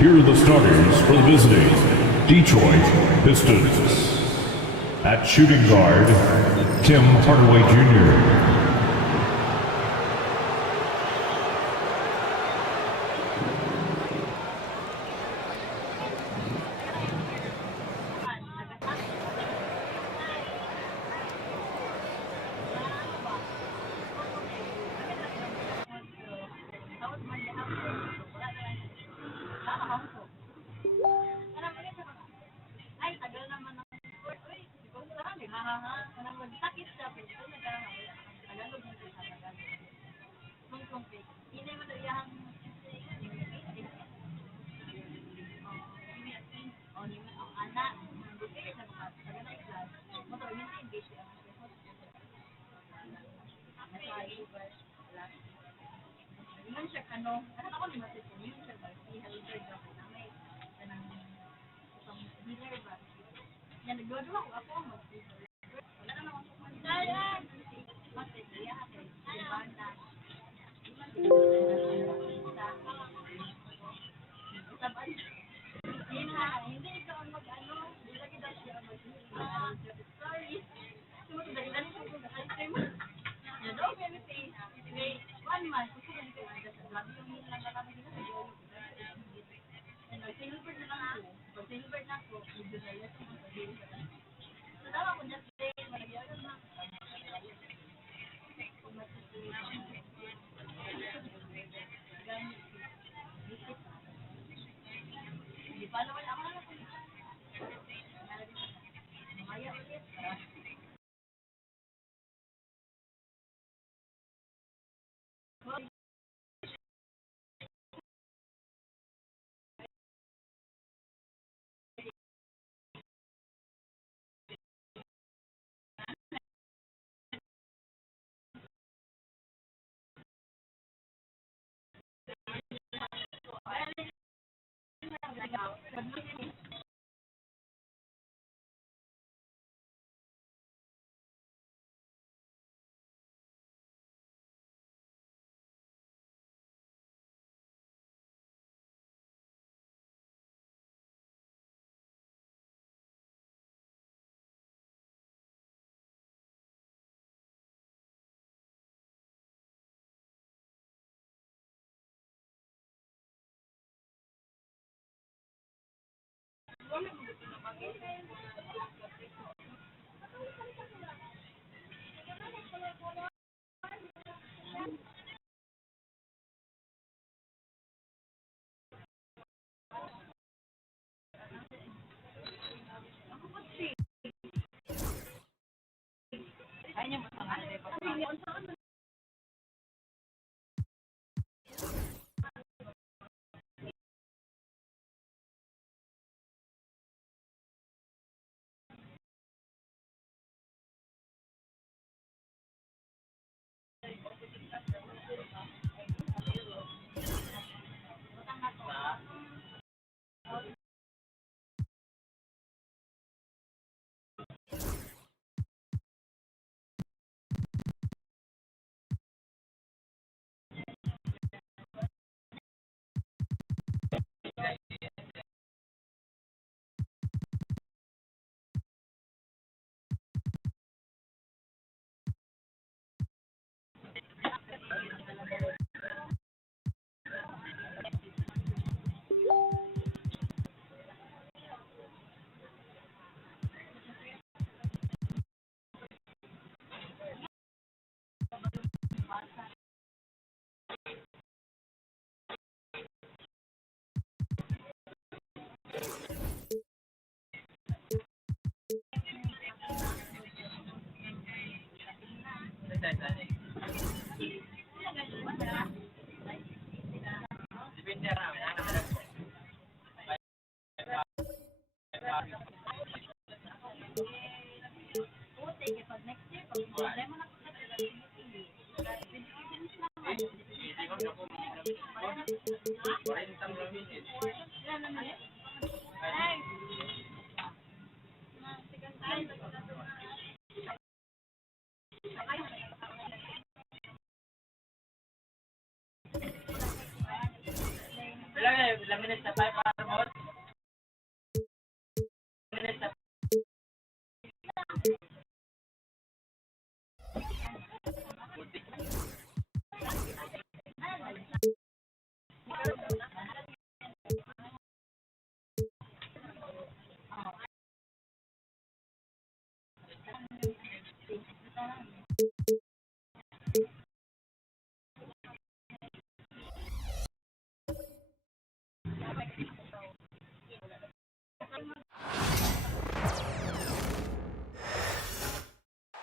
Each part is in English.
Here are the starters for the visiting Detroit Pistons. At shooting guard, Tim Hardaway Jr.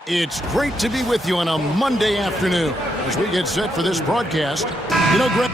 It's great to be with you on a Monday afternoon as we get set for this broadcast. You know, Greg.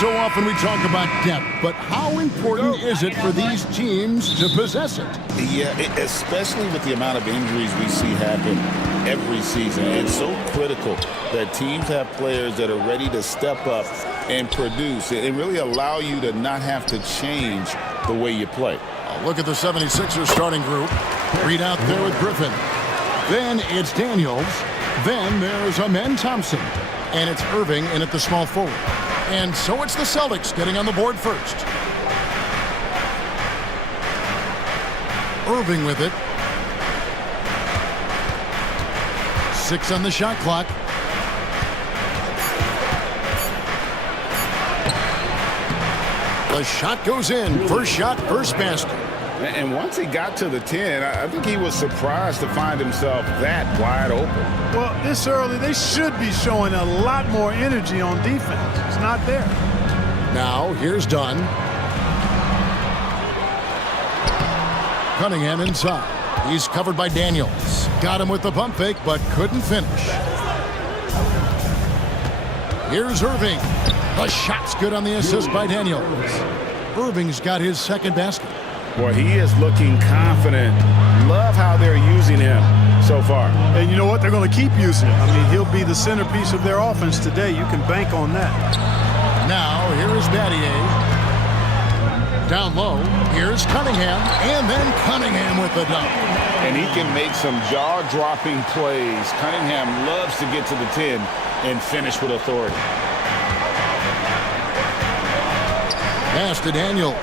So often we talk about depth, but how important is it for these teams to possess it? Yeah, especially with the amount of injuries we see happen every season. It's so critical that teams have players that are ready to step up and produce and really allow you to not have to change the way you play. Look at the 76ers starting group. Reed out there with Griffin. Then it's Daniels. Then there's Amen Thompson. And it's Irving in at the small forward. And so it's the Celtics getting on the board first. Irving with it. 6 on the shot clock. The shot goes in. First shot, first basket. And once he got to the 10, I think he was surprised to find himself that wide open. Well, this early, they should be showing a lot more energy on defense. It's not there. Now, here's Dunn. Cunningham inside. He's covered by Daniels. Got him with the pump fake, but couldn't finish. Here's Irving. The shot's good on the assist by Daniels. Irving's got his second basket. Boy, he is looking confident. Love how they're using him so far. And you know what? They're going to keep using him. I mean, he'll be the centerpiece of their offense today. You can bank on that. Now, here is Battier. Down low, here's Cunningham. And then Cunningham Cunningham with the dunk. And he can make some jaw-dropping plays. Cunningham loves to get to the 10 and finish with authority. Pass to Daniels.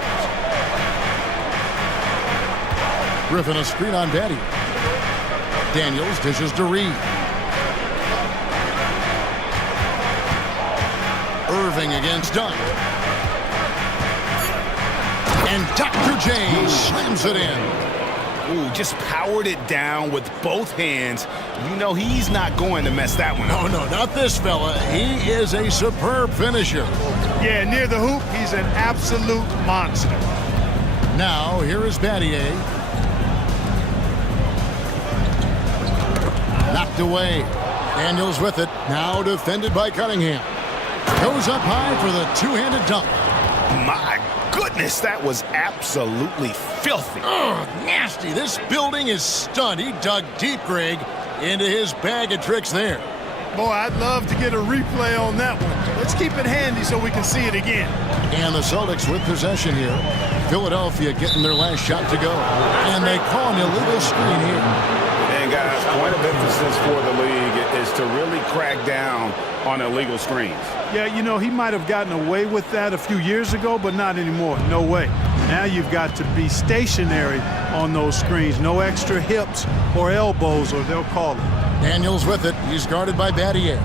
Griffin a screen on Betty. Daniels dishes to Reed. Irving against Dunn. And Dr. J slams it in. Ooh, just powered it down with both hands. You know he's not going to mess that one up. No, not this fella. He is a superb finisher. Yeah, near the hoop, he's an absolute monster. Now, here is Battier. Knocked away. Daniels with it. Now defended by Cunningham. Goes up high for the two-handed dunk. My goodness, that was absolutely filthy. Ugh, nasty. This building is stunned. He dug deep, Greg, into his bag of tricks there. Boy, I'd love to get a replay on that one. Let's keep it handy so we can see it again. And the Celtics with possession here. Philadelphia getting their last shot to go. And they call an illegal screen here. And guys, point of emphasis for the league is to really crack down on illegal screens. Yeah, you know, he might have gotten away with that a few years ago, but not anymore. No way. Now you've got to be stationary on those screens. No extra hips or elbows, or they'll call it. Daniels with it. He's guarded by Battier.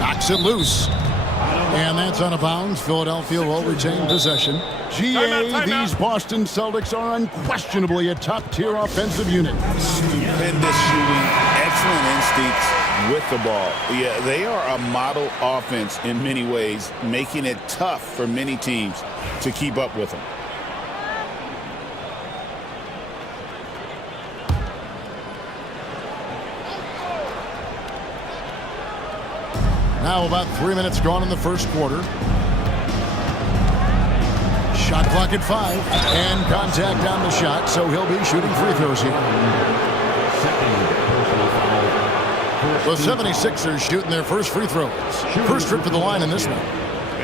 Knocks it loose. And that's out of bounds. Philadelphia will retain possession. These Boston Celtics are unquestionably a top-tier offensive unit. Stupendous shooting, excellent instincts with the ball. Yeah, they are a model offense in many ways, making it tough for many teams to keep up with them. Now about 3 minutes gone in the first quarter. Shot clock at 5. And contact on the shot, so he'll be shooting free throws here. The 76ers shooting their first free throws. First trip to the line in this one.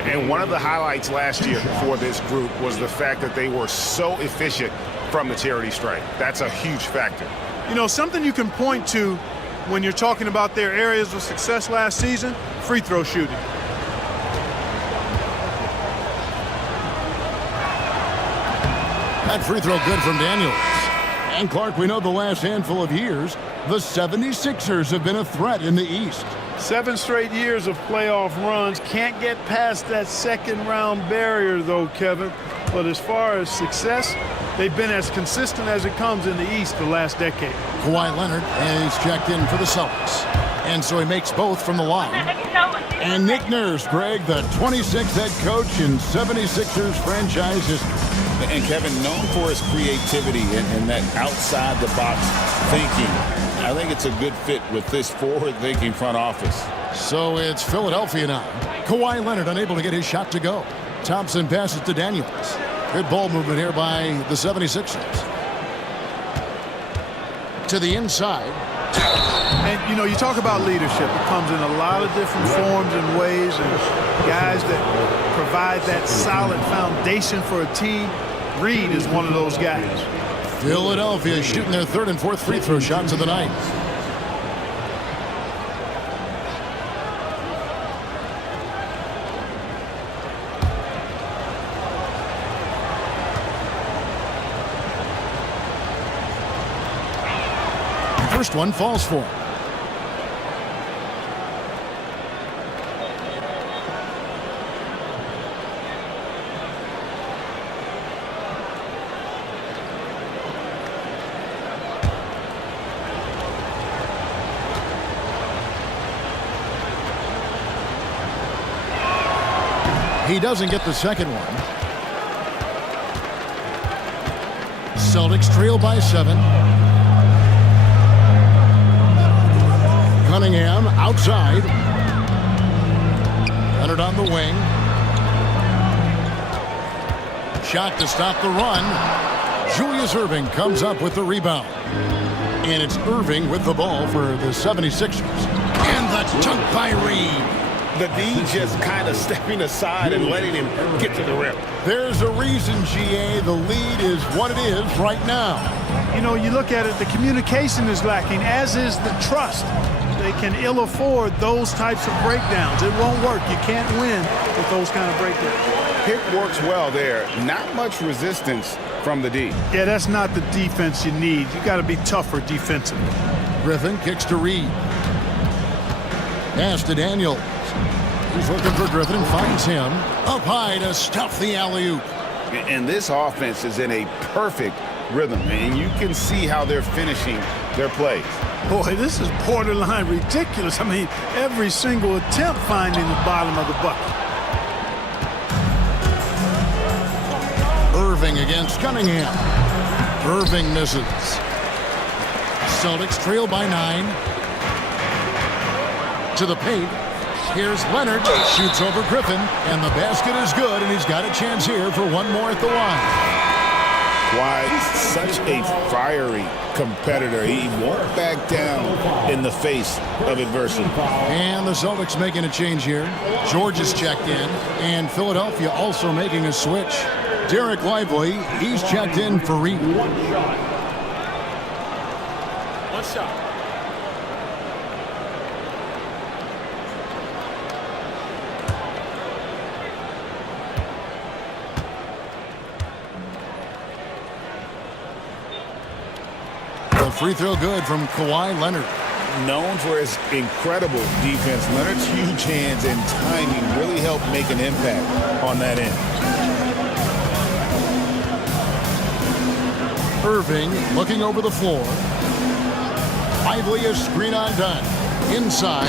And one of the highlights last year for this group was the fact that they were so efficient from the charity stripe. That's a huge factor. You know, something you can point to when you're talking about their areas of success last season, free throw shooting. That free throw good from Daniels. And Clark, we know the last handful of years, the 76ers have been a threat in the East. 7 straight years of playoff runs. Can't get past that second round barrier though, Kevin. But as far as success, they've been as consistent as it comes in the East the last decade. Kawhi Leonard is checked in for the Celtics. And so he makes both from the line. And Nick Nurse, Greg, the 26th head coach in 76ers franchise history. And Kevin, known for his creativity and that outside-the-box thinking, I think it's a good fit with this forward-thinking front office. So it's Philadelphia now. Kawhi Leonard unable to get his shot to go. Thompson passes to Daniels. Good ball movement here by the 76ers. To the inside. And, you know, you talk about leadership. It comes in a lot of different forms and ways. And guys that provide that solid foundation for a team, Reed is one of those guys. Philadelphia shooting their third and fourth free throw shots of the night. First one falls for him. He doesn't get the second one. Celtics trail by 7. Cunningham outside. Leonard on the wing. Shot to stop the run. Julius Irving comes up with the rebound. And it's Irving with the ball for the 76ers. And the dunk by Reed. The D just kind of stepping aside and letting him get to the rim. There's a reason, GA, the lead is what it is right now. You know, you look at it, the communication is lacking, as is the trust. They can ill afford those types of breakdowns. It won't work. You can't win with those kind of breakdowns. Pick works well there. Not much resistance from the D. Yeah, that's not the defense you need. You got to be tougher defensively. Griffin kicks to Reed. Pass to Daniels. He's looking for Griffin, finds him. Up high to stuff the alley-oop. And this offense is in a perfect rhythm, and you can see how they're finishing their plays. Boy, this is borderline ridiculous. I mean, every single attempt finding the bottom of the bucket. Irving against Cunningham. Irving misses. Celtics trail by 9. To the paint. Here's Leonard. Shoots over Griffin. And the basket is good, and he's got a chance here for one more at the line. Why, such a fiery competitor. He won't back down in the face of adversity. And the Celtics making a change here. George is checked in. And Philadelphia also making a switch. Derek Lively, he's checked in for Reed. One shot. The free throw good from Kawhi Leonard. Known for his incredible defense, Leonard's huge hands and timing really help make an impact on that end. Irving looking over the floor. Lively is screen on done. Inside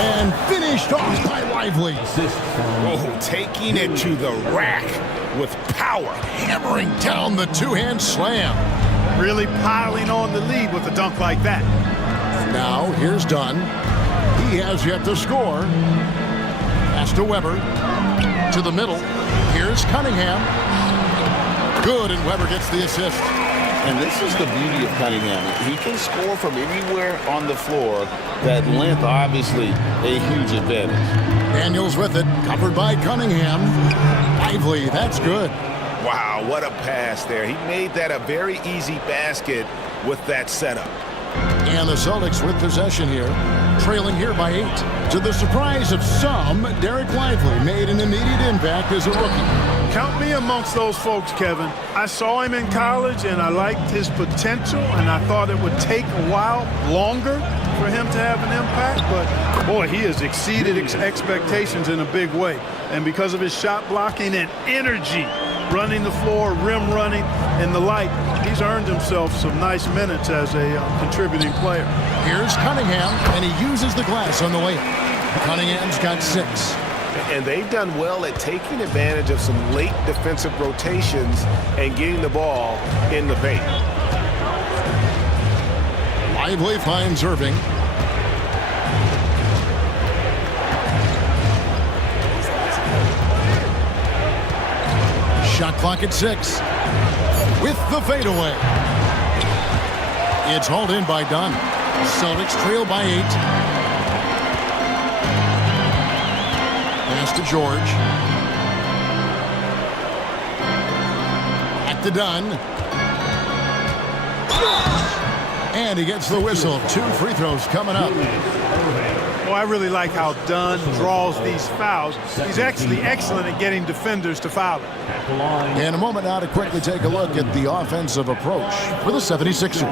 and finished off by Lively. Oh, taking it to the rack with power. Hammering down the two-hand slam. Really piling on the lead with a dunk like that. Now here's Dunn. He has yet to score. Pass to Weber. To the middle. Here's Cunningham. Good, and Weber gets the assist. And this is the beauty of Cunningham. He can score from anywhere on the floor. That length, obviously, a huge advantage. Daniels with it. Covered by Cunningham. Lively, that's good. Wow, what a pass there. He made that a very easy basket with that setup. And the Celtics with possession here. Trailing here by 8. To the surprise of some, Derek Lively made an immediate impact as a rookie. Count me amongst those folks, Kevin. I saw him in college, and I liked his potential, and I thought it would take a while longer for him to have an impact. But, boy, he has exceeded expectations in a big way. And because of his shot blocking and energy, running the floor, rim running, and the like, he's earned himself some nice minutes as a contributing player. Here's Cunningham, and he uses the glass on the layup. Cunningham's got 6. And they've done well at taking advantage of some late defensive rotations and getting the ball in the paint. Lively finds Irving. Shot clock at 6. With the fadeaway. It's hauled in by Dunn. Celtics trail by 8. Pass to George. Back to Dunn. And he gets the whistle. 2 free throws coming up. Well, I really like how Dunn draws these fouls. He's actually excellent at getting defenders to foul him. In a moment now to quickly take a look at the offensive approach for the 76ers.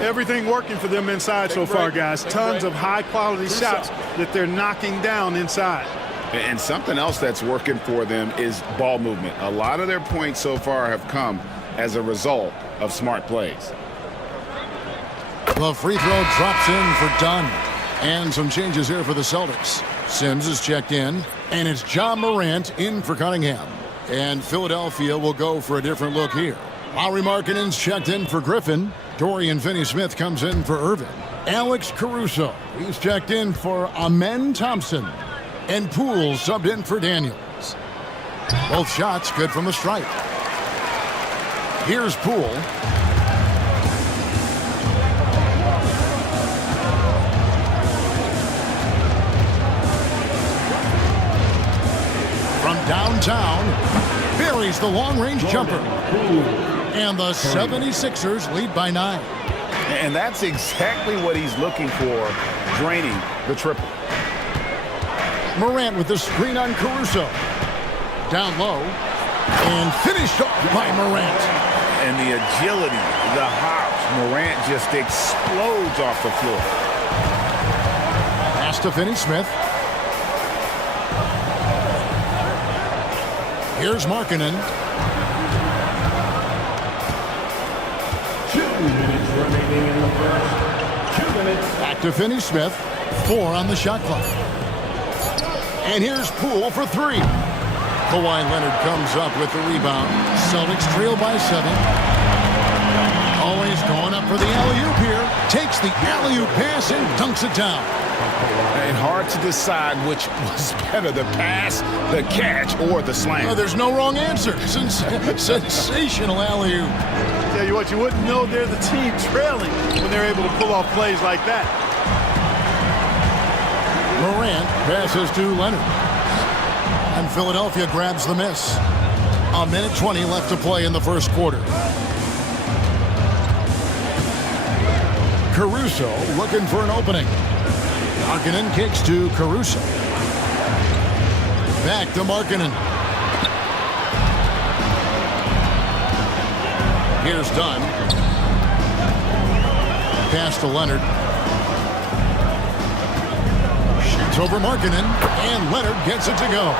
Everything working for them inside so far, guys. Tons of high-quality shots that they're knocking down inside. And something else that's working for them is ball movement. A lot of their points so far have come as a result of smart plays. The free throw drops in for Dunn. And some changes here for the Celtics. Sims is checked in, and it's John Morant in for Cunningham. And Philadelphia will go for a different look here. Lauri Markkanen's checked in for Griffin. Dorian Finney-Smith comes in for Irvin. Alex Caruso, he's checked in for Amen Thompson. And Poole subbed in for Daniels. Both shots good from the stripe. Here's Poole. from downtown. Buries the long-range jumper. And the 76ers lead by 9. And that's exactly what he's looking for, draining the triple. Morant with the screen on Caruso. Down low. And finished off by Morant. And the agility, the hops, Morant just explodes off the floor. Pass to Finney-Smith. Here's Markkanen. 2 minutes remaining in the first. 2 minutes. Back to Finney-Smith. 4 on the shot clock. And here's Poole for 3. Kawhi Leonard comes up with the rebound. Celtics trail by 7. Always going up for the alley-oop here. Takes the alley-oop pass and dunks it down. And hard to decide which was better, the pass, the catch, or the slam. Oh, there's no wrong answer. Sensational alley-oop. Tell you what, you wouldn't know they're the team trailing when they're able to pull off plays like that. Morant passes to Leonard. And Philadelphia grabs the miss. 1:20 left to play in the first quarter. Caruso looking for an opening. Markkanen kicks to Caruso. Back to Markkanen. Here's Dunn. Pass to Leonard. Shoots over Markkanen, and Leonard gets it to go.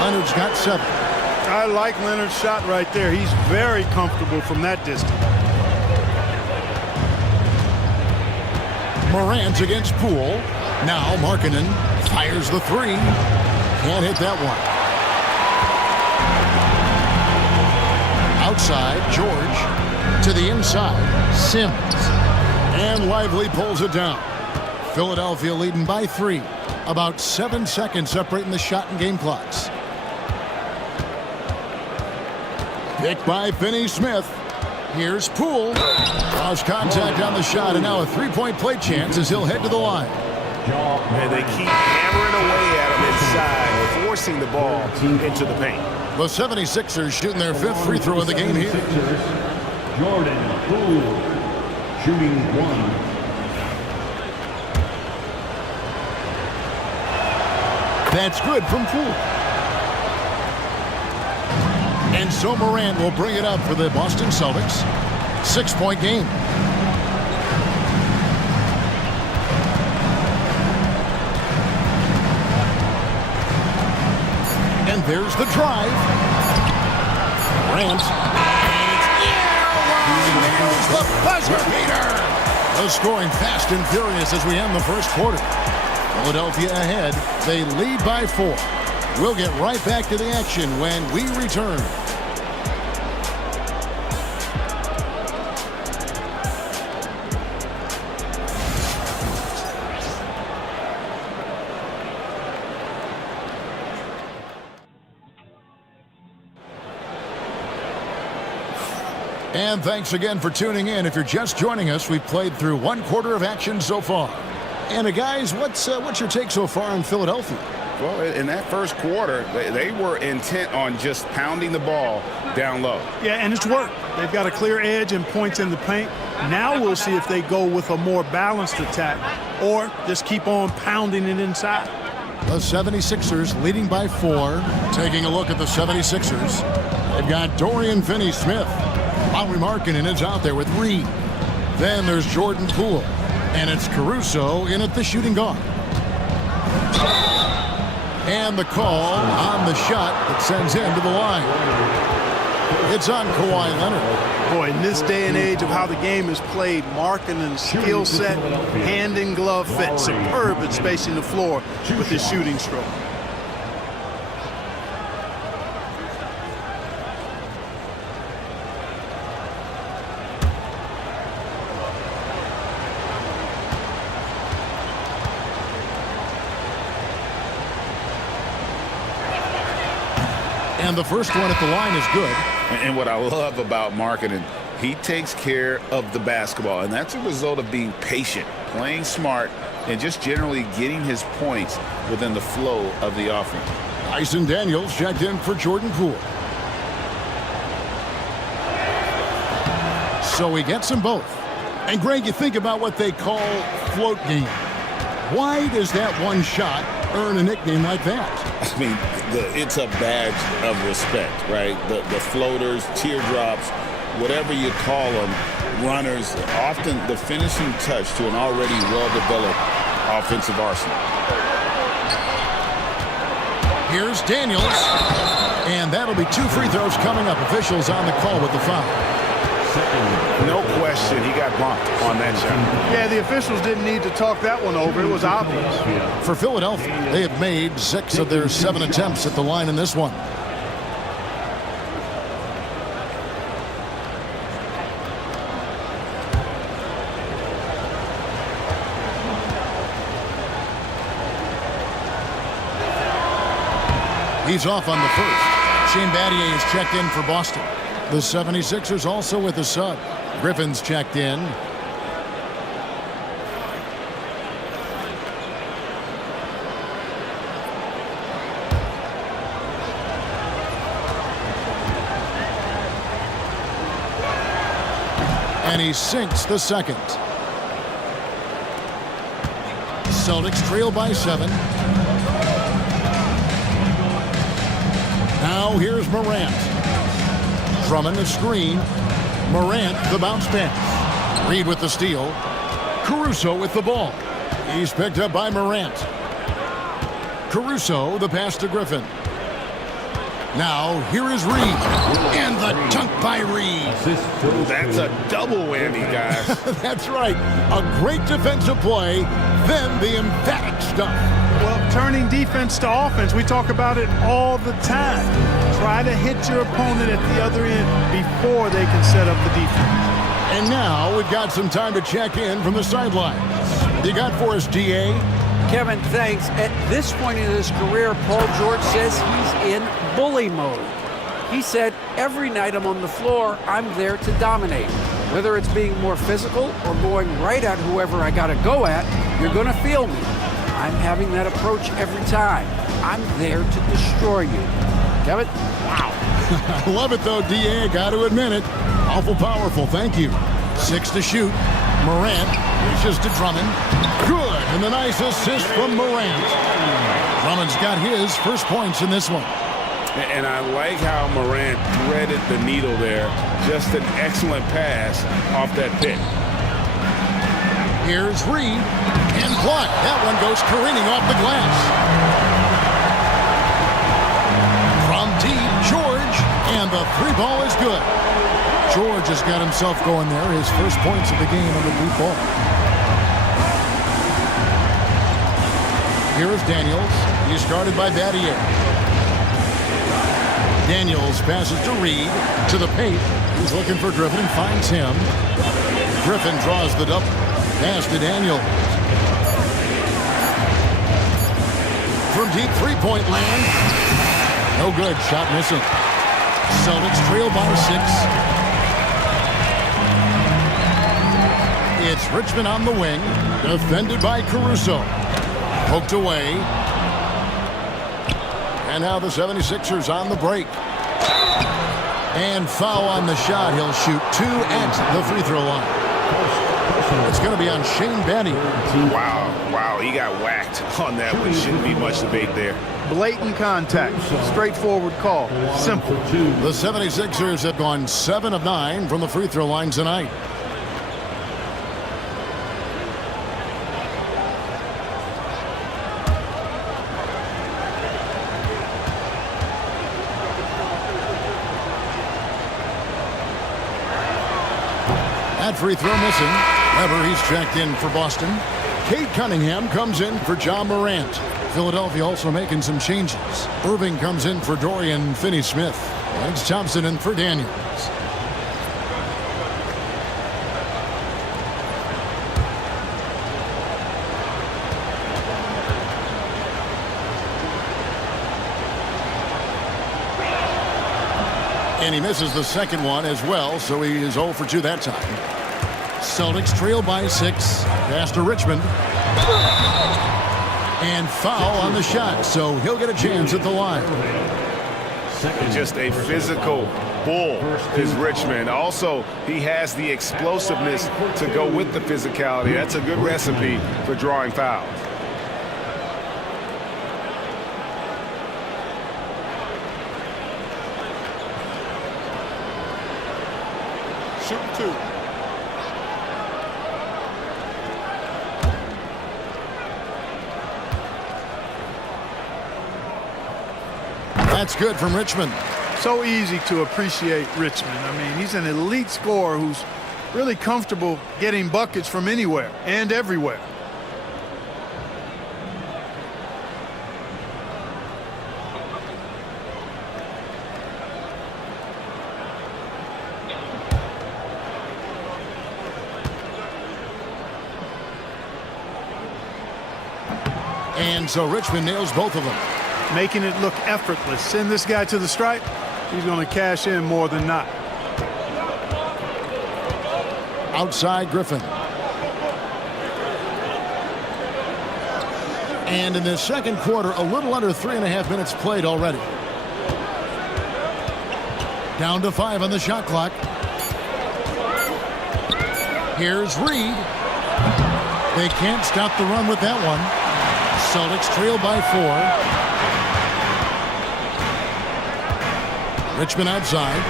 Leonard's got 7. I like Leonard's shot right there. He's very comfortable from that distance. Morant against Poole. Now Markkanen fires the 3. Can't hit that one. Outside, George. To the inside, Sims. And Lively pulls it down. Philadelphia leading by 3. About 7 seconds separating the shot and game clocks. Picked by Finney-Smith. Here's Poole. Lost contact on the shot, and now a 3-point play chance as he'll head to the line. And they keep hammering away at him inside, forcing the ball into the paint. The 76ers shooting their 5th free throw of the game here. Jordan Poole shooting 1. That's good from Poole. And so Morant will bring it up for the Boston Celtics. 6-point game. And there's the drive. Morant. And the buzzer beater. The scoring fast and furious as we end the first quarter. Philadelphia ahead. They lead by 4. We'll get right back to the action when we return. And thanks again for tuning in. If you're just joining us, we've played through 1 quarter of action so far. And guys, what's your take so far on Philadelphia? Well, in that first quarter, they were intent on just pounding the ball down low. Yeah, and it's worked. They've got a clear edge and points in the paint. Now we'll see if they go with a more balanced attack or just keep on pounding it inside. The 76ers leading by 4. Taking a look at the 76ers. They've got Dorian Finney-Smith. Lauri Markkanen is out there with Reed. Then there's Jordan Poole. And it's Caruso in at the shooting guard. And the call on the shot that sends him to the line. It's on Kawhi Leonard. Boy, in this day and age of how the game is played, Markkanen's skill set, hand and glove fit, superb at spacing the floor with his shooting stroke. And the first one at the line is good. And what I love about Markkanen, he takes care of the basketball, and that's a result of being patient, playing smart, and just generally getting his points within the flow of the offense. Tyson Daniels checked in for Jordan Poole. So he gets them both. And Greg, you think about what they call float game. Why does that one shot earn a nickname like that? I mean, it's a badge of respect, right? The floaters, teardrops, whatever you call them, runners, often the finishing touch to an already well-developed offensive arsenal. Here's Daniels. And that'll be 2 free throws coming up. Officials on the call with the foul. No question, he got bumped on that shot. Yeah, the officials didn't need to talk that one over. It was obvious. For Philadelphia, they have made 6 of their 7 attempts at the line in this one. He's off on the first. Shane Battier is checked in for Boston. The 76ers also with a sub. Griffin's checked in. And he sinks the second. Celtics trail by 7. Now here's Morant. Drummond the screen. Morant the bounce pass. Reed with the steal. Caruso with the ball. He's picked up by Morant. Caruso the pass to Griffin. Now here is Reed. And the dunk by Reed. That's a double whammy, guys. That's right. A great defensive play. Then the emphatic stuff. Well, turning defense to offense, we talk about it all the time. Try to hit your opponent at the other end before they can set up the defense. And now we've got some time to check in from the sidelines. You got for us, DA? Kevin, thanks. At this point in his career, Paul George says he's in bully mode. He said, every night I'm on the floor, I'm there to dominate. Whether it's being more physical or going right at whoever I got to go at, you're going to feel me. I'm having that approach every time. I'm there to destroy you. Kevin? Wow. I love it, though, DA. Got to admit it. Awful powerful. Thank you. 6 to shoot. Morant reaches to Drummond. Good. And the nice assist from Morant. Drummond's got his first points in this one. And I like how Morant threaded the needle there. Just an excellent pass off that pick. Here's Reed. And blocked. That one goes careening off the glass. From deep, George. And the 3 ball is good. George has got himself going there. His first points of the game on the deep ball. Here is Daniels. He's guarded by Battier. Daniels passes to Reed. To the paint. He's looking for Griffin and finds him. Griffin draws the double. Pass to Daniels. From deep three-point land. No good. Shot missing. Celtics trail by 6. It's Richmond on the wing. Defended by Caruso. Poked away. And now the 76ers on the break. And foul on the shot. He'll shoot 2 at the free throw line. It's going to be on Shane Battier. Wow, he got whacked on that one. Shouldn't be much debate there. Blatant contact. Straightforward call. Simple. The 76ers have gone 7 of 9 from the free throw line tonight. That free throw missing. However, he's checked in for Boston. Cade Cunningham comes in for John Morant. Philadelphia also making some changes. Irving comes in for Dorian Finney-Smith. Lance Thompson in for Daniels. And he misses the second one as well, so he is 0 for 2 that time. Celtics trail by 6. Pass to Richmond. And foul on the shot, so he'll get a chance at the line. Just a physical bull is Richmond. Also, he has the explosiveness to go with the physicality. That's a good recipe for drawing fouls. Shoot 2. That's good from Richmond. So easy to appreciate Richmond. I mean, he's an elite scorer who's really comfortable getting buckets from anywhere and everywhere. And so Richmond nails both of them. Making it look effortless. Send this guy to the stripe. He's going to cash in more than not. Outside Griffin. And in this second quarter, a little under 3.5 minutes played already. Down to 5 on the shot clock. Here's Reed. They can't stop the run with that one. Celtics trail by 4. Richmond outside.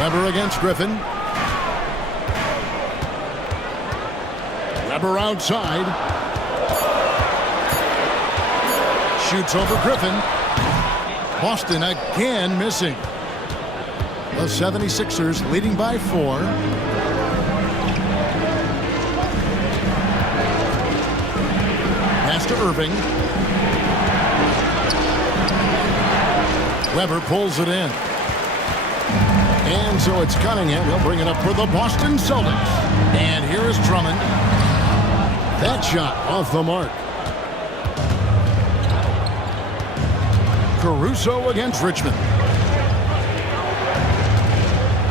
Weber against Griffin. Weber outside. Shoots over Griffin. Boston again missing. The 76ers leading by 4. Pass to Irving. Weber pulls it in. And so it's Cunningham. He'll bring it up for the Boston Celtics. And here is Drummond. That shot off the mark. Caruso against Richmond.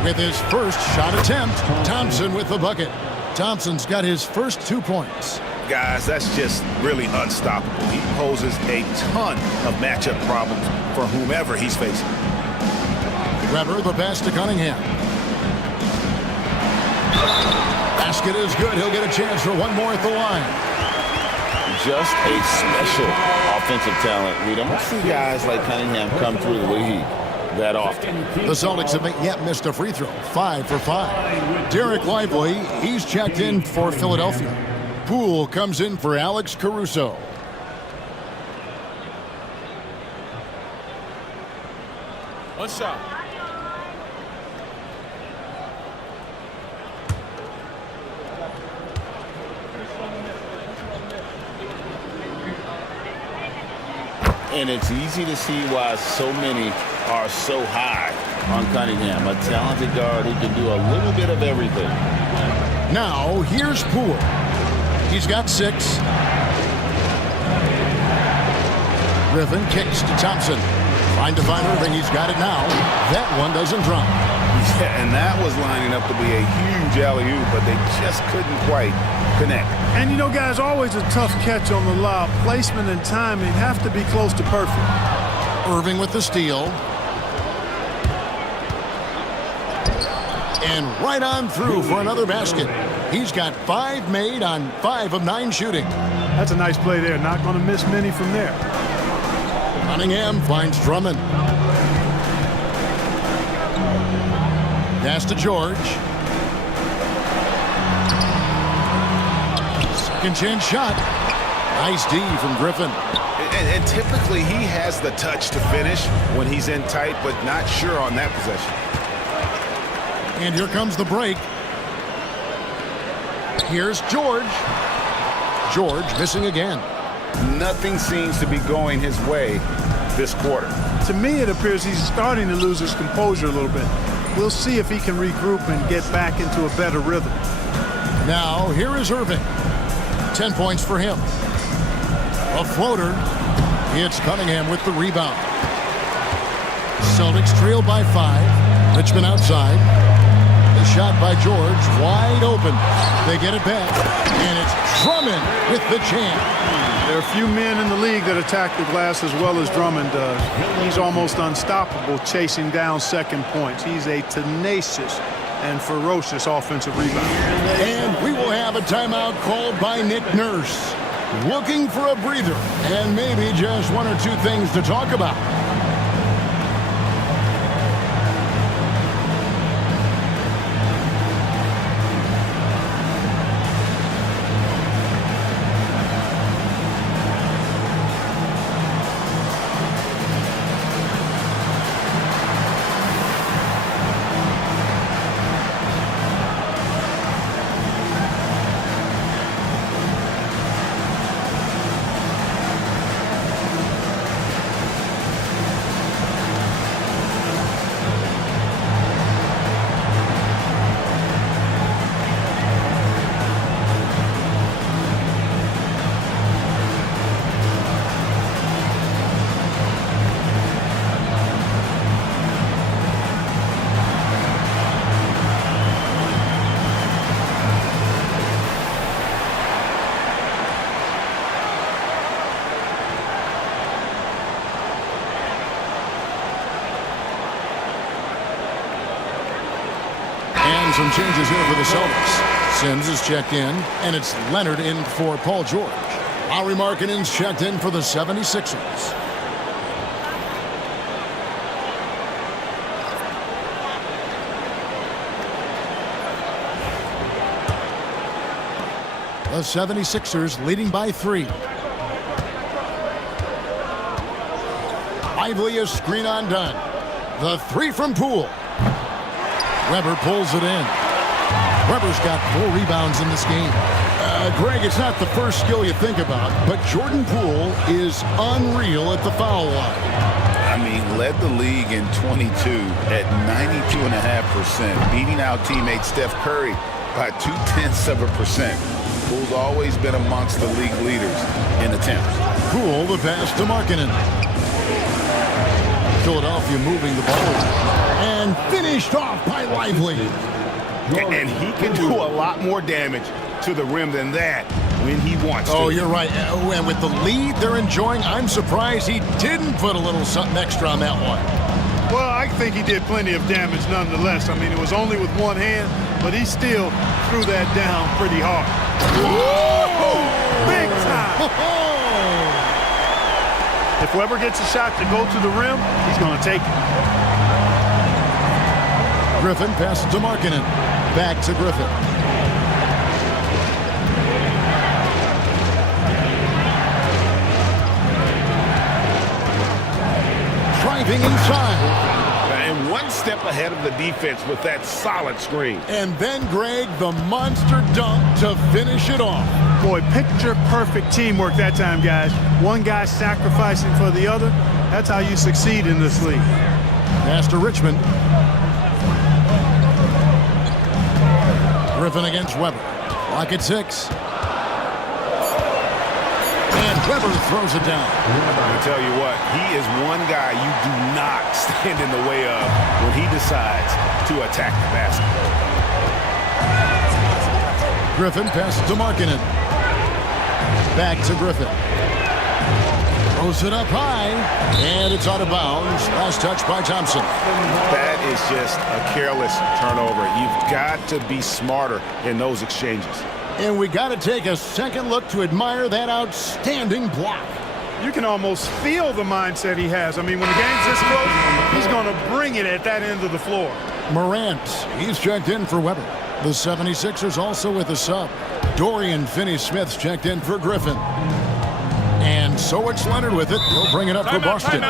With his first shot attempt, Thompson with the bucket. Thompson's got his first 2 points. Guys, that's just really unstoppable. He poses a ton of matchup problems for whomever he's facing. Weber, the pass to Cunningham. Basket is good. He'll get a chance for one more at the line. Just a special offensive talent. We don't see guys like Cunningham come through the league that often. The Celtics haven't yet missed a free throw. 5 for 5. Derek Lively, he's checked in for Philadelphia. Poole comes in for Alex Caruso. One shot. And it's easy to see why so many are so high on Cunningham, a talented guard who can do a little bit of everything. Now, here's Poole. He's got 6. Griffin kicks to Thompson. Trying to find Irving. He's got it now. That one doesn't drop. Yeah, and that was lining up to be a huge alley-oop, but they just couldn't quite connect. And you know, guys, always a tough catch on the lob. Placement and timing have to be close to perfect. Irving with the steal. And right on through for another basket. He's got 5 made on 5 of 9 shooting. That's a nice play there. Not going to miss many from there. Cunningham finds Drummond. Pass to George. Second chance shot. Nice D from Griffin. And typically he has the touch to finish when he's in tight, but not sure on that possession. And here comes the break. Here's George. George missing again. Nothing seems to be going his way this quarter. To me, it appears he's starting to lose his composure a little bit. We'll see if he can regroup and get back into a better rhythm. Now, here is Irving. 10 points for him. A floater. It's Cunningham with the rebound. Celtics trail by 5. Richmond outside. The shot by George, wide open. They get it back, and it's Drummond with the jam. There are a few men in the league that attack the glass as well as Drummond does. He's almost unstoppable chasing down second points. He's a tenacious and ferocious offensive rebounder. And we will have a timeout called by Nick Nurse. Looking for a breather and maybe just one or two things to talk about. Some changes here for the Celtics. Sims is checked in, and it's Leonard in for Paul George. Lauri Markkanen's checked in for the 76ers. The 76ers leading by 3. Lively a screen on done. The 3 from Poole. Weber pulls it in. Weber's got 4 rebounds in this game. Greg, it's not the first skill you think about, but Jordan Poole is unreal at the foul line. I mean, led the league in 22 at 92.5%, beating out teammate Steph Curry by 0.2%. Poole's always been amongst the league leaders in attempts. Poole, the pass to Markkanen. Philadelphia moving the ball. And finished off by Lively. And he can do a lot more damage to the rim than that when he wants to. Oh, you're right. And with the lead they're enjoying, I'm surprised he didn't put a little something extra on that one. Well, I think he did plenty of damage nonetheless. I mean, it was only with one hand, but he still threw that down pretty hard. Woo! Big time! If Weber gets a shot to go to the rim, he's going to take it. Griffin passes to Markkanen. Back to Griffin. Driving inside. And one step ahead of the defense with that solid screen. And then, Greg, the monster dunk to finish it off. Boy, picture-perfect teamwork that time, guys. One guy sacrificing for the other. That's how you succeed in this league. Pass to Richmond. Griffin against Weber. Clock at 6. And Weber throws it down. I tell you what, he is one guy you do not stand in the way of when he decides to attack the basket. Griffin passes to Markkanen. Back to Griffin. Throws it up high, and it's out of bounds. Last touch by Thompson. That is just a careless turnover. You've got to be smarter in those exchanges. And we got to take a second look to admire that outstanding block. You can almost feel the mindset he has. I mean, when the game's this close, he's going to bring it at that end of the floor. Morant, he's checked in for Weber. The 76ers also with a sub. Dorian Finney-Smith's checked in for Griffin. And so it's Leonard with it. He'll bring it up for Boston.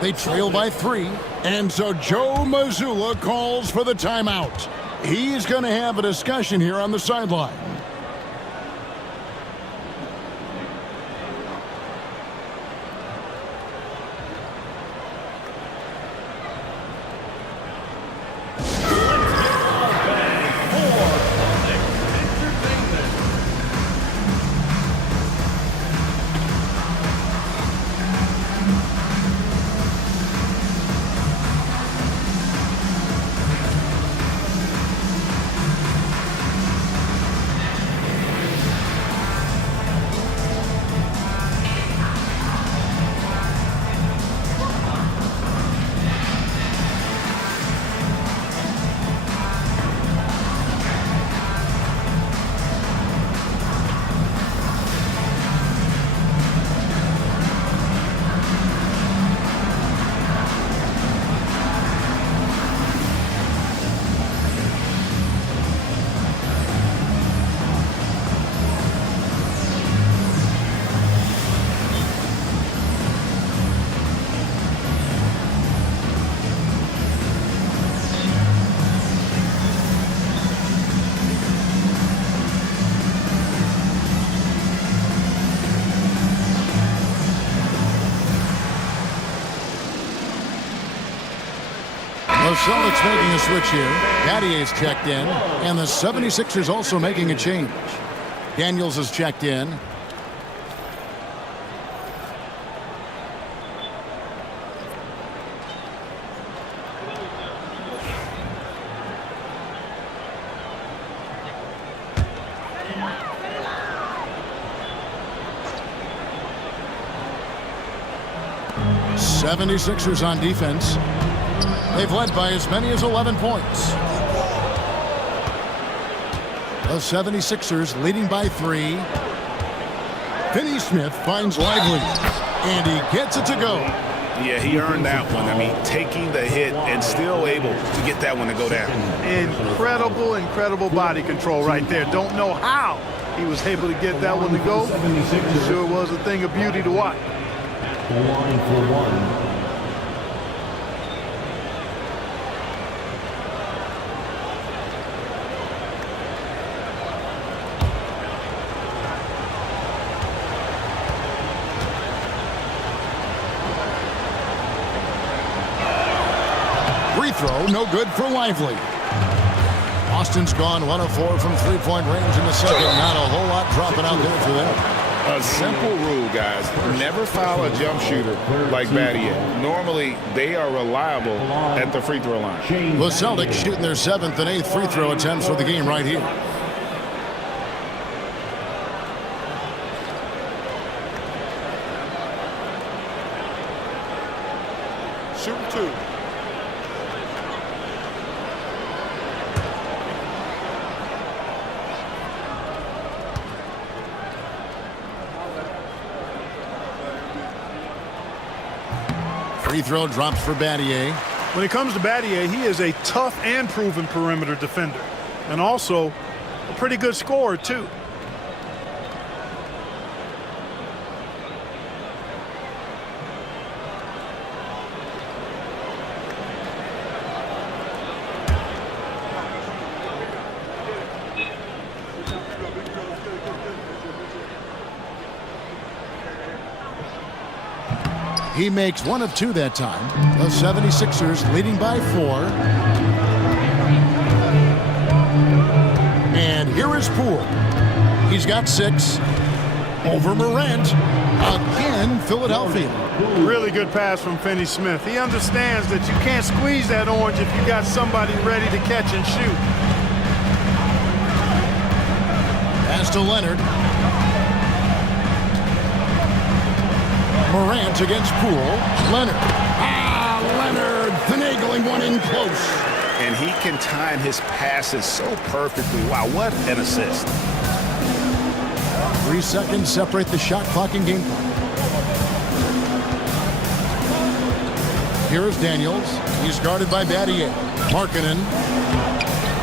They trail by 3. And so Joe Mazzulla calls for the timeout. He's going to have a discussion here on the sideline. Celtics making a switch here. Battier's checked in, and the 76ers also making a change. Daniels is checked in. '76ers on defense. They've led by as many as 11 points. The 76ers leading by 3. Finney Smith finds Lively, and he gets it to go. Yeah, he earned that one. I mean, taking the hit and still able to get that one to go down. Incredible body control right there. Don't know how he was able to get that one to go. Sure was a thing of beauty to watch. 1-for-1. Free throw, no good for Lively. Austin's gone 1 of 4 from three-point range in the second. Not a whole lot dropping out there for them. A simple rule, guys. Never foul a jump shooter like Battier. Normally, they are reliable at the free throw line. The Celtics shooting their 7th and 8th free throw attempts for the game right here. Shoot 2. Free throw drops for Battier. When it comes to Battier, he is a tough and proven perimeter defender, and also a pretty good scorer, too. He makes 1 of 2 that time. The 76ers leading by 4. And here is Poole. He's got 6. Over Morant. Again, Philadelphia. Really good pass from Finney Smith. He understands that you can't squeeze that orange if you got somebody ready to catch and shoot. Pass to Leonard. Morant against Poole. Leonard. Leonard finagling one in close. And he can time his passes so perfectly. Wow, what an assist. 3 seconds separate the shot clock and game clock. Here is Daniels. He's guarded by Battier. Markkanen.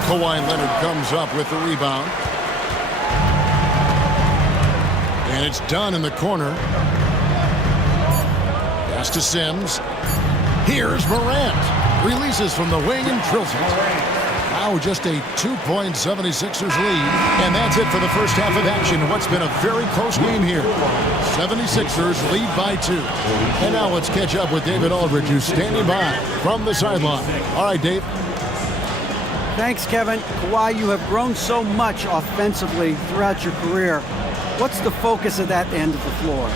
Kawhi Leonard comes up with the rebound. And it's done in the corner. Pass to Sims. Here's Morant. Releases from the wing and drills it. Now just a 2-point 76ers lead. And that's it for the first half of action. What's been a very close game here. 76ers lead by 2. And now let's catch up with David Aldridge, who's standing by from the sideline. All right, Dave. Thanks, Kevin. Kawhi, you have grown so much offensively throughout your career. What's the focus of that end of the floor?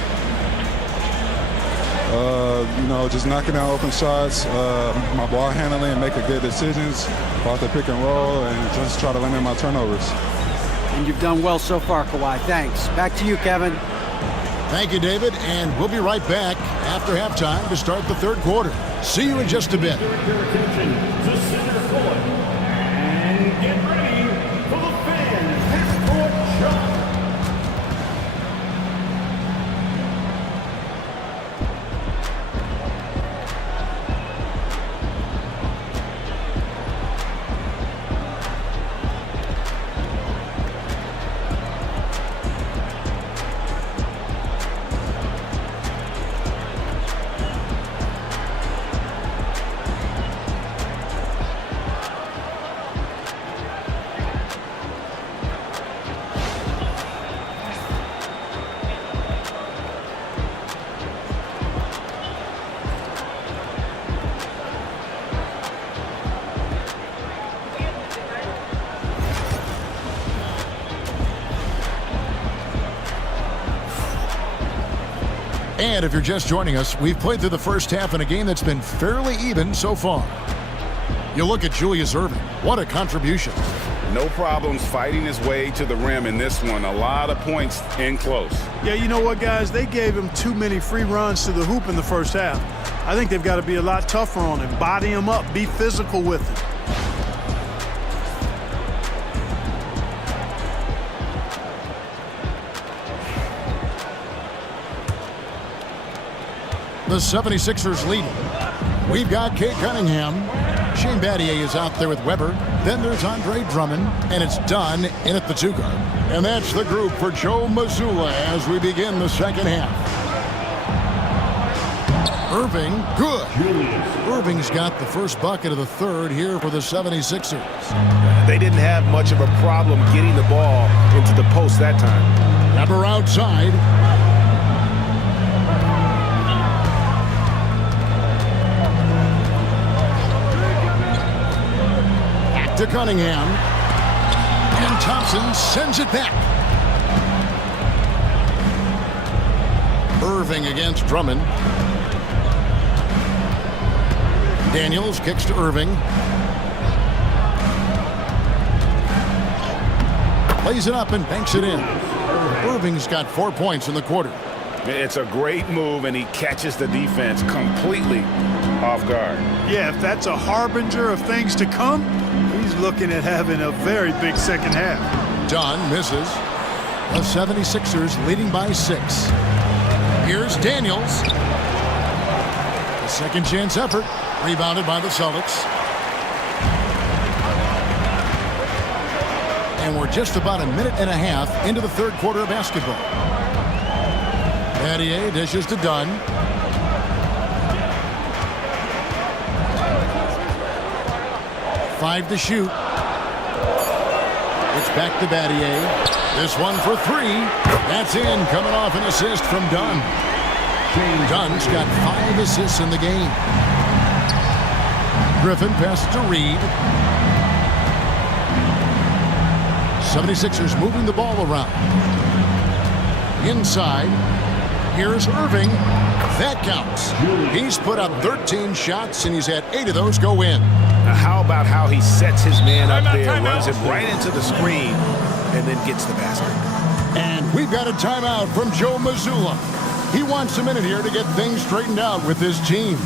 Just knocking out open shots, my ball handling, and making good decisions off the pick and roll, and just try to limit my turnovers. And you've done well so far, Kawhi. Thanks. Back to you, Kevin. Thank you, David, and we'll be right back after halftime to start the third quarter. See you in just a bit. And get ready for the fan half-court shot. And if you're just joining us, we've played through the first half in a game that's been fairly even so far. You look at Julius Erving. What a contribution. No problems fighting his way to the rim in this one. A lot of points in close. Yeah, you know what, guys? They gave him too many free runs to the hoop in the first half. I think they've got to be a lot tougher on him. Body him up. Be physical with him. The 76ers leading. We've got Kate Cunningham. Shane Battier is out there with Weber. Then there's Andre Drummond, and it's done in at the 2 guard. And that's the group for Joe Mazzulla as we begin the second half. Erving, good. Irving's got the first bucket of the third here for the 76ers. They didn't have much of a problem getting the ball into the post that time. Weber outside. To Cunningham, and Thompson sends it back. Erving against Drummond. Daniels kicks to Erving. Lays it up and banks it in. Erving's got 4 points in the quarter. It's a great move, and he catches the defense completely off guard. Yeah, if that's a harbinger of things to come, he's looking at having a very big second half. Dunn misses. The 76ers leading by 6. Here's Daniels. A second chance effort. Rebounded by the Celtics. And we're just about a minute and a half into the third quarter of basketball. Battier dishes to Dunn. Five to shoot. It's back to Battier. This one for 3. That's in, coming off an assist from Dunn. Dunn's got 5 assists in the game. Griffin passes to Reed. 76ers moving the ball around. Inside. Here's Erving. That counts. He's put up 13 shots, and he's had 8 of those go in. Now how about how he sets his man up there, runs it right into the screen, and then gets the basket. And we've got a timeout from Joe Mazzulla. He wants a minute here to get things straightened out with his team.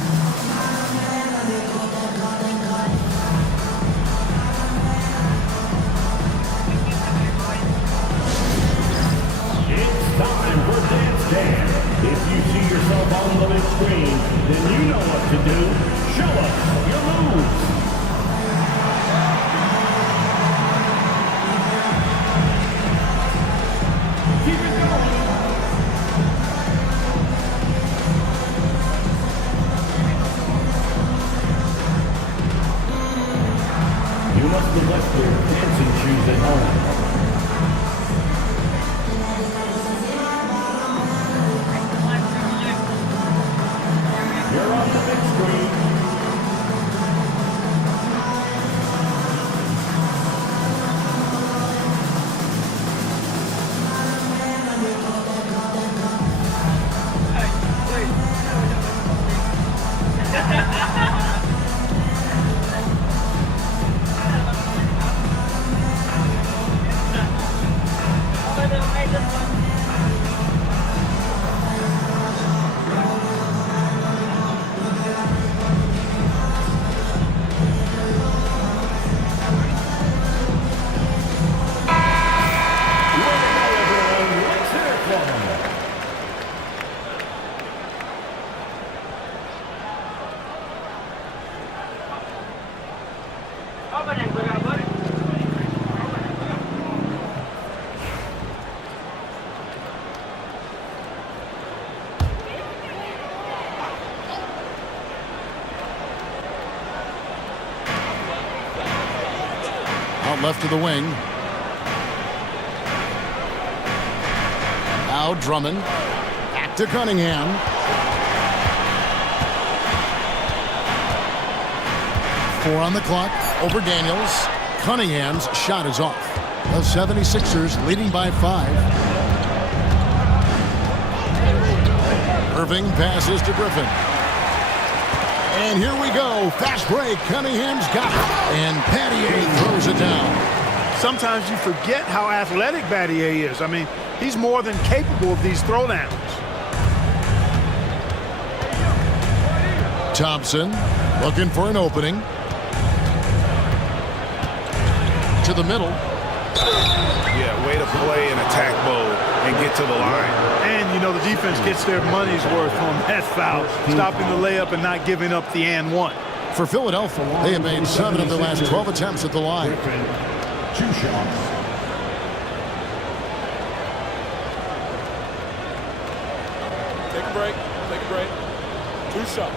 It's time for Dance Dance. If you see yourself on the big screen, then you know what to do. Show us your moves. Keep it going. You must have left your dancing shoes at home. You're on the big screen. Out left to the wing. Now Drummond. Back to Cunningham. Four on the clock. Over Daniels. Cunningham's shot is off. The 76ers leading by 5. Irving passes to Griffin. And here we go. Fast break. Cunningham's got it. And Battier throws it down. Sometimes you forget how athletic Battier is. I mean, he's more than capable of these throwdowns. Thompson looking for an opening. To the middle. Yeah, way to play in attack mode and get to the line. And, you know, the defense gets their money's worth on that foul, stopping the layup and not giving up the and one. For Philadelphia, they have made 7 of their last 12 attempts at the line. 2 shots. Take a break. Take a break. 2 shots.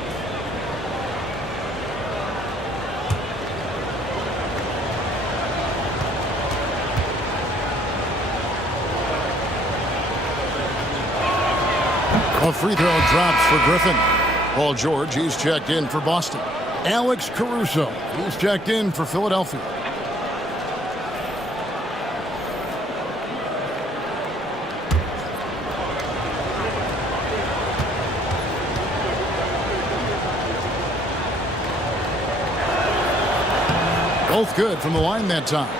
A free throw drops for Griffin. Paul George, he's checked in for Boston. Alex Caruso, he's checked in for Philadelphia. Both good from the line that time.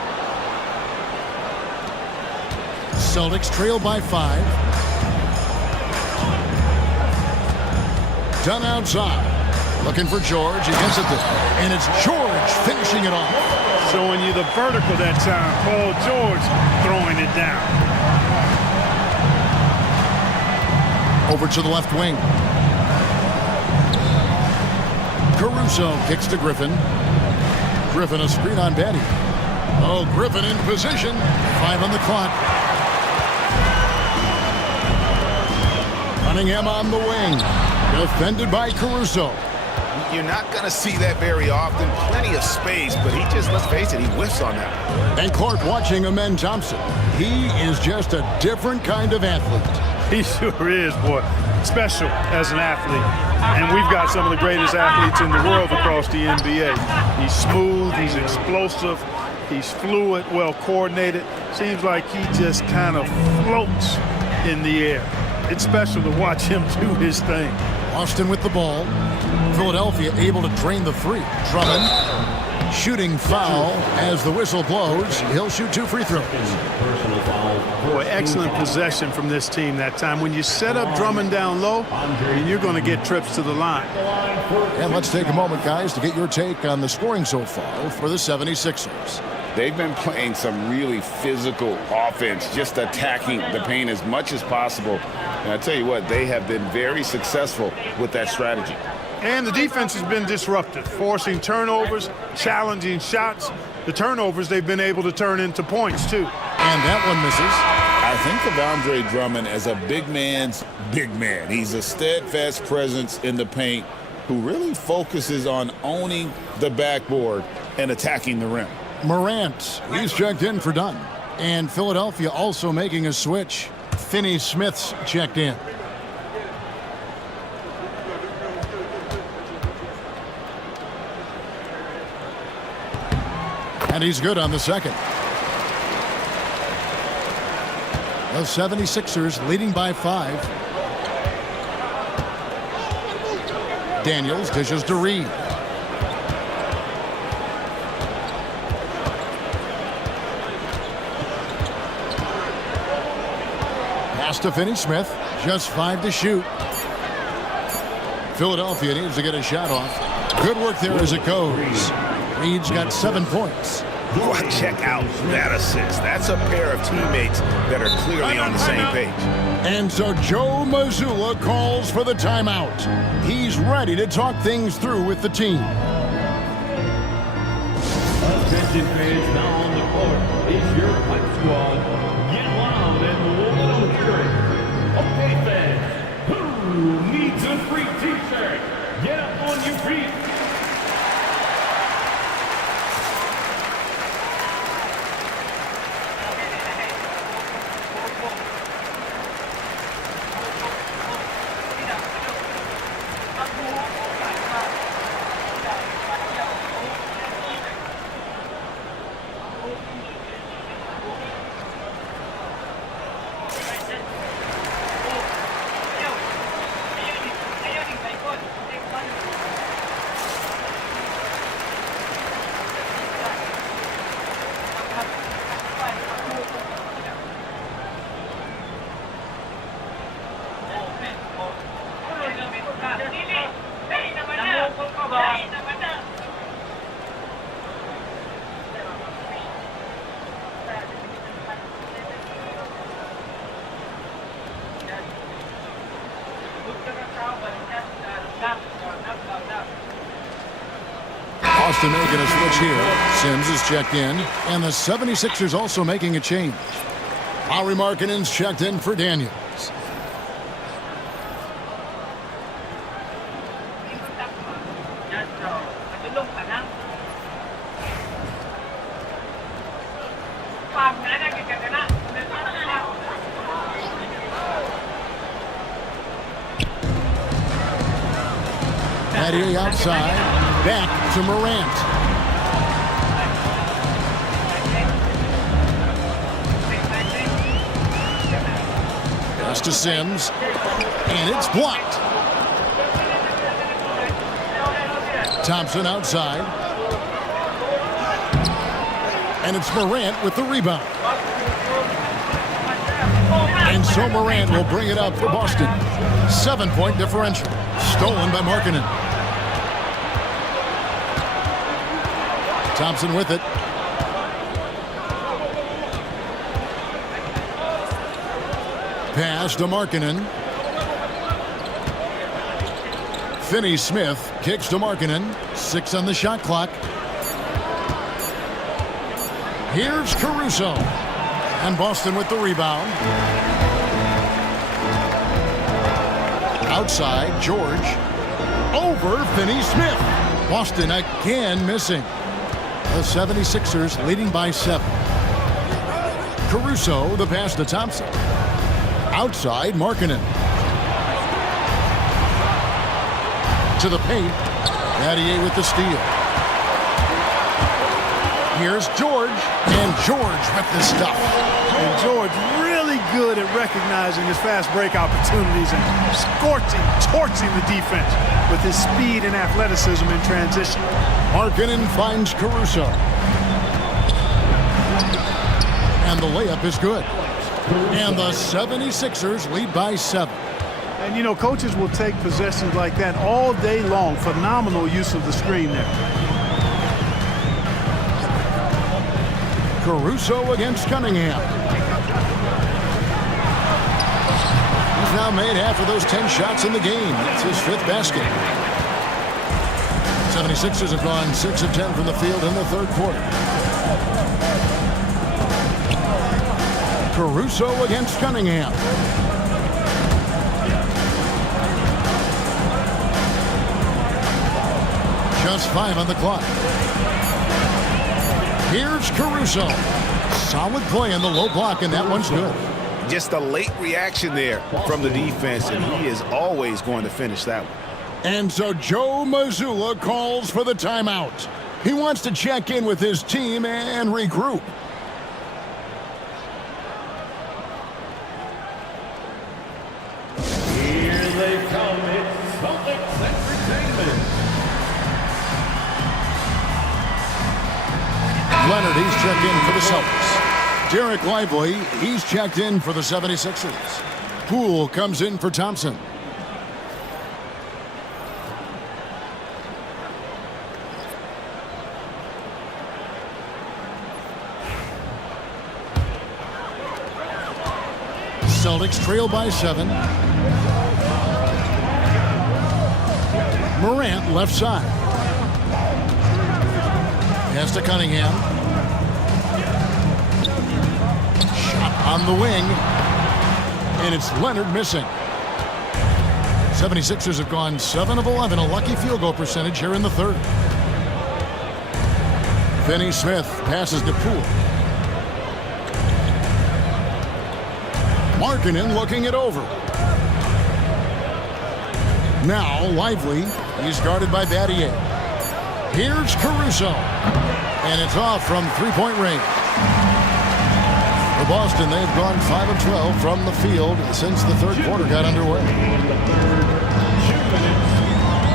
Celtics trail by 5. Done outside. Looking for George. He gets it there. And it's George finishing it off. Showing you the vertical that time. Paul George throwing it down. Over to the left wing. Caruso kicks to Griffin. Griffin a screen on Betty. Oh, Griffin in position. 5 on the clock. Cunningham on the wing. Defended by Caruso. You're not going to see that very often. Plenty of space, but he just, let's face it, he whiffs on that. And Clark watching Amen Thompson. He is just a different kind of athlete. He sure is, boy. Special as an athlete. And we've got some of the greatest athletes in the world across the NBA. He's smooth, he's explosive, he's fluid, well coordinated. Seems like he just kind of floats in the air. It's special to watch him do his thing. Austin with the ball. Philadelphia able to drain the 3. Drummond shooting foul as the whistle blows. He'll shoot 2 free throws. Boy, excellent possession from this team that time. When you set up Drummond down low, and you're going to get trips to the line. And let's take a moment, guys, to get your take on the scoring so far for the 76ers. They've been playing some really physical offense, just attacking the paint as much as possible. And I tell you what, they have been very successful with that strategy. And the defense has been disruptive, forcing turnovers, challenging shots. The turnovers they've been able to turn into points, too. And that one misses. I think of Andre Drummond as a big man's big man. He's a steadfast presence in the paint who really focuses on owning the backboard and attacking the rim. Morant, he's checked in for Dunn. And Philadelphia also making a switch. Finney-Smith's checked in. And he's good on the second. The 76ers leading by 5. Daniels dishes to Reed. Pass to Finney-Smith. Just 5 to shoot. Philadelphia needs to get a shot off. Good work there as it goes. Reed's got 7 points. Check out that assist. That's a pair of teammates that are clearly on the same page. And so Joe Mazzulla calls for the timeout. He's ready to talk things through with the team. Attention fans, now on the court is your pipe squad. Get loud and let them hear it. Okay, fans, who needs a free t-shirt? Get up on your feet. Boston making a switch here. Sims is checked in, and the 76ers also making a change. Lauri Markkanen's checked in for Daniels. Patty outside, back to Morant. Pass to Sims, and it's blocked. Thompson outside. And it's Morant with the rebound. And so Morant will bring it up for Boston. 7-point differential. Stolen by Markkanen. Thompson with it. Pass to Markkanen. Finney-Smith kicks to Markkanen. 6 on the shot clock. Here's Caruso. And Boston with the rebound. Outside, George. Over Finney-Smith. Boston again missing. The 76ers leading by 7. Caruso, the pass to Thompson. Outside, Markkanen. To the paint. Battier with the steal. Here's George. And George with the stuff. And George really good at recognizing his fast break opportunities and torching the defense with his speed and athleticism in transition. Markkanen finds Caruso. And the layup is good. And the 76ers lead by 7. And, you know, coaches will take possessions like that all day long. Phenomenal use of the screen there. Caruso against Cunningham. He's now made half of those 10 shots in the game. It's his 5th basket. 76ers have gone 6 of 10 from the field in the 3rd quarter. Caruso against Cunningham. Just 5 on the clock. Here's Caruso. Solid play in the low block, and that one's good. Just a late reaction there from the defense, and he is always going to finish that one. And so Joe Mazzulla calls for the timeout. He wants to check in with his team and regroup. Here they come. It's Celtics Entertainment. Leonard, he's checked in for the Celtics. Derek Lively, he's checked in for the 76ers. Poole comes in for Thompson. Celtics trail by 7. Morant left side. Pass to Cunningham. Shot on the wing. And it's Leonard missing. 76ers have gone 7 of 11, a lucky field goal percentage here in the 3rd. Finney-Smith passes to Poole. Markkanen looking it over. Now Lively. He's guarded by Battier. Here's Caruso. And it's off from 3-point range. For Boston, they've gone 5 of 12 from the field since the 3rd quarter got underway.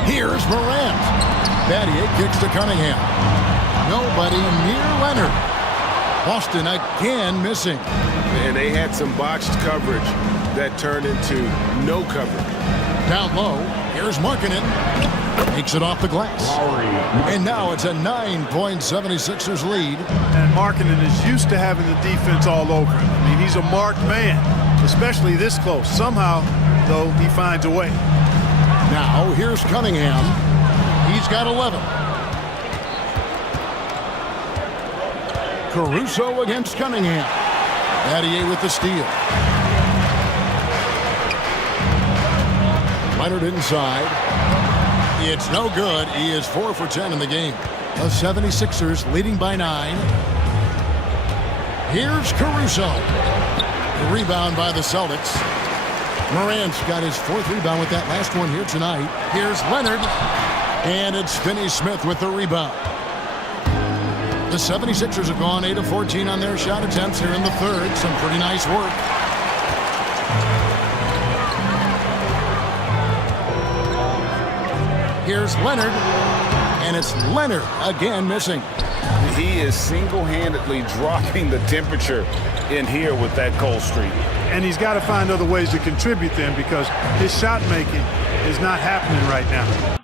Here's Morant. Battier kicks to Cunningham. Nobody near Leonard. Boston again missing. And they had some botched coverage that turned into no coverage. Down low, here's Markkanen. Takes it off the glass. And now it's a 9-point 76ers lead. And Markkanen is used to having the defense all over him. I mean, he's a marked man, especially this close. Somehow, though, he finds a way. Now, here's Cunningham. He's got 11. Caruso against Cunningham. Battier with the steal. Leonard inside. It's no good. He is 4 for 10 in the game. The 76ers leading by 9. Here's Caruso. The rebound by the Celtics. Morant's got his 4th rebound with that last one here tonight. Here's Leonard. And it's Finney-Smith with the rebound. The 76ers have gone 8 of 14 on their shot attempts here in the third. Some pretty nice work. Here's Leonard. And it's Leonard again missing. He is single-handedly dropping the temperature in here with that cold streak. And he's got to find other ways to contribute then, because his shot making is not happening right now.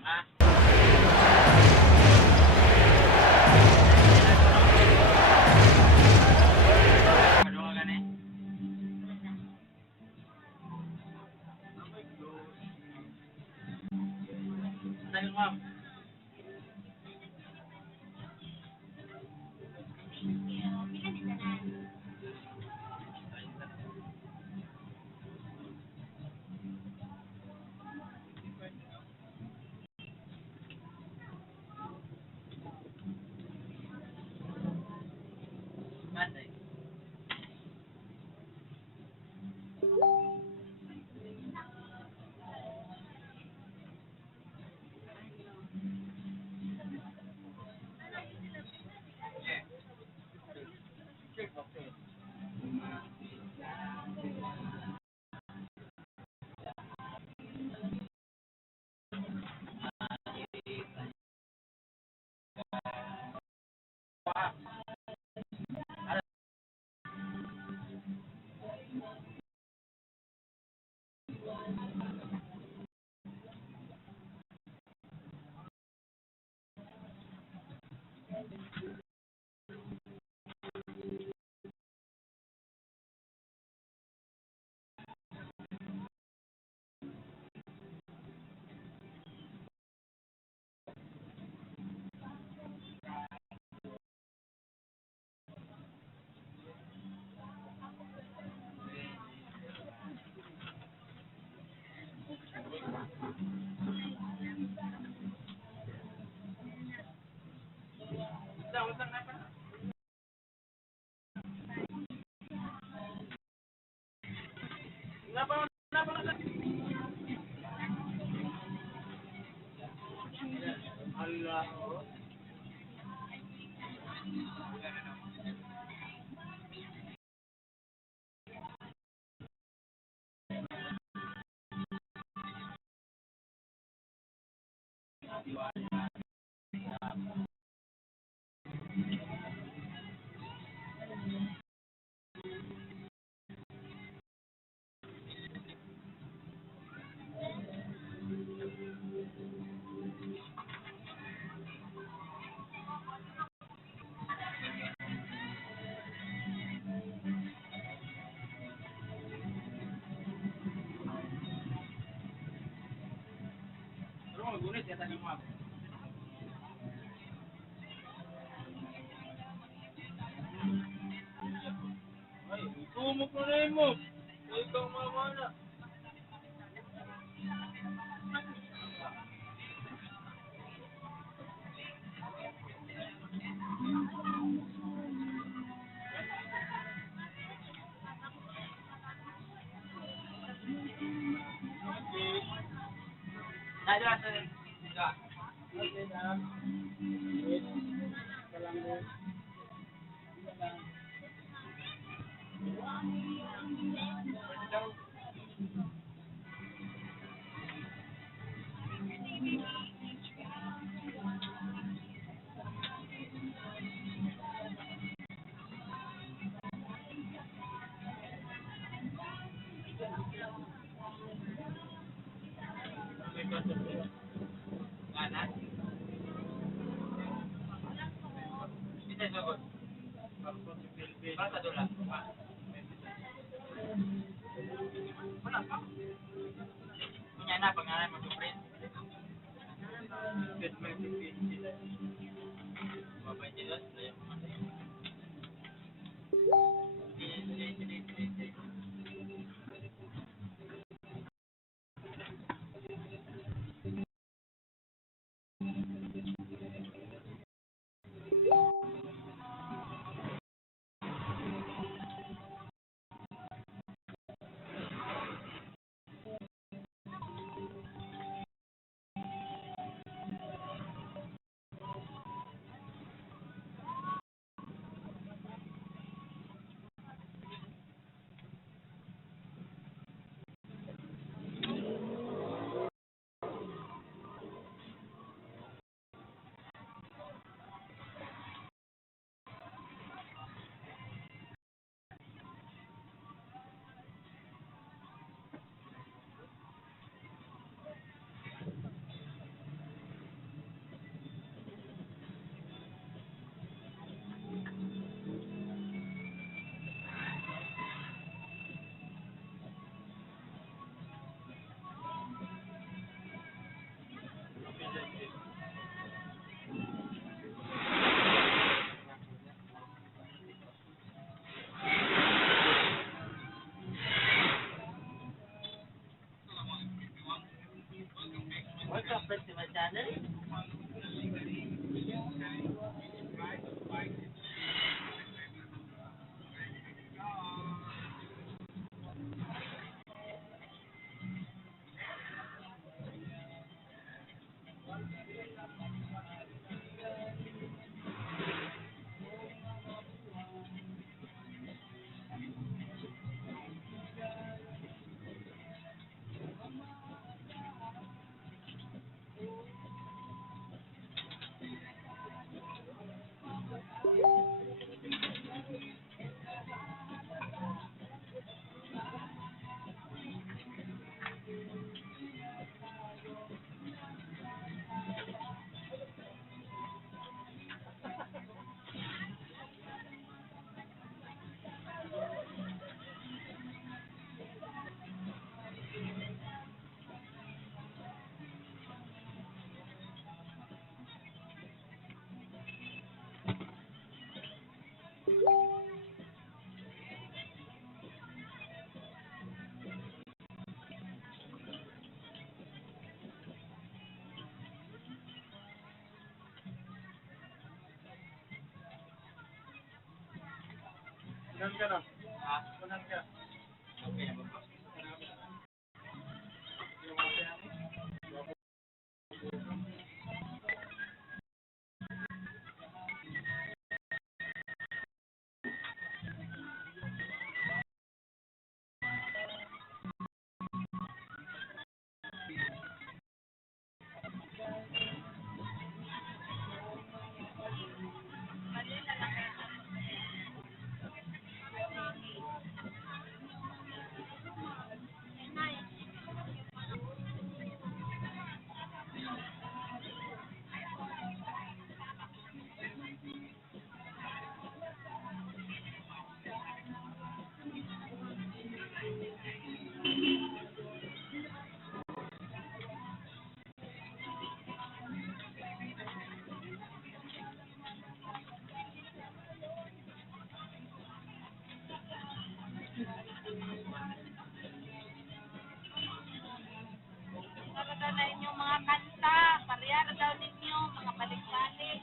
na inyong mga kanta. Pareha daw ninyo, mga balik-balik.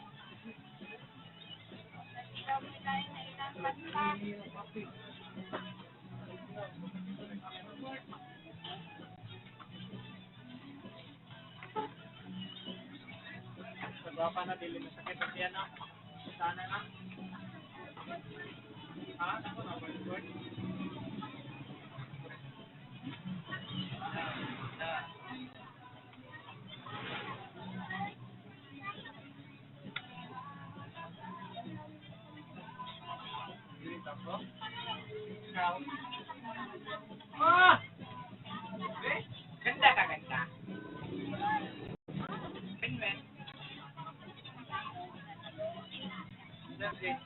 Daw nila na ilang kanta. Nagwapa na, dili na sakit at yan na. Sana na. Ha? Ako na, boy. Ah! Ganda ka, ganda. Ben.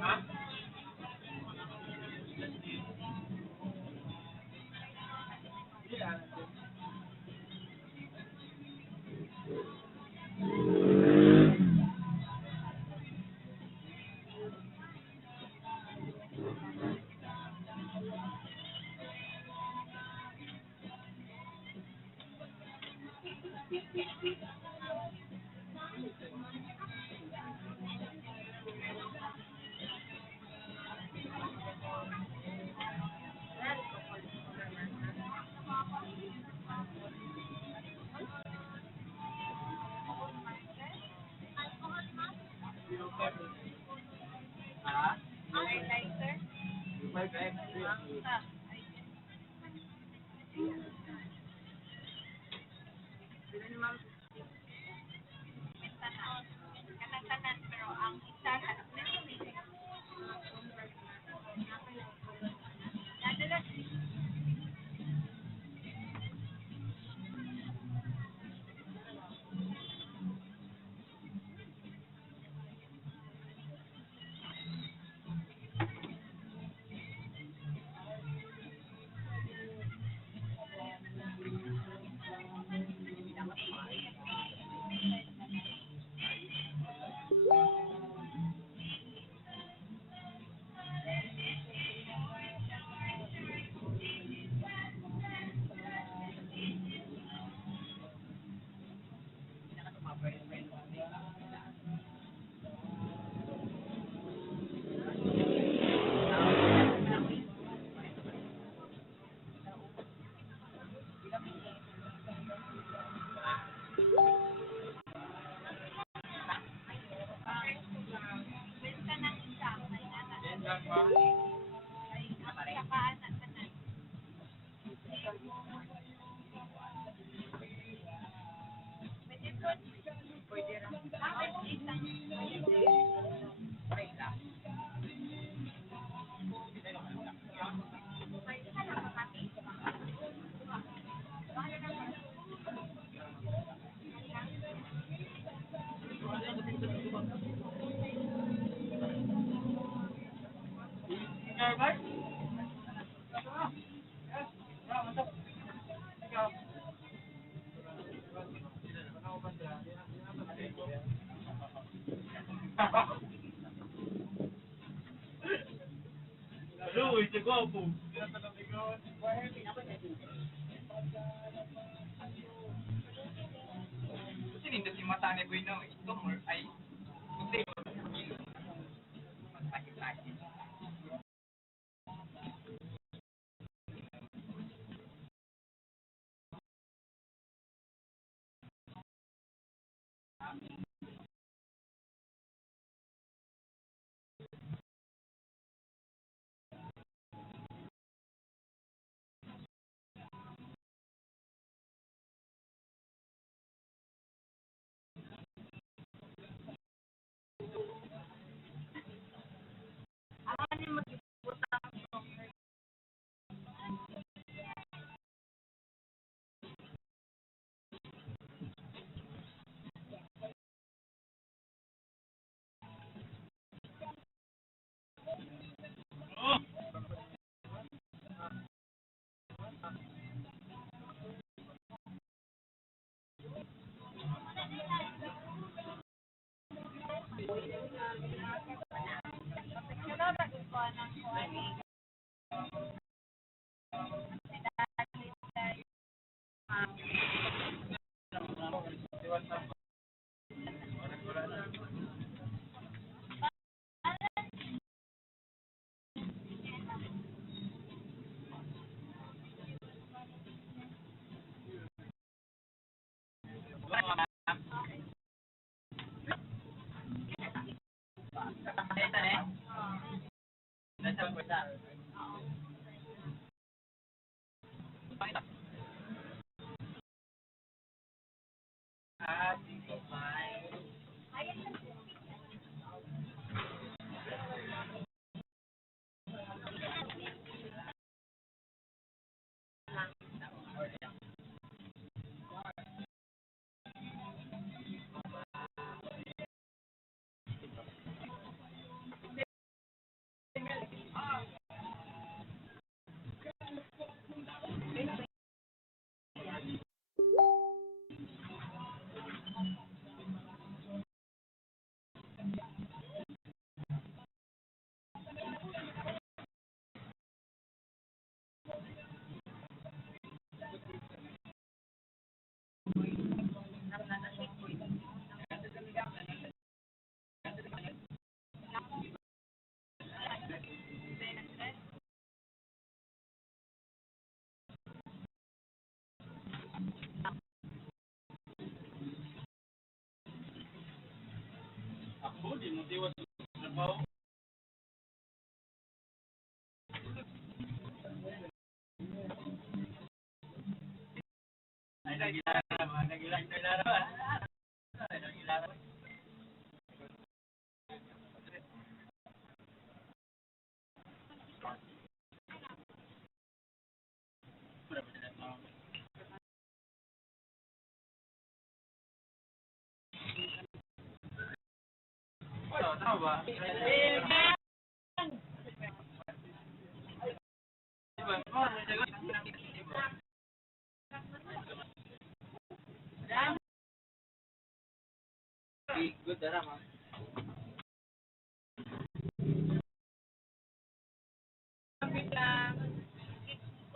Ha? Kanan-kanan, pero ang isa nadalas. Aduh, itu gua po. Kasi nindot yung mata ni Bueno. Ito, ay,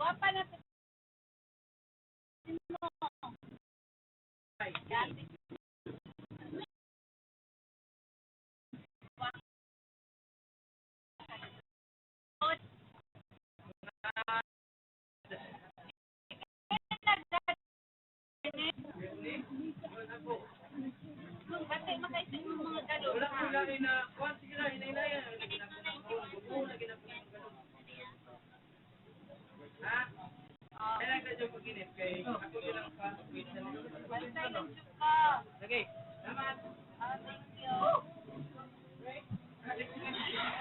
Guapa na mo. Kasi makaisip mo mga galo. Wala ko lang na kwan sila hinay-hinay. Ha? Kailan ka dyan pag-inip kay ako bilang pa-pizza nito. Sige, salamat. Thank you.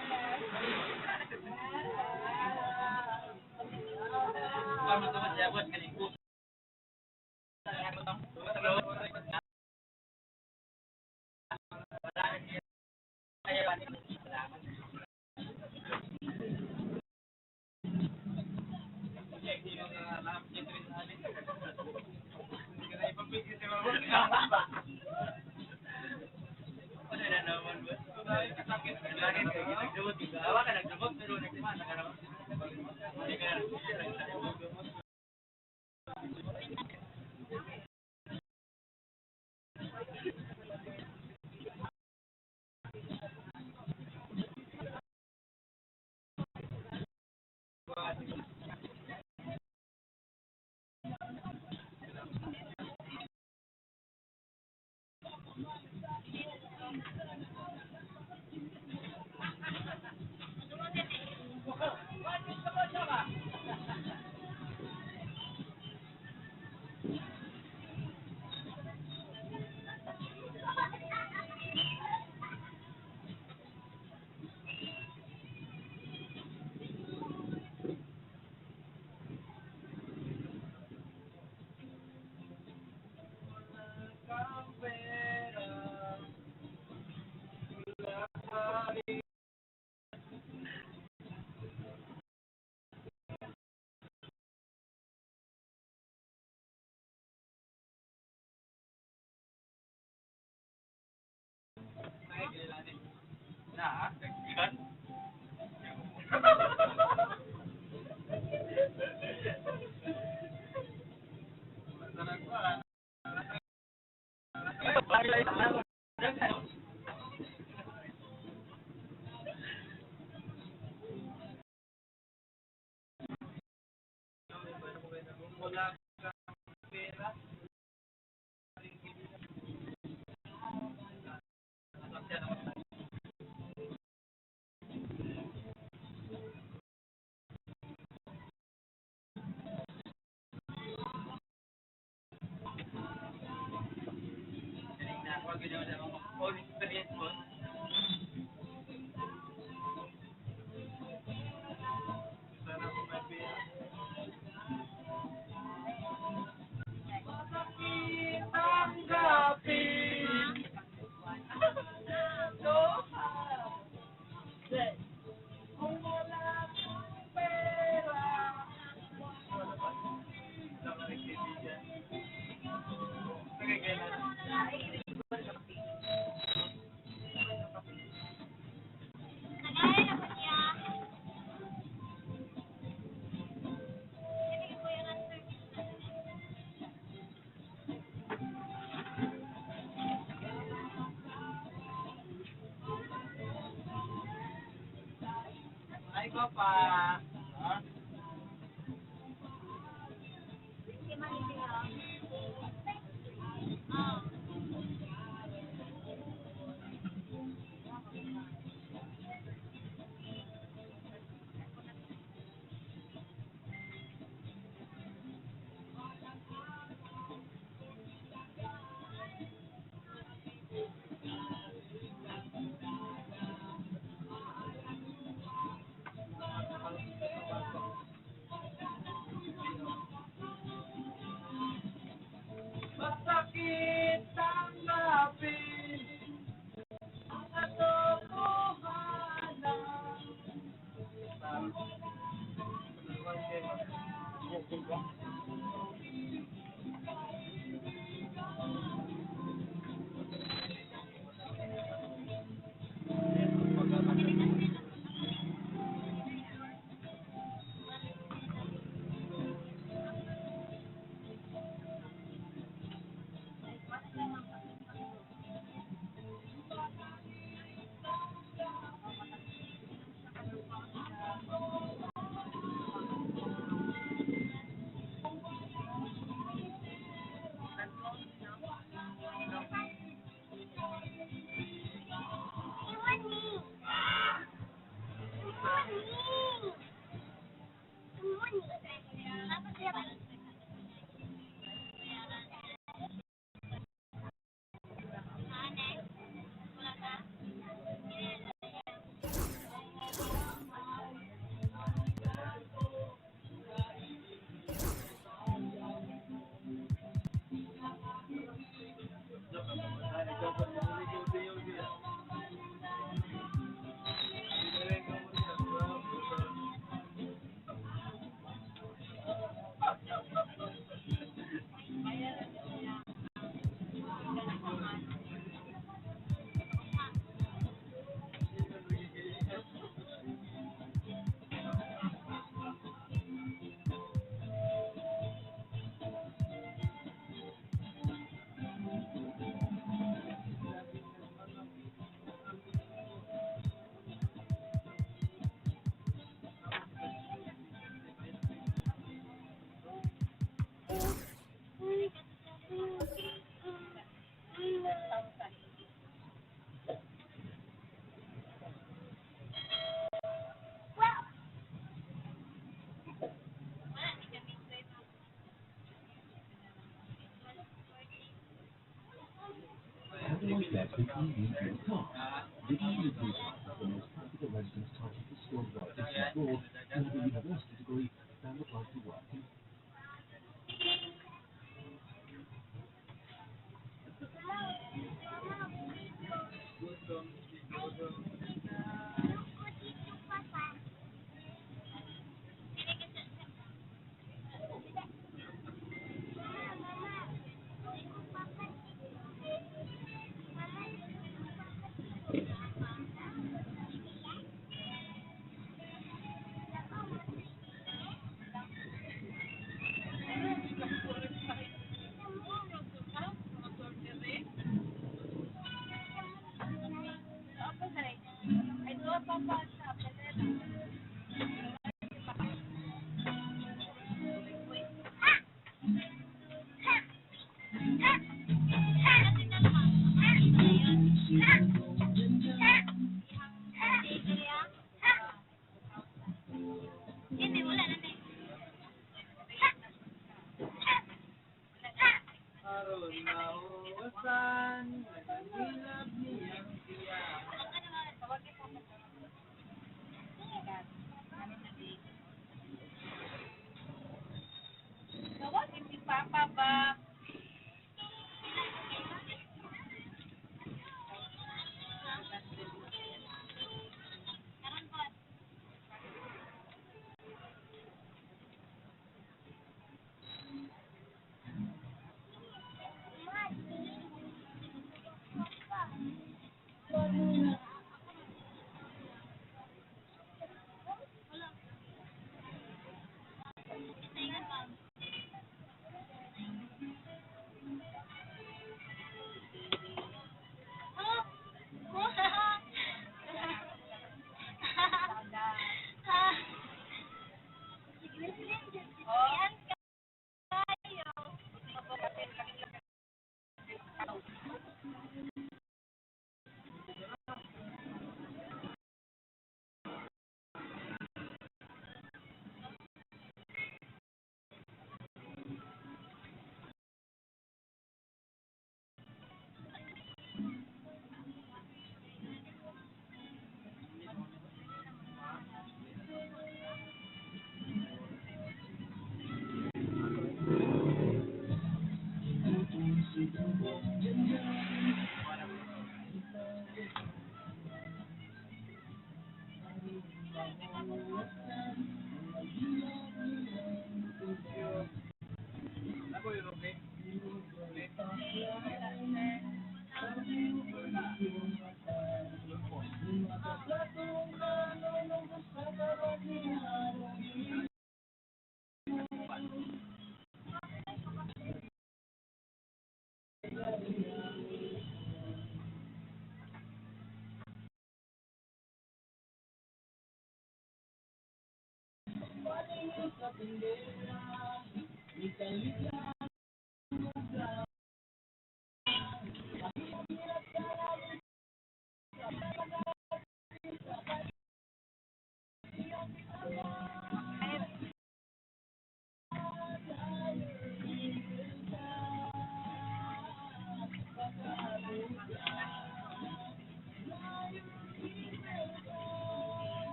Kami naman siya buat kaniko.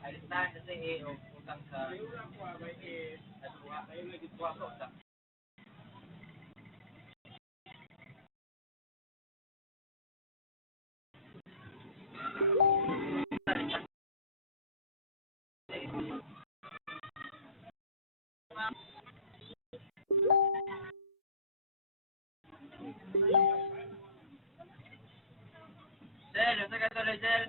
Alistahan kasi utang sa may gitwa ko utang. Sel, ito ka to, Sel.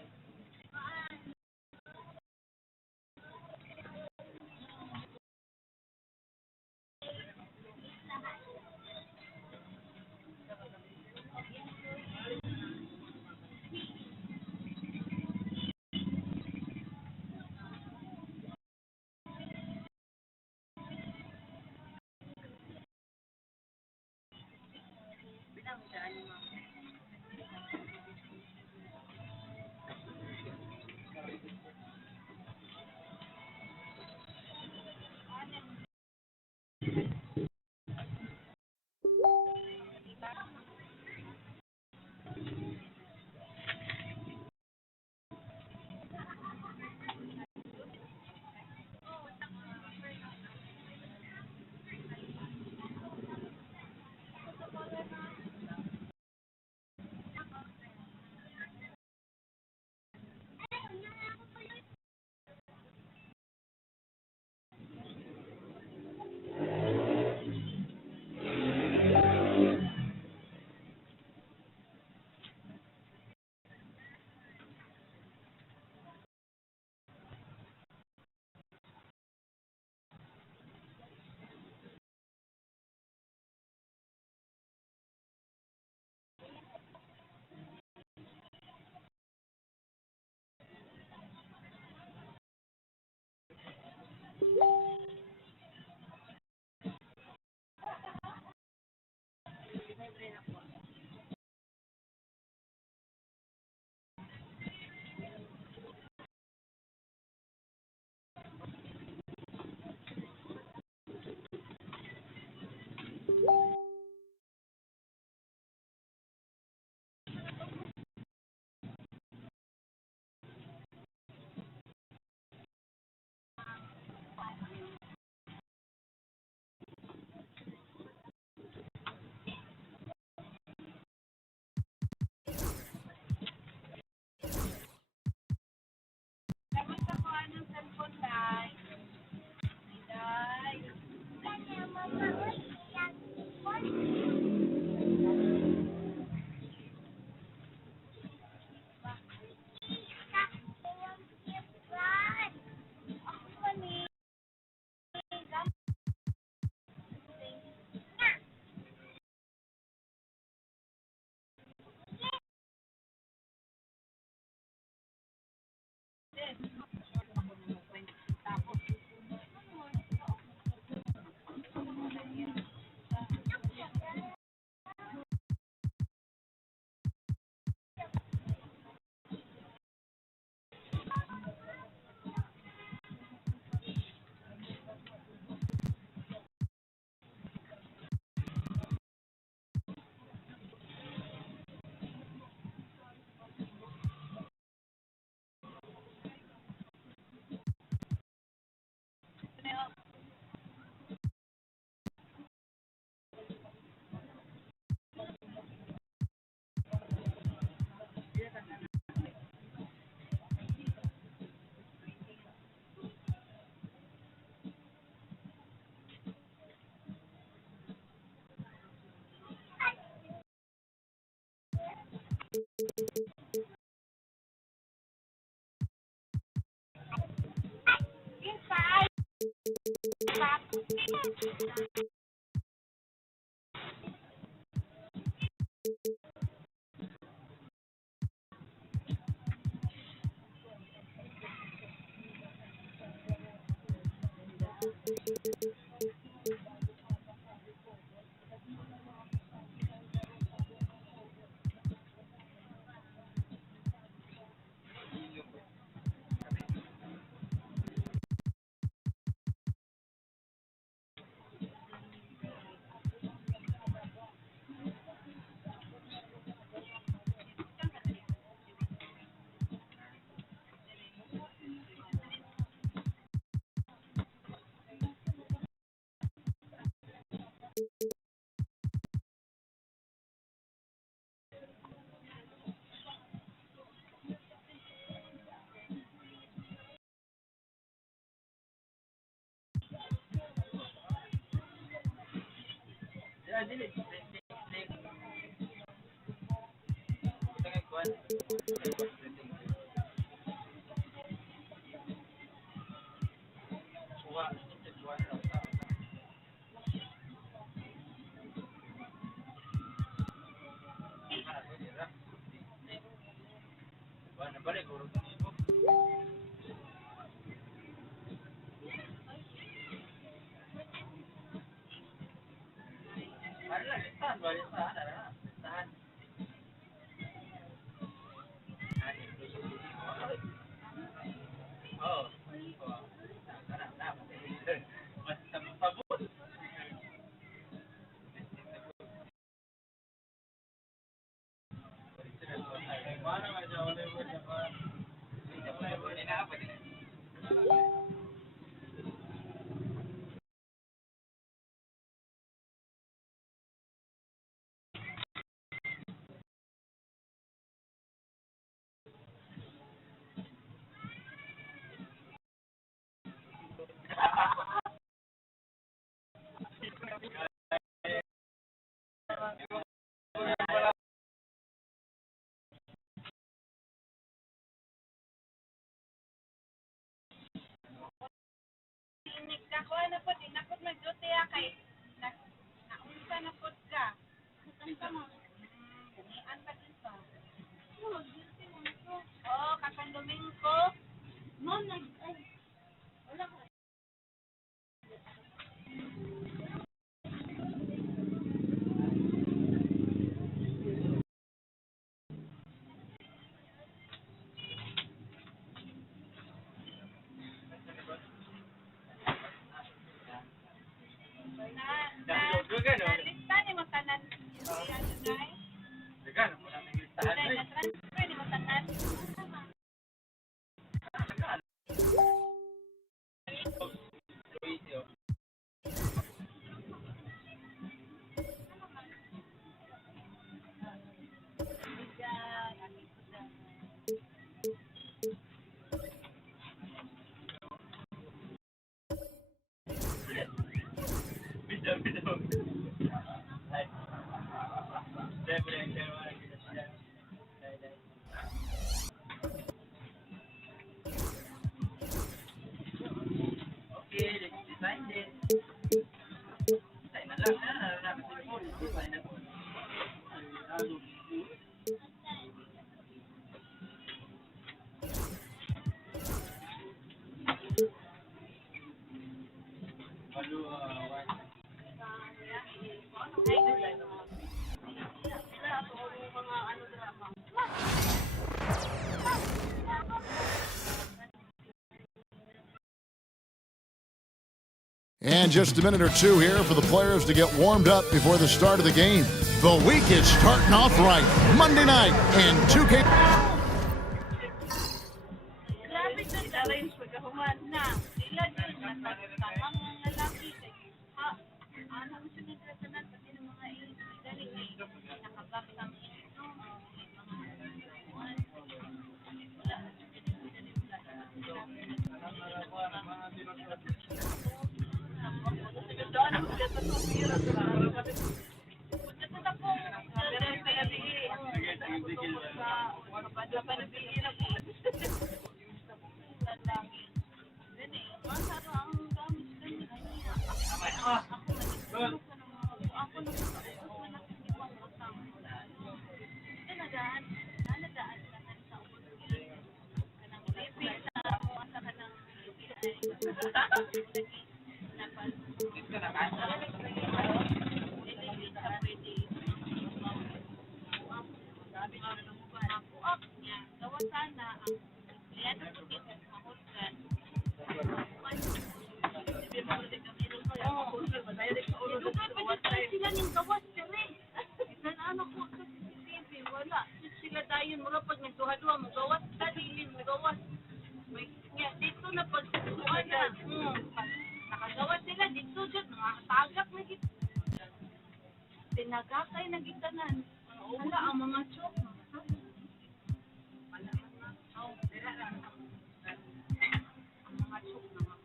dili. Tengah kuat. Kuat. Balik urut ibu. Ada tahan, balik tahan, ada tahan. Oh, masih sabun. Mana aja oleh ini apa ini? Nakuha na po, dinakot mag-duty kay naunsa na po ka. Kanta mo. Bumian pa din pa. Oo, kakang Domingo. No, wala ka. Nalista ni mo tanan. Degan, wala nang listahan. Na-transfer ni mo tanan. And just a minute or two here for the players to get warmed up before the start of the game. The week is starting off right. Monday night and 2K. Grabe sa challenge pagkahuman na. Sila dun, nagtamang mga lalaki. Anong sunod na tanan, pati ng mga dali nakabak ang Nagkakay na gitanan. Wala ang mga chok. Wala ang mga chok. Ang mga chok na mga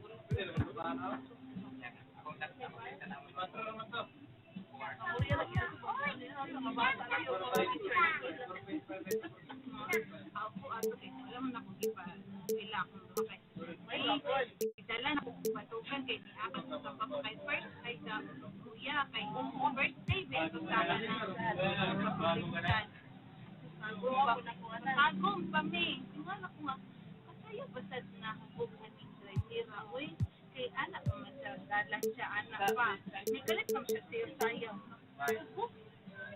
mga bata lang yung mga teacher. Ako, ato, alam mo na kung iba, sila akong makay. Dala na kung batukan kay di ako sa kay first, kay sa kuya, kay birthday, beso sana na. Agong kami. Yung anak ko nga, kasaya basad na hubog na teacher ay tira. Uy, kay anak ko dalan siya anak pa. May galit naman siya sa'yo sayang.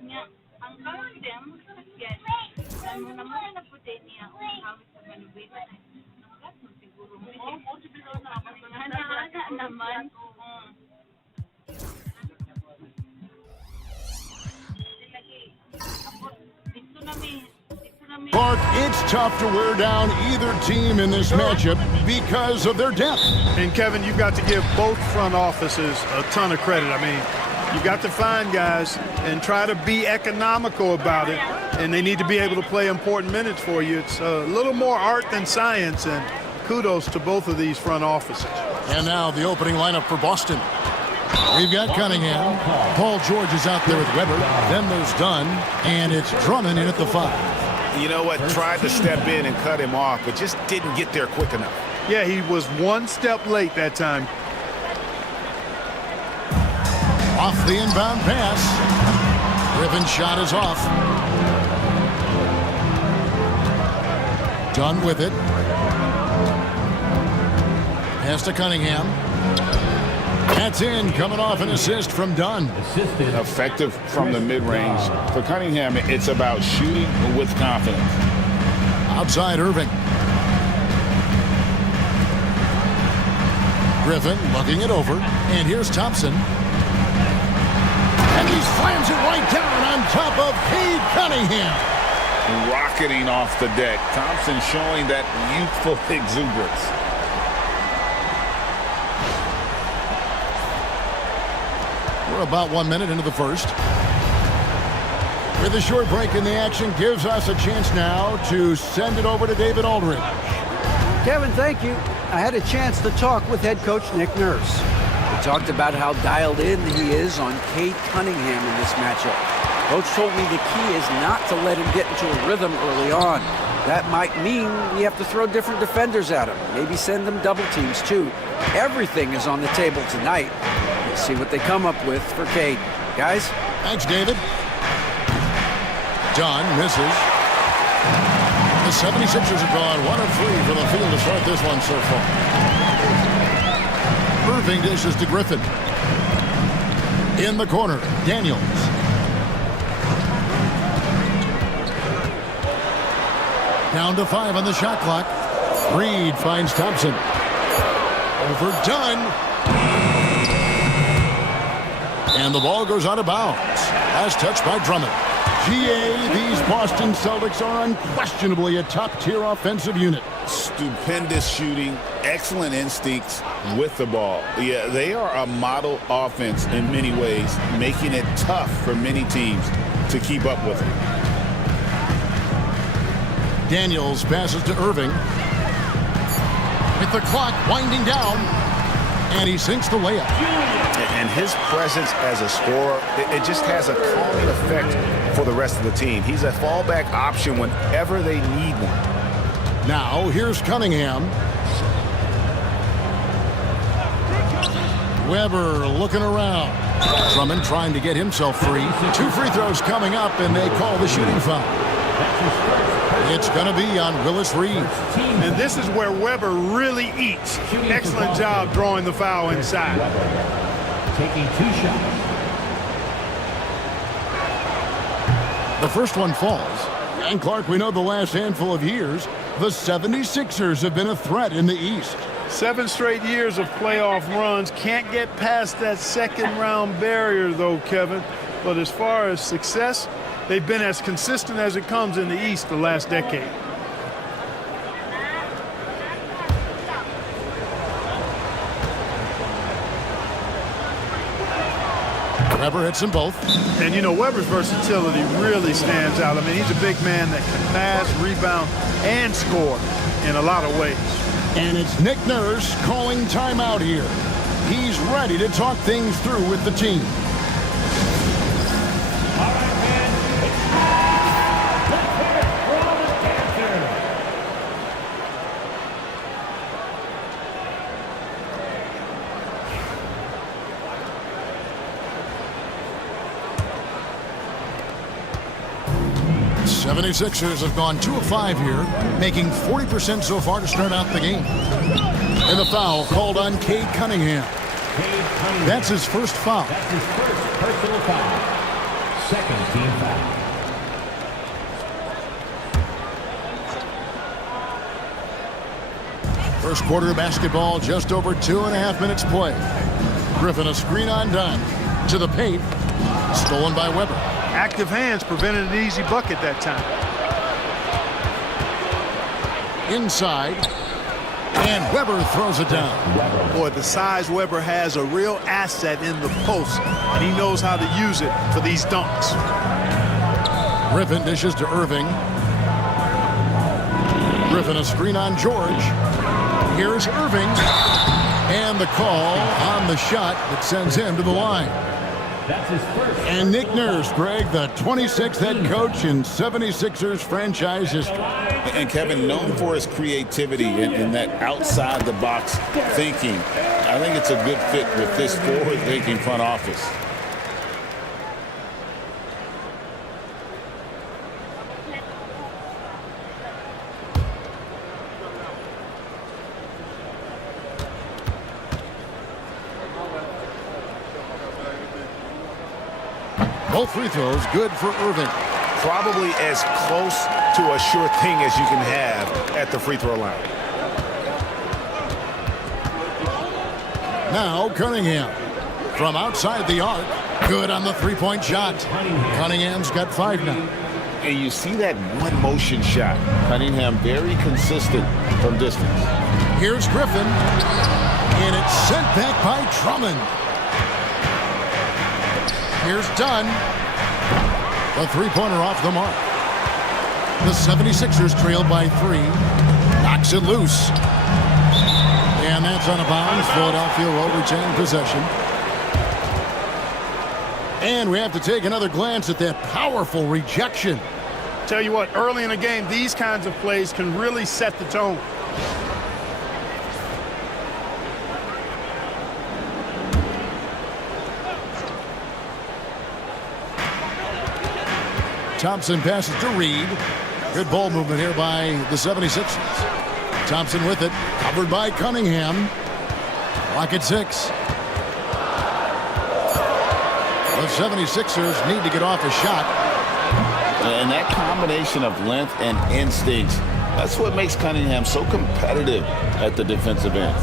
Niya, ang kawandem, yan, ano naman na po din niya, hawit sa manubitan. Nanggat mo siguro. Anak naman. Dito namin. Clark, it's tough to wear down either team in this matchup because of their depth. And Kevin, you've got to give both front offices a ton of credit. I mean, you've got to find guys and try to be economical about it, and they need to be able to play important minutes for you. It's a little more art than science, and kudos to both of these front offices. And now the opening lineup for Boston. We've got Cunningham. Paul George is out there with Weber. Then there's Dunn, and it's Drummond in at the 5. You know what? Tried to step in and cut him off, but just didn't get there quick enough. Yeah, he was one step late that time. Off the inbound pass. Griffin's shot is off. Dunn with it. Pass to Cunningham. That's in, coming off an assist from Dunn. Effective from the mid-range. For Cunningham, it's about shooting with confidence. Outside Irving. Griffin looking it over. And here's Thompson. And he slams it right down on top of Cade Cunningham. Rocketing off the deck. Thompson showing that youthful exuberance. We're about 1 minute into the first. With a short break in the action, gives us a chance now to send it over to David Aldridge. Kevin, thank you. I had a chance to talk with head coach Nick Nurse. We talked about how dialed in he is on Cade Cunningham in this matchup. Coach told me the key is not to let him get into a rhythm early on. That might mean we have to throw different defenders at him. Maybe send them double teams too. Everything is on the table tonight. Let's see what they come up with for Cade. Guys? Thanks, David. Dunn misses. The 76ers have gone 1 of 3 from the field to start this one so far. Irving dishes to Griffin. In the corner, Daniels. Down to 5 on the shot clock. Reed finds Thompson. Over Dunn. And the ball goes out of bounds. Last touch by Drummond. GA, these Boston Celtics are unquestionably a top-tier offensive unit. Stupendous shooting, excellent instincts with the ball. Yeah, they are a model offense in many ways, making it tough for many teams to keep up with them. Daniels passes to Irving. With the clock winding down, and he sinks the layup. And his presence as a scorer, it just has a calming effect for the rest of the team. He's a fallback option whenever they need one. Now, here's Cunningham. Weber looking around. Drummond trying to get himself free. 2 free throws coming up, and they call the shooting foul. It's going to be on Willis Reed. And this is where Weber really eats. Excellent job drawing the foul inside. Taking 2 shots. The first one falls. And Clark, we know the last handful of years, the 76ers have been a threat in the East. 7 straight years of playoff runs. Can't get past that second-round barrier, though, Kevin. But as far as success, they've been as consistent as it comes in the East the last decade. Weber hits them both. And, you know, Weber's versatility really stands out. I mean, he's a big man that can pass, rebound, and score in a lot of ways. And it's Nick Nurse calling timeout here. He's ready to talk things through with the team. All right, fans, 76ers have gone 2 of 5 here, making 40% so far to start out the game. And the foul called on Cade Cunningham. That's his first foul. That's his first personal foul. Second team foul. First quarter of basketball, just over 2.5 minutes play. Griffin a screen on dime to the paint, stolen by Weber. Active hands prevented an easy bucket that time. Inside, and Weber throws it down. Boy, the size Weber has a real asset in the post, and he knows how to use it for these dunks. Griffin dishes to Irving. Griffin a screen on George. Here's Irving, and the call on the shot that sends him to the line. That's his first. And Nick Nurse, Greg, the 26th head coach in 76ers franchise history. And Kevin, known for his creativity and that outside-the-box thinking, I think it's a good fit with this forward-thinking front office. Both free throws good for Irving. Probably as close to a sure thing as you can have at the free throw line. Now Cunningham from outside the arc. Good on the three-point shot. Cunningham's got 5 now. And you see that one motion shot. Cunningham very consistent from distance. Here's Griffin. And it's sent back by Drummond. Here's Dunn. The three-pointer off the mark. The 76ers trailed by 3. Knocks it loose. And that's out of bounds. Philadelphia will retain possession. And we have to take another glance at that powerful rejection. Tell you what, early in the game, these kinds of plays can really set the tone. Thompson passes to Reed. Good ball movement here by the 76ers. Thompson with it, covered by Cunningham. Clock at 6. The 76ers need to get off a shot. And that combination of length and instincts, that's what makes Cunningham so competitive at the defensive end.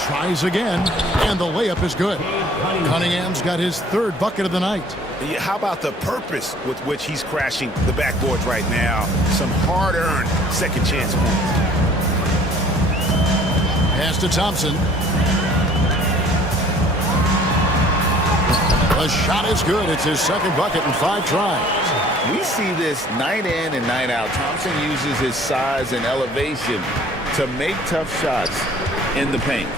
Tries again, and the layup is good. Cunningham's got his 3rd bucket of the night. How about the purpose with which he's crashing the backboards right now? Some hard-earned second chance points. Pass to Thompson. The shot is good. It's his 2nd bucket in 5 tries. We see this night in and night out. Thompson uses his size and elevation to make tough shots in the paint.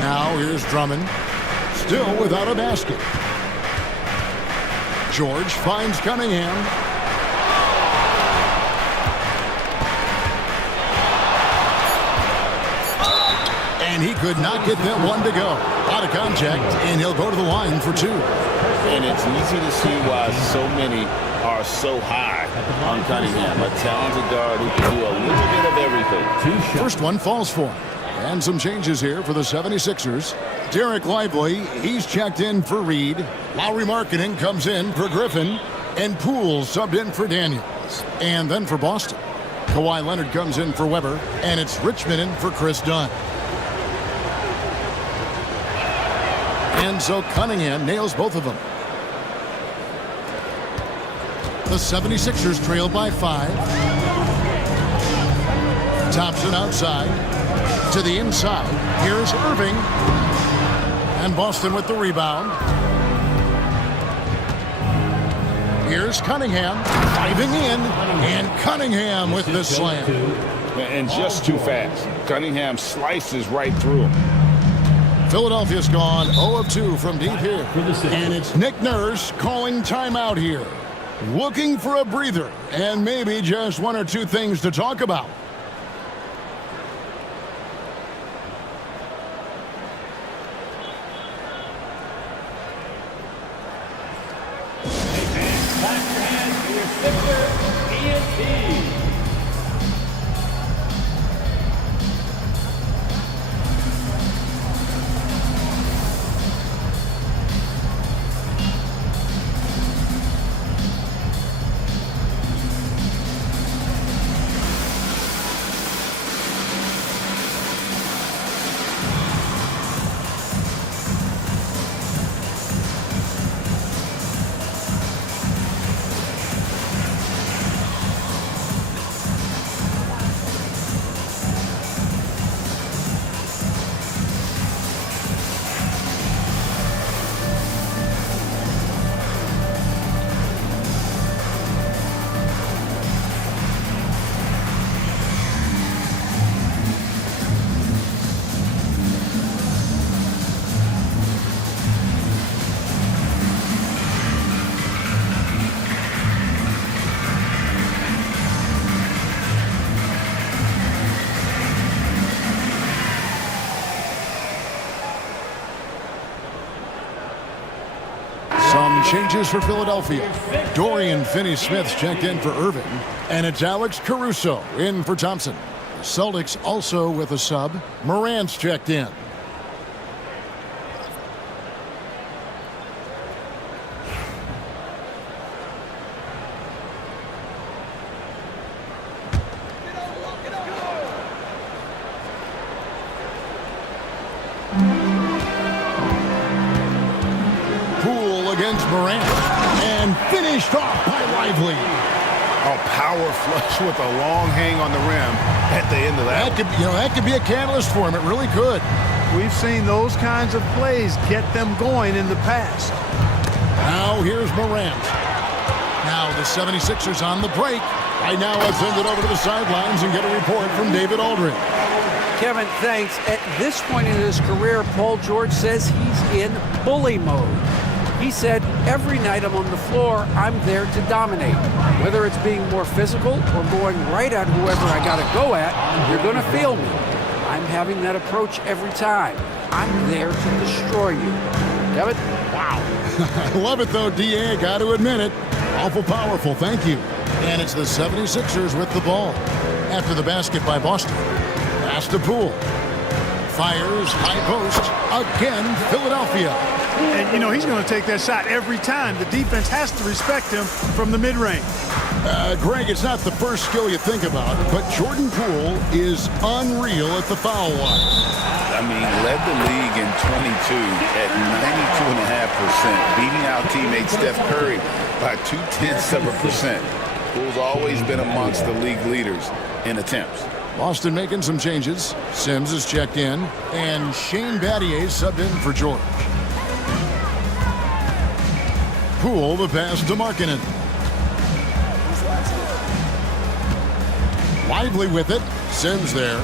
Now here's Drummond, still without a basket. George finds Cunningham. And he could not get that one to go. Out of contact, and he'll go to the line for 2. And it's easy to see why so many are so high on Cunningham. A talented guard who can do a little bit of everything. First one falls for him. And some changes here for the 76ers. Derek Lively, he's checked in for Reed. Lowry Markkanen comes in for Griffin. And Poole subbed in for Daniels. And then for Boston, Kawhi Leonard comes in for Weber. And it's Richmond in for Chris Dunn. And so Cunningham nails both of them. The 76ers trail by 5. Thompson outside. To the inside. Here's Irving. And Boston with the rebound. Here's Cunningham diving in. And Cunningham with the slam. And just too fast. Cunningham slices right through him. Philadelphia's gone 0 of 2 from deep here. And it's Nick Nurse calling timeout here. Looking for a breather. And maybe just 1 or 2 things to talk about. 76ers ENT. Some changes for Philadelphia. Dorian Finney-Smith's checked in for Irving, and it's Alex Caruso in for Thompson. The Celtics also with a sub. Morant's checked in. Against Morant, and finished off by Lively. A power flush with a long hang on the rim at the end of that. That could be a catalyst for him. It really could. We've seen those kinds of plays get them going in the past. Now here's Morant. Now the 76ers on the break. Right now let's send it over to the sidelines and get a report from David Aldridge. Kevin, thanks. At this point in his career, Paul George says he's in bully mode. He said, every night I'm on the floor, I'm there to dominate. Whether it's being more physical or going right at whoever I got to go at, you're going to feel me. I'm having that approach every time. I'm there to destroy you. Kevin? Wow. I love it, though, D.A. Got to admit it. Awful powerful. Thank you. And it's the 76ers with the ball. After the basket by Boston. Pass to Poole. Fires, high post. Again, Philadelphia. And, he's going to take that shot every time. The defense has to respect him from the mid-range. Greg, it's not the first skill you think about, but Jordan Poole is unreal at the foul line. I mean, led the league in 22 at 92.5%, beating out teammate Steph Curry by 0.2%. Poole's always been amongst the league leaders in attempts. Boston making some changes. Sims is checked in, and Shane Battier subbed in for George. Poole, the pass to Markkanen. Lively with it. Sims there.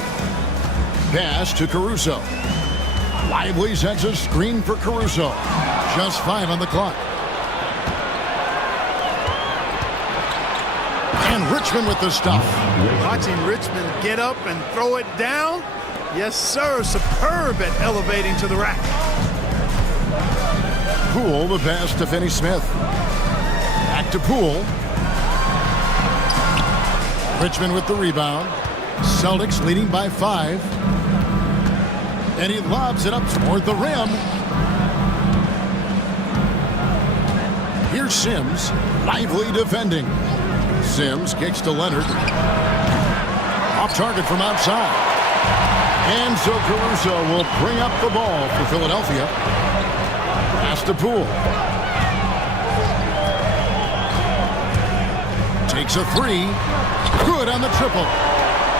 Pass to Caruso. Lively sets a screen for Caruso. Just 5 on the clock. And Richmond with the stuff. Watching Richmond get up and throw it down. Yes, sir. Superb at elevating to the rack. Poole, the pass to Finney-Smith. Back to Poole. Richmond with the rebound. Celtics leading by 5. And he lobs it up toward the rim. Here's Sims. Lively defending. Sims kicks to Leonard. Off target from outside. And so Caruso will bring up the ball for Philadelphia. Pass to Poole. Takes a 3. Good on the triple.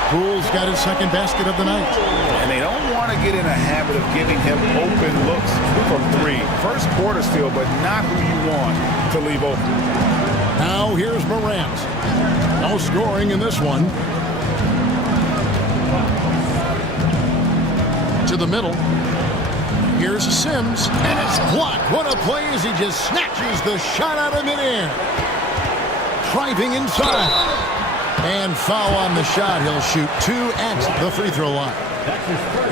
Poole's got his second basket of the night. And they don't want to get in a habit of giving him open looks from 3. First quarter still, but not who you want to leave open. Now here's Morant. No scoring in this one. To the middle. Here's Sims, and it's blocked. What a play as he just snatches the shot out of midair. Driving inside. And foul on the shot. He'll shoot 2 at the free throw line.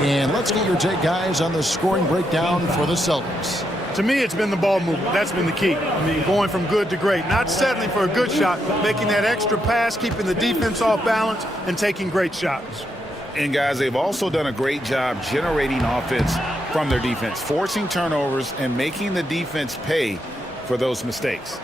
And let's get your take, guys, on the scoring breakdown for the Celtics. To me, it's been the ball movement. That's been the key. I mean, going from good to great. Not settling for a good shot, making that extra pass, keeping the defense off balance, and taking great shots. And, guys, they've also done a great job generating offense from their defense, forcing turnovers and making the defense pay for those mistakes.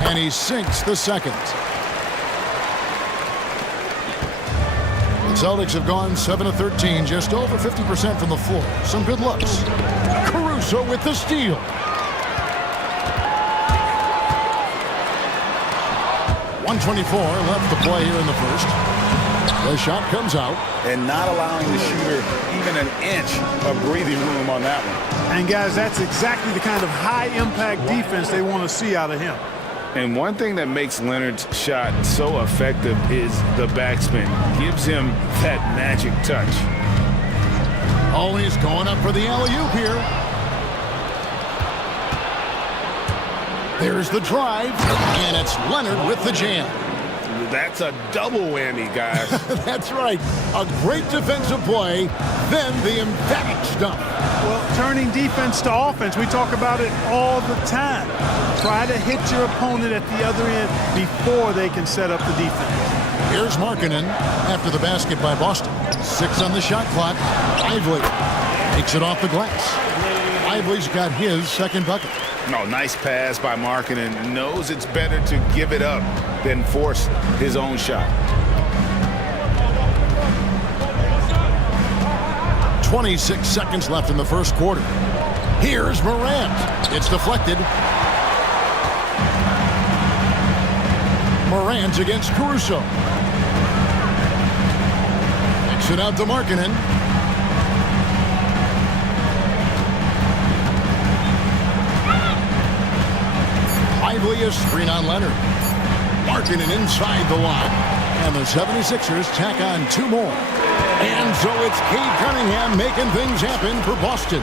And he sinks the second. The Celtics have gone 7 of 13, just over 50% from the floor. Some good looks. Caruso with the steal. .124 left to play here in the first. The shot comes out. And not allowing the shooter even an inch of breathing room on that one. And, guys, that's exactly the kind of high-impact defense they want to see out of him. And one thing that makes Leonard's shot so effective is the backspin. Gives him that magic touch. Oh, he's going up for the alley-oop here. There's the drive, and it's Leonard with the jam. That's a double whammy, guys. That's right. A great defensive play, then the emphatic stuff. Well, turning defense to offense, we talk about it all the time. Try to hit your opponent at the other end before they can set up the defense. Here's Markkanen after the basket by Boston. 6 on the shot clock. Lively takes it off the glass. Lively's got his second bucket. No, nice pass by Markkanen. Knows it's better to give it up than force his own shot. 26 seconds left in the first quarter. Here's Morant. It's deflected. Morant against Caruso. Kicks it out to Markkanen. Lively is screen on Leonard. Markkanen inside the line. And the 76ers tack on 2 more. And so it's Cade Cunningham making things happen for Boston.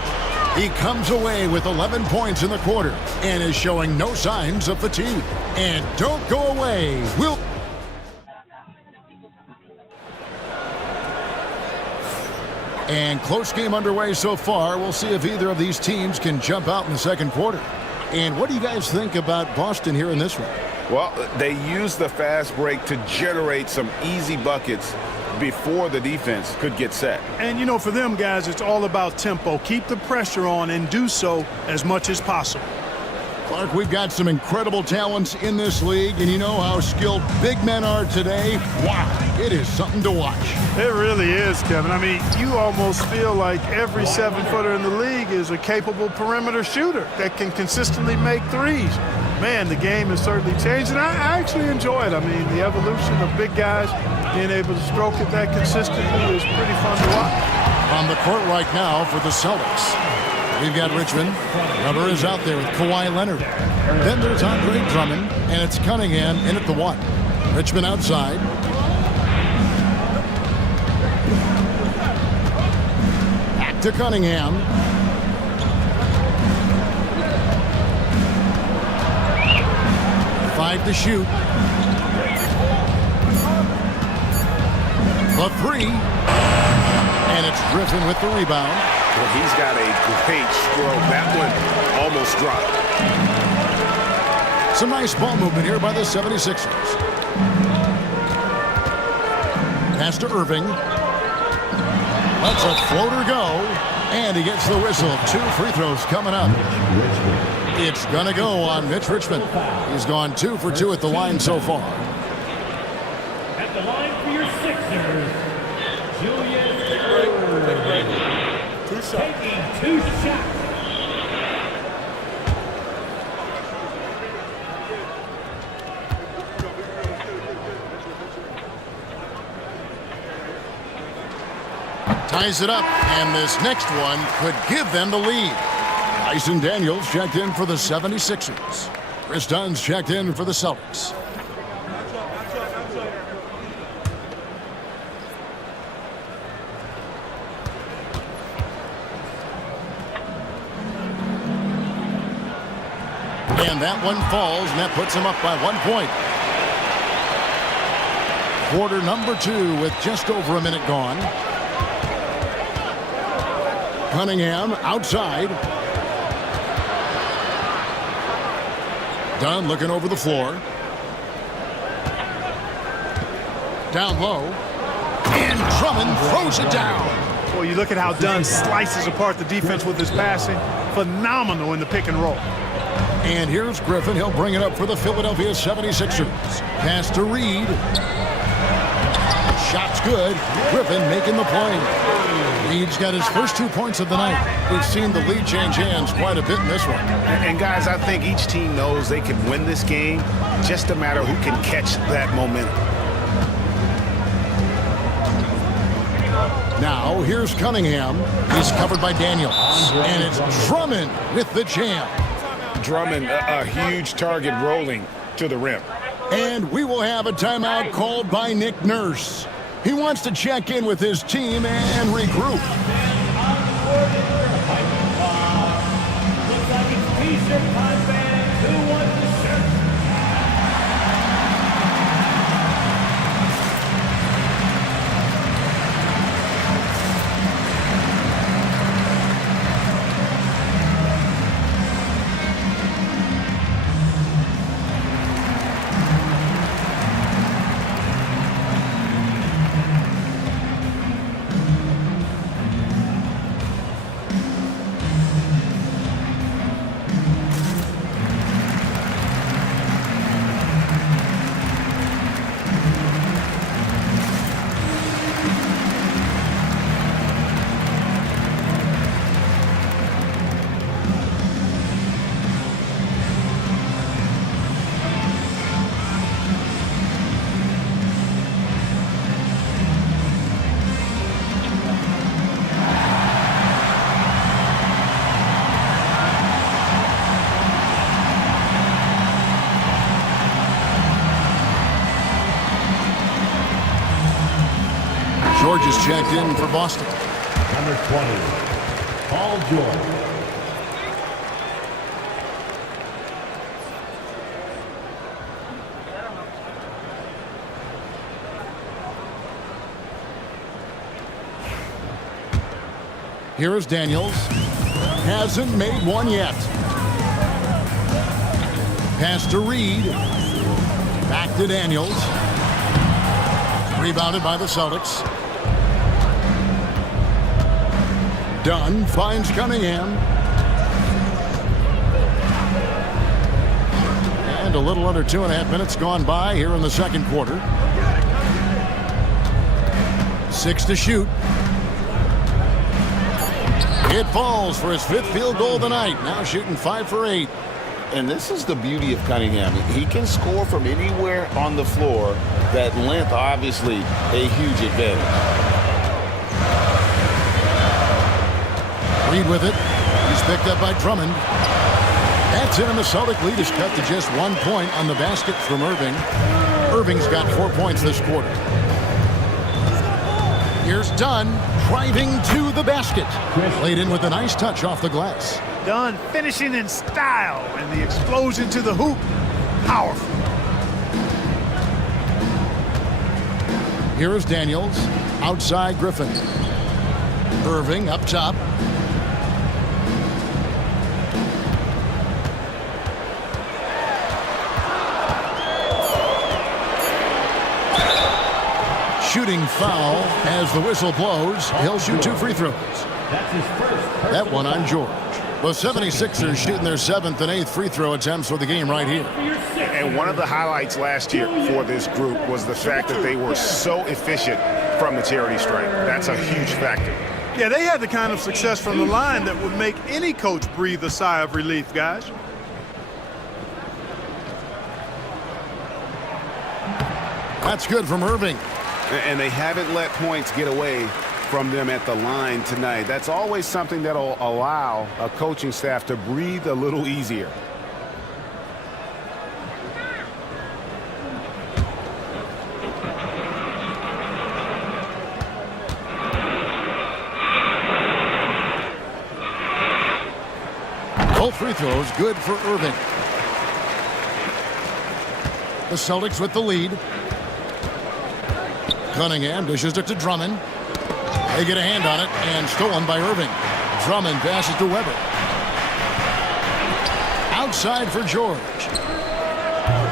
He comes away with 11 points in the quarter and is showing no signs of fatigue. And don't go away. And close game underway so far. We'll see if either of these teams can jump out in the second quarter. And what do you guys think about Boston here in this one? Well, they use the fast break to generate some easy buckets before the defense could get set. And, you know, for them, guys, it's all about tempo. Keep the pressure on and do so as much as possible. Clark, we've got some incredible talents in this league, and you know how skilled big men are today. Wow, it is something to watch. It really is, Kevin. I mean, you almost feel like every 7-footer in the league is a capable perimeter shooter that can consistently make threes. Man, the game has certainly changed, and I actually enjoy it. I mean, the evolution of big guys being able to stroke it that consistently is pretty fun to watch. On the court right now for the Celtics, we've got Richmond. Rubber is out there with Kawhi Leonard. Then there's Andre Drummond, and it's Cunningham in at the 1. Richmond outside. Back to Cunningham. Five to shoot. The 3. And it's Griffin with the rebound. Well, he's got a great stroke. That one almost dropped. Some nice ball movement here by the 76ers. Pass to Irving. Lets a floater go. And he gets the whistle. 2 free throws coming up. It's going to go on Mitch Richmond. He's gone 2 for 2 at the line so far. At the line for your Sixers, Julius taking 2 shots. Ties it up, and this next one could give them the lead. Dyson Daniels checked in for the 76ers. Chris Dunn's checked in for the Celtics. And that one falls, and that puts him up by 1 point. Quarter number 2 with just over a minute gone. Cunningham outside. Dunn looking over the floor. Down low. And Drummond throws it down. Well, you look at how Dunn slices apart the defense with his passing. Phenomenal in the pick and roll. And here's Griffin. He'll bring it up for the Philadelphia 76ers. Pass to Reed. Shot's good. Griffin making the play. Reed's got his first 2 points of the night. We've seen the lead change hands quite a bit in this one. And guys, I think each team knows they can win this game. Just a matter who can catch that momentum. Now, here's Cunningham. He's covered by Daniels. And it's Drummond with the jam. Drummond, a huge target rolling to the rim. And we will have a timeout called by Nick Nurse. He wants to check in with his team and regroup. Looks like it's T-shirt time, fans. Who wants the shirt? George is checked in for Boston. Number 20, Paul George. Here is Daniels. Hasn't made one yet. Pass to Reed. Back to Daniels. Rebounded by the Celtics. Dunn finds Cunningham. And a little under 2.5 minutes gone by here in the second quarter. 6 to shoot. It falls for his 5th field goal of the night. Now shooting 5 for 8. And this is the beauty of Cunningham. He can score from anywhere on the floor. That length, obviously, a huge advantage. Reed with it. He's picked up by Drummond. That's it, and the Celtic lead is cut to just 1 point on the basket from Irving. Irving's got 4 points this quarter. Here's Dunn driving to the basket. Laid in with a nice touch off the glass. Dunn finishing in style, and the explosion to the hoop. Powerful. Here is Daniels. Outside Griffin. Irving up top. Shooting foul as the whistle blows. He'll shoot 2 free throws. That one on George. The 76ers shooting their 7th and 8th free throw attempts for the game right here. And one of the highlights last year for this group was the fact that they were so efficient from the charity stripe. That's a huge factor. Yeah, they had the kind of success from the line that would make any coach breathe a sigh of relief, guys. That's good from Irving. And they haven't let points get away from them at the line tonight. That's always something that'll allow a coaching staff to breathe a little easier. Both free throws good for Irving. The Celtics with the lead. Cunningham dishes it to Drummond. They get a hand on it and stolen by Irving. Drummond passes to Weber. Outside for George.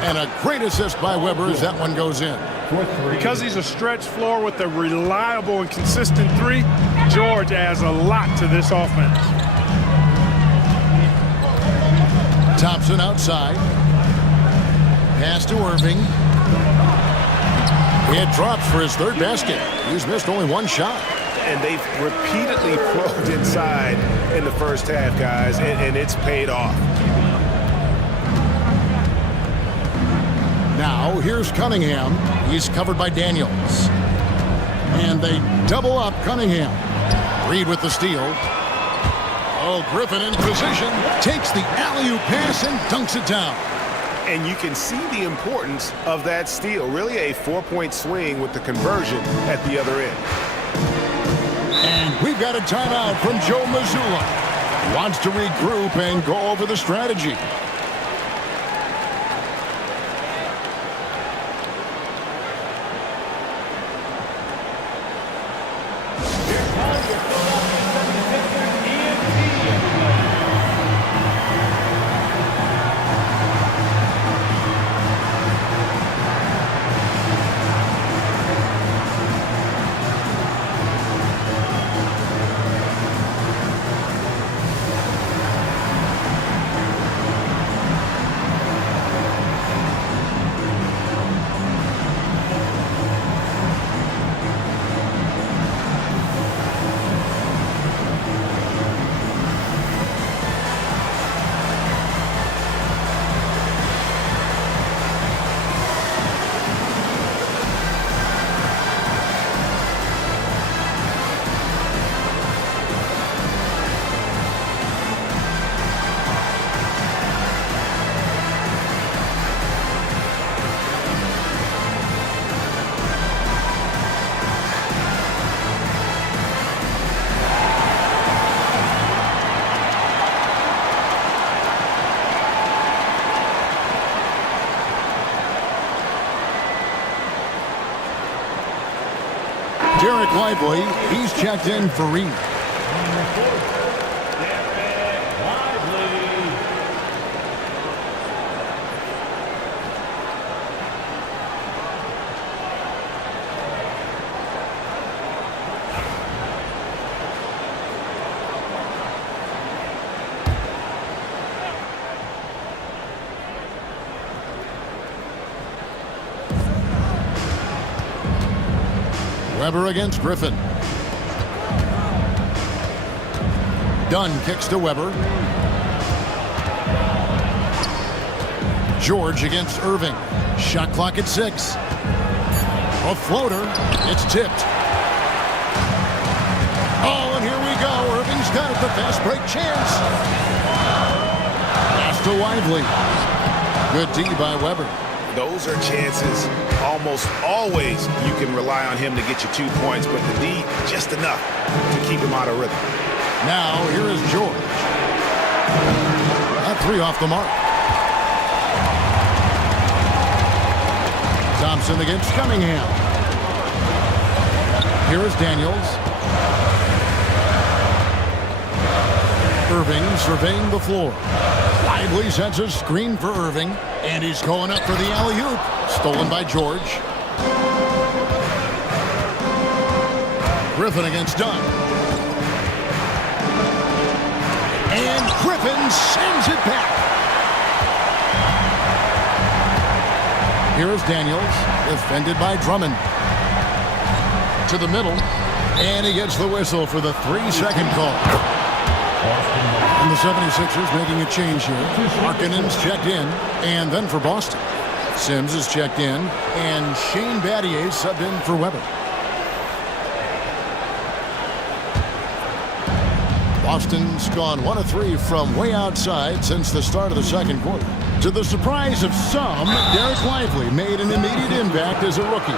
And a great assist by Weber as that one goes in. Because he's a stretch floor with a reliable and consistent three, George adds a lot to this offense. Thompson outside. Pass to Irving. It drops for his third basket. He's missed only one shot. And they've repeatedly probed inside in the first half, guys, and it's paid off. Now, here's Cunningham. He's covered by Daniels. And they double up Cunningham. Reed with the steal. Oh, Griffin in position. Takes the alley-oop pass and dunks it down. And you can see the importance of that steal. Really a 4-point swing with the conversion at the other end. And we've got a timeout from Joe Mazzulla. Wants to regroup and go over the strategy. Derek Lively, he's checked in for Reed. Weber against Griffin. Dunn kicks to Weber. George against Irving. Shot clock at 6. A floater. It's tipped. Oh, and here we go. Irving's got it. The fast break chance. Pass to Lively. Good D by Weber. Those are chances almost always you can rely on him to get you 2 points, but the D, just enough to keep him out of rhythm. Now, here is George. A 3 off the mark. Thompson against Cunningham. Here is Daniels. Irving surveying the floor. Lively sets a screen for Irving, and he's going up for the alley-oop. Stolen by George. Griffin against Dunn. And Griffin sends it back. Here is Daniels, defended by Drummond. To the middle, and he gets the whistle for the 3-second call. And the 76ers making a change here. Markkanen's checked in, and then for Boston. Sims is checked in, and Shane Battier subbed in for Weber. Austin's gone 1 of 3 from way outside since the start of the second quarter. To the surprise of some, Derek Lively made an immediate impact as a rookie.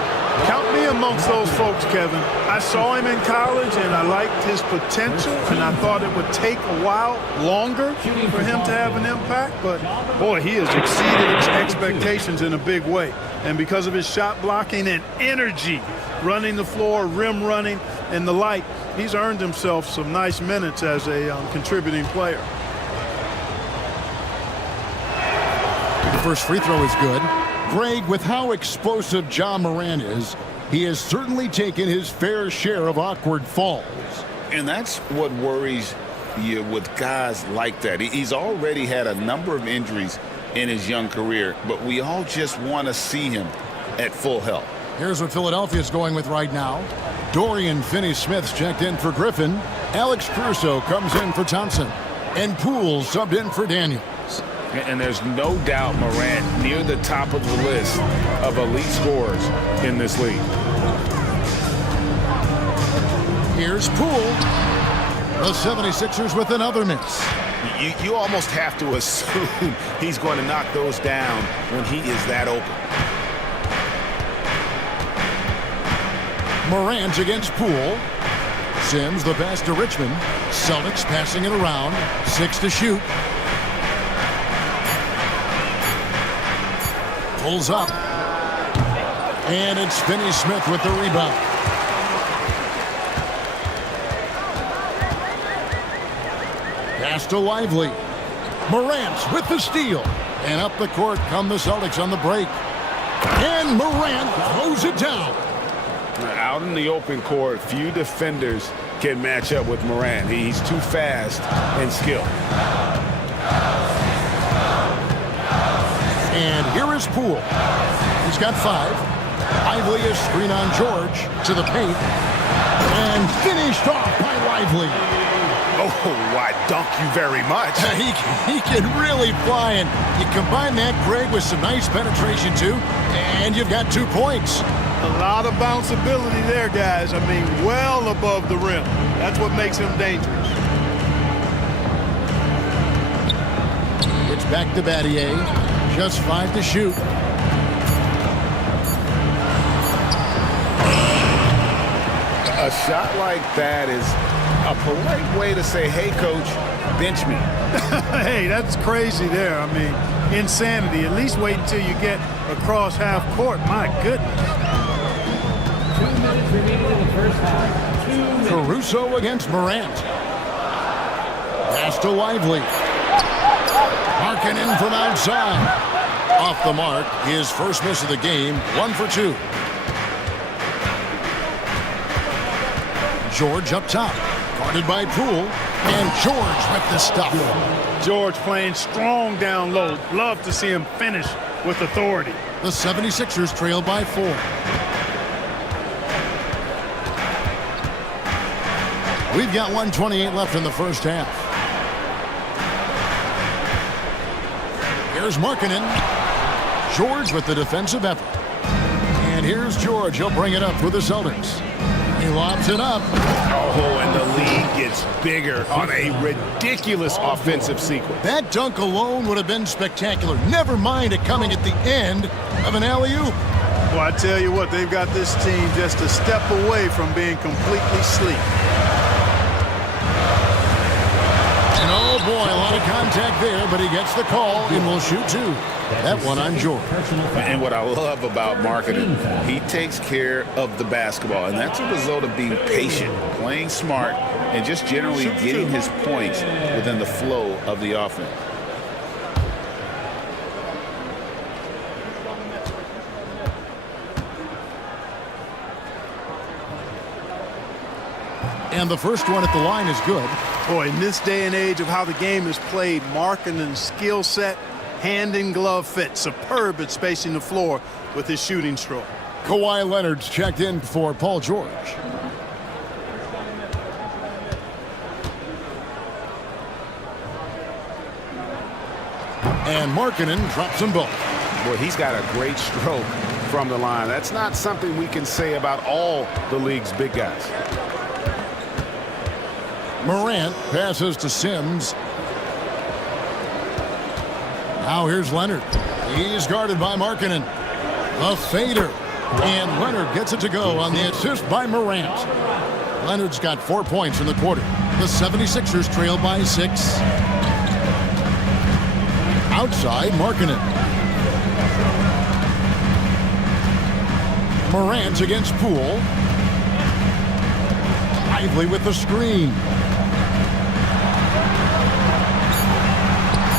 Count me amongst those folks, Kevin. I saw him in college, and I liked his potential, and I thought it would take a while longer for him to have an impact. But, boy, he has exceeded expectations in a big way. And because of his shot blocking and energy, running the floor, rim running, and the like, he's earned himself some nice minutes as a contributing player. The first free throw is good. Greg, with how explosive Ja Morant is, he has certainly taken his fair share of awkward falls. And that's what worries you with guys like that. He's already had a number of injuries in his young career, but we all just want to see him at full health. Here's what Philadelphia's going with right now. Dorian Finney-Smith's checked in for Griffin. Alex Caruso comes in for Thompson. And Poole subbed in for Daniels. And there's no doubt Morant near the top of the list of elite scorers in this league. Here's Poole. The 76ers with another miss. You almost have to assume he's going to knock those down when he is that open. Morant against Poole. Sims the pass to Richmond. Celtics passing it around. 6 to shoot. Pulls up. And it's Finney-Smith with the rebound. Pass to Lively. Morant with the steal. And up the court come the Celtics on the break. And Morant throws it down. Out in the open court, few defenders can match up with Morant. He's too fast and skilled. And here is Poole. He's got 5. Lively is screen on George to the paint. And finished off by Lively. Oh, I dunk you very much. He can really fly, and you combine that, Greg, with some nice penetration, too, and you've got 2 points. A lot of bounceability there, guys. I mean, well above the rim. That's what makes him dangerous. It's back to Battier. Just 5 to shoot. A shot like that is a polite way to say, hey, coach, bench me. Hey, that's crazy there. I mean, insanity. At least wait until you get across half court. My goodness. 2 minutes remaining in the first half. 2 minutes. Caruso against Morant. Pass to Lively. Markkanen from outside. Off the mark, his first miss of the game, 1 for 2. George up top, guarded by Poole, and George with the stuff. George playing strong down low. Love to see him finish with authority. The 76ers trail by 4. We've got 1:28 left in the first half. Here's Markkanen. George with the defensive effort. And here's George. He'll bring it up for the Celtics. He lobs it up. Oh, and the lead gets bigger on a ridiculous offensive sequence. That dunk alone would have been spectacular. Never mind it coming at the end of an alley-oop. Well, I tell you what, they've got this team just a step away from being completely asleep. And oh boy, a lot of contact there, but he gets the call and will shoot 2. That one on George. And what I love about Markkanen, he takes care of the basketball, and that's a result of being patient, playing smart, and just generally getting his points within the flow of the offense. And the first one at the line is good. Boy, in this day and age of how the game is played, Markkanen's skill set, hand and glove fit, superb at spacing the floor with his shooting stroke. Kawhi Leonard's checked in for Paul George. And Markkanen drops them both. Boy, he's got a great stroke from the line. That's not something we can say about all the league's big guys. Morant passes to Sims. Now here's Leonard. He's guarded by Markkanen. A fader. And Leonard gets it to go on the assist by Morant. Leonard's got 4 points in the quarter. The 76ers trail by 6. Outside, Markkanen. Morant against Poole. Lively with the screen.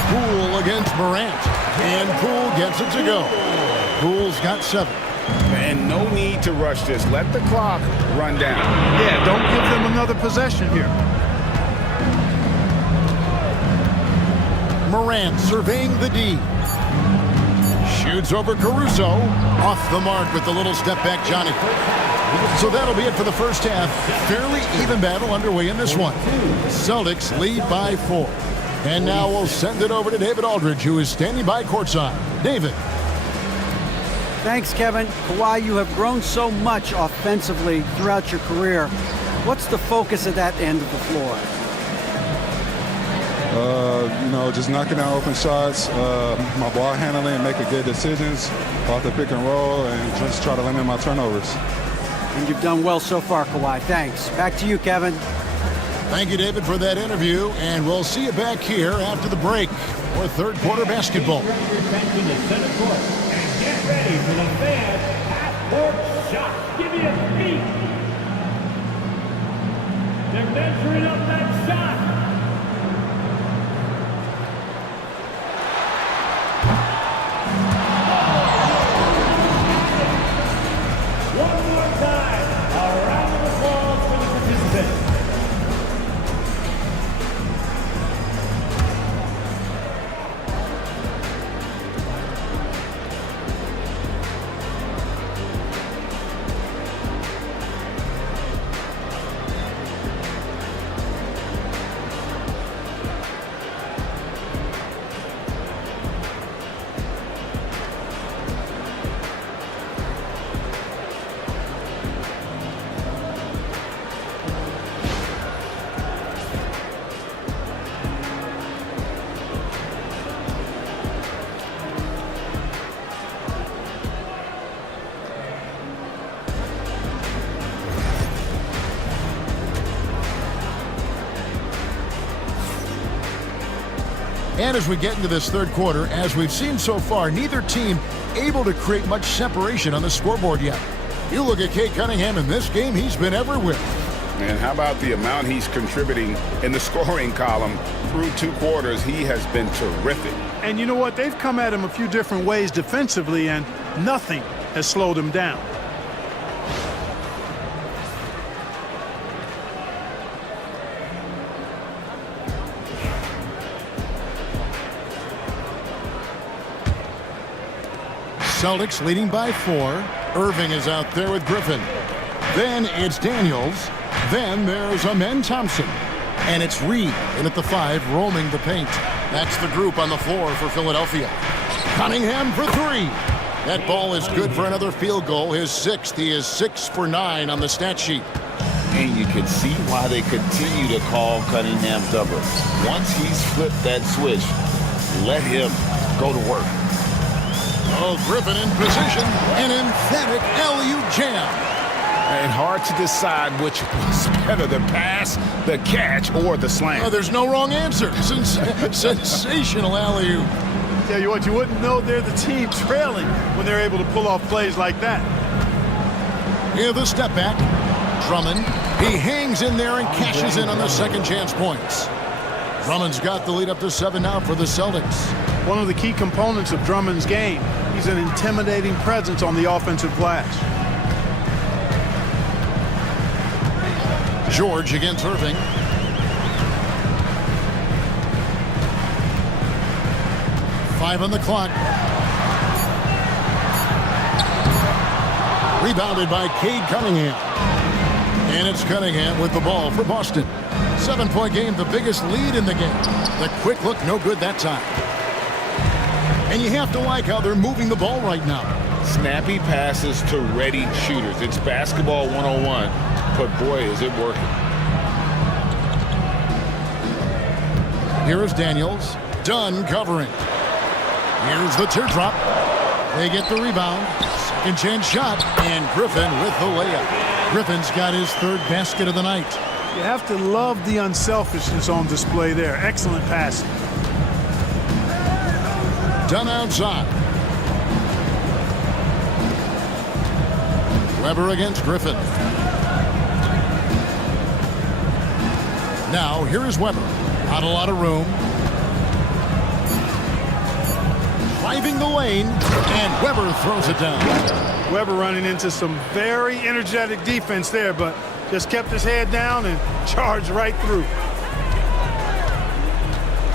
Poole against Morant. And Poole gets it to go. Poole's got 7. And no need to rush this. Let the clock run down. Yeah, don't give them another possession here. Morant surveying the D. Shoots over Caruso. Off the mark with the little step back, Johnny. So that'll be it for the first half. Fairly even battle underway in this one. Celtics lead by 4. And now we'll send it over to David Aldridge, who is standing by courtside. David. Thanks, Kevin. Kawhi, you have grown so much offensively throughout your career. What's the focus at that end of the floor? Just knocking down open shots, my ball handling, making good decisions off the pick and roll, and just try to limit my turnovers. And you've done well so far, Kawhi. Thanks. Back to you, Kevin. Thank you, David, for that interview, and we'll see you back here after the break for third quarter basketball. Back to the center court and get ready for the fans half-court shot. Give me a beat. They're measuring up that shot. One more time, a round of applause for the participants. And as we get into this third quarter, as we've seen so far, neither team able to create much separation on the scoreboard yet. You look at Cade Cunningham in this game, he's been everywhere. And how about the amount he's contributing in the scoring column through 2 quarters? He has been terrific. And you know what? They've come at him a few different ways defensively, and nothing has slowed him down. Celtics leading by 4. Irving is out there with Griffin. Then it's Daniels. Then there's Amen Thompson. And it's Reed in at the 5, roaming the paint. That's the group on the floor for Philadelphia. Cunningham for 3. That ball is good for another field goal. His 6th. He is 6 for 9 on the stat sheet. And you can see why they continue to call Cunningham double. Once he's flipped that switch, let him go to work. Oh, Griffin in position. An emphatic LU jam. And hard to decide which was better, the pass, the catch, or the slam. Oh, there's no wrong answer. Sensational alley-oop. Tell you what, you wouldn't know they're the team trailing when they're able to pull off plays like that. Here the step back. Drummond. He hangs in there and cashes in on the second chance points. Drummond's got the lead up to 7 now for the Celtics. One of the key components of Drummond's game. He's an intimidating presence on the offensive glass. George against Irving. Five on the clock. Rebounded by Cade Cunningham. And it's Cunningham with the ball for Boston. 7-point game, the biggest lead in the game. The quick look, no good that time. And you have to like how they're moving the ball right now. Snappy passes to ready shooters. It's basketball 101, but boy, is it working. Here is Daniels. Dunn covering. Here's the teardrop. They get the rebound. Second chance shot. And Griffin with the layup. Griffin's got his third basket of the night. You have to love the unselfishness on display there. Excellent passing. Dunn outside. Weber against Griffin. Now, here is Weber. Not a lot of room. Driving the lane, and Weber throws it down. Weber running into some very energetic defense there, but just kept his head down and charged right through.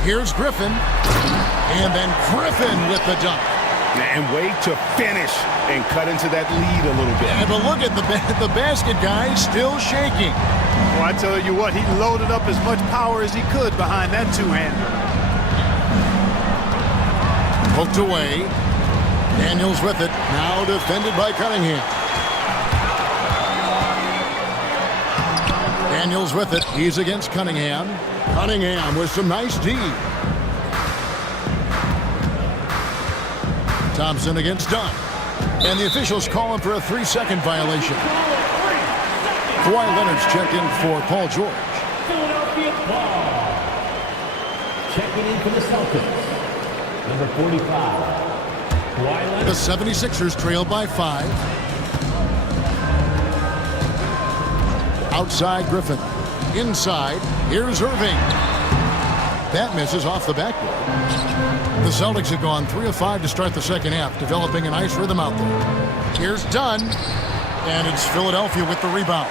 Here's Griffin, and then Griffin with the dunk. And wait to finish and cut into that lead a little bit. And but look at the basket guy still shaking. Well, I tell you what, he loaded up as much power as he could behind that two-hander. Hooked away. Daniels with it. Now defended by Cunningham. Daniels with it. He's against Cunningham. Cunningham with some nice D. Thompson against Dunn. And the officials call him for a 3-second violation. Kawhi Leonard's checked in for Paul George. Philadelphia Paul. Checking in for the Celtics. Number 45. Kawhi Leonard. The 76ers trail by 5. Outside Griffin. Inside, here's Irving. That misses off the backboard. The Celtics have gone 3 of 5 to start the second half, developing a nice rhythm out there. Here's Dunn, and it's Philadelphia with the rebound.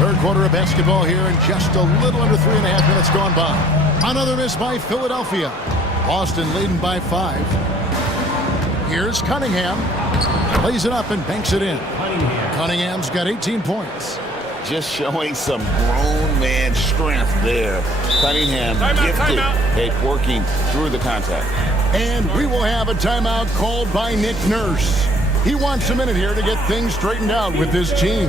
Third quarter of basketball here, and just a little under 3.5 minutes gone by. Another miss by Philadelphia. Boston leading by 5. Here's Cunningham. Plays it up and banks it in. Cunningham's got 18 points. Just showing some grown man strength there. Cunningham gifted at working through the contact. And we will have a timeout called by Nick Nurse. He wants a minute here to get things straightened out with his team.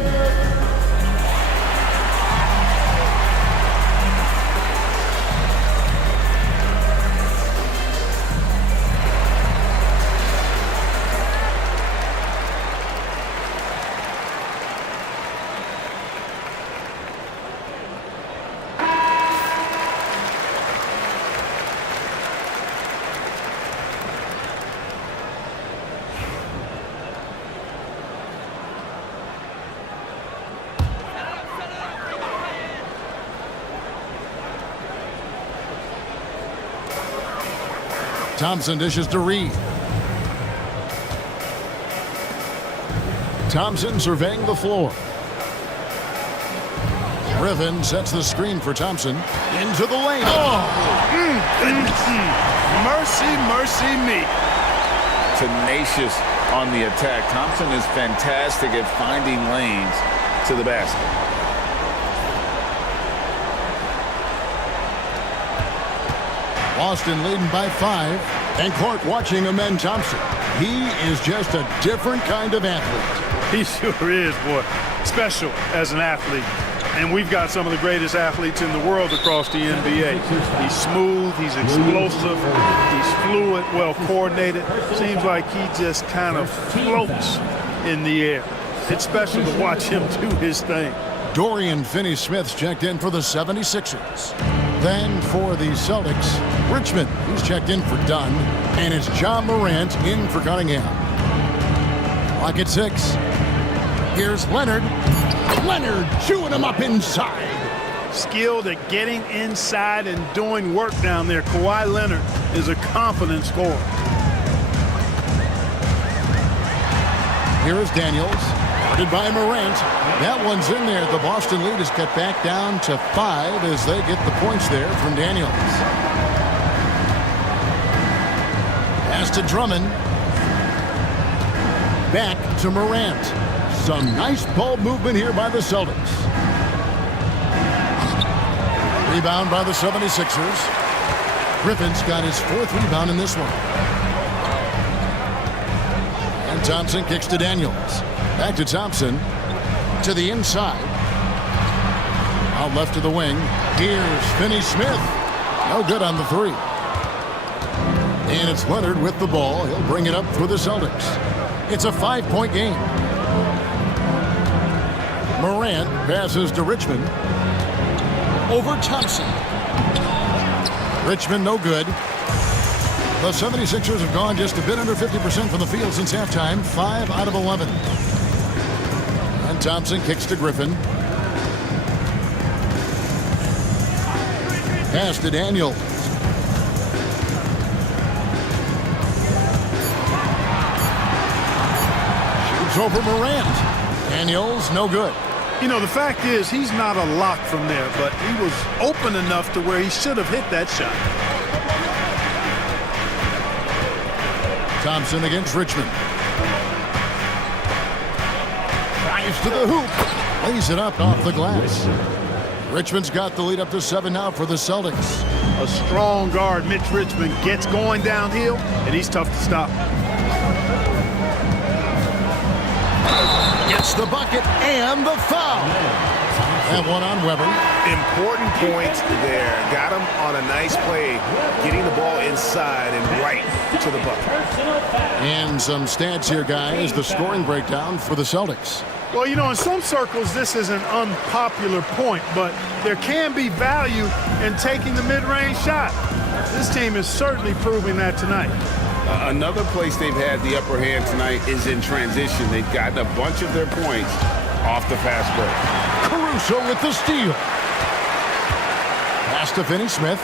Thompson dishes to Reed. Thompson surveying the floor. Griffin sets the screen for Thompson. Into the lane. Oh! Mercy, mercy me. Tenacious on the attack. Thompson is fantastic at finding lanes to the basket. Boston leading by 5. And Clark watching Amen Thompson. He is just a different kind of athlete. He sure is, boy. Special as an athlete. And we've got some of the greatest athletes in the world across the NBA. He's smooth, he's explosive, he's fluid, well coordinated. Seems like he just kind of floats in the air. It's special to watch him do his thing. Dorian Finney-Smith's checked in for the 76ers. Then for the Celtics, Richmond, he's checked in for Dunn. And it's John Morant in for Cunningham. Clock at 6. Here's Leonard. Leonard chewing him up inside. Skilled at getting inside and doing work down there. Kawhi Leonard is a confident scorer. Here is Daniels. Guarded by Morant. That one's in there. The Boston lead is cut back down to 5 as they get the points there from Daniels. Pass to Drummond. Back to Morant. Some nice ball movement here by the Celtics. Rebound by the 76ers. Griffin's got his 4th rebound in this one. And Thompson kicks to Daniels. Back to Thompson. To the inside. Out left to the wing. Here's Finney-Smith. No good on the three. And it's Leonard with the ball. He'll bring it up for the Celtics. It's a 5-point game. Morant passes to Richmond. Over Thompson. Richmond no good. The 76ers have gone just a bit under 50% from the field since halftime. 5 out of 11. And Thompson kicks to Griffin. Pass to Daniels. Shoots over Morant. Daniels, no good. You know, the fact is he's not a lock from there, but he was open enough to where he should have hit that shot. Thompson against Richmond. Drives to the hoop. Lays it up off the glass. Richmond's got the lead up to 7 now for the Celtics. A strong guard, Mitch Richmond, gets going downhill, and he's tough to stop. Gets the bucket and the foul. That one on Weber. Important points there. Got him on a nice play, getting the ball inside and right to the bucket. And some stats here, guys. The scoring breakdown for the Celtics. Well, you know, in some circles, this is an unpopular point, but there can be value in taking the mid-range shot. This team is certainly proving that tonight. Another place they've had the upper hand tonight is in transition. They've gotten a bunch of their points off the fast break. Caruso with the steal. Pass to Finney-Smith.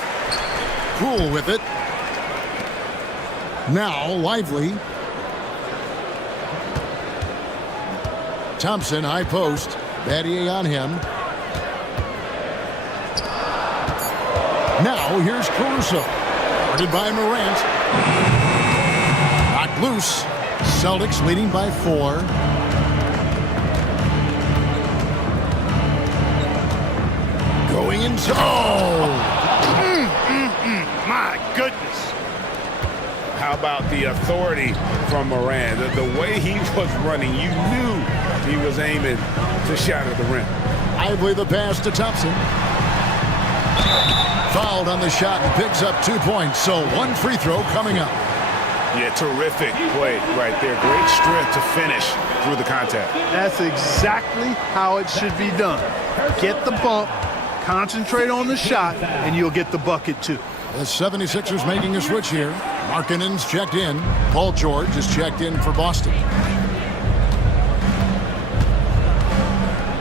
Poole with it. Now Lively. Thompson, high post. Battier on him. Now here's Caruso. Guarded by Morant. Knocked loose. Celtics leading by 4. Going inside. My goodness. How about the authority from Moran? The way he was running, you knew he was aiming to shatter the rim. Lively the pass to Thompson. Fouled on the shot and picks up 2 points. So 1 free throw coming up. Yeah, terrific play right there. Great strength to finish through the contact. That's exactly how it should be done. Get the bump, concentrate on the shot, and you'll get the bucket too. The 76ers making a switch here. Markkanen's checked in. Paul George is checked in for Boston.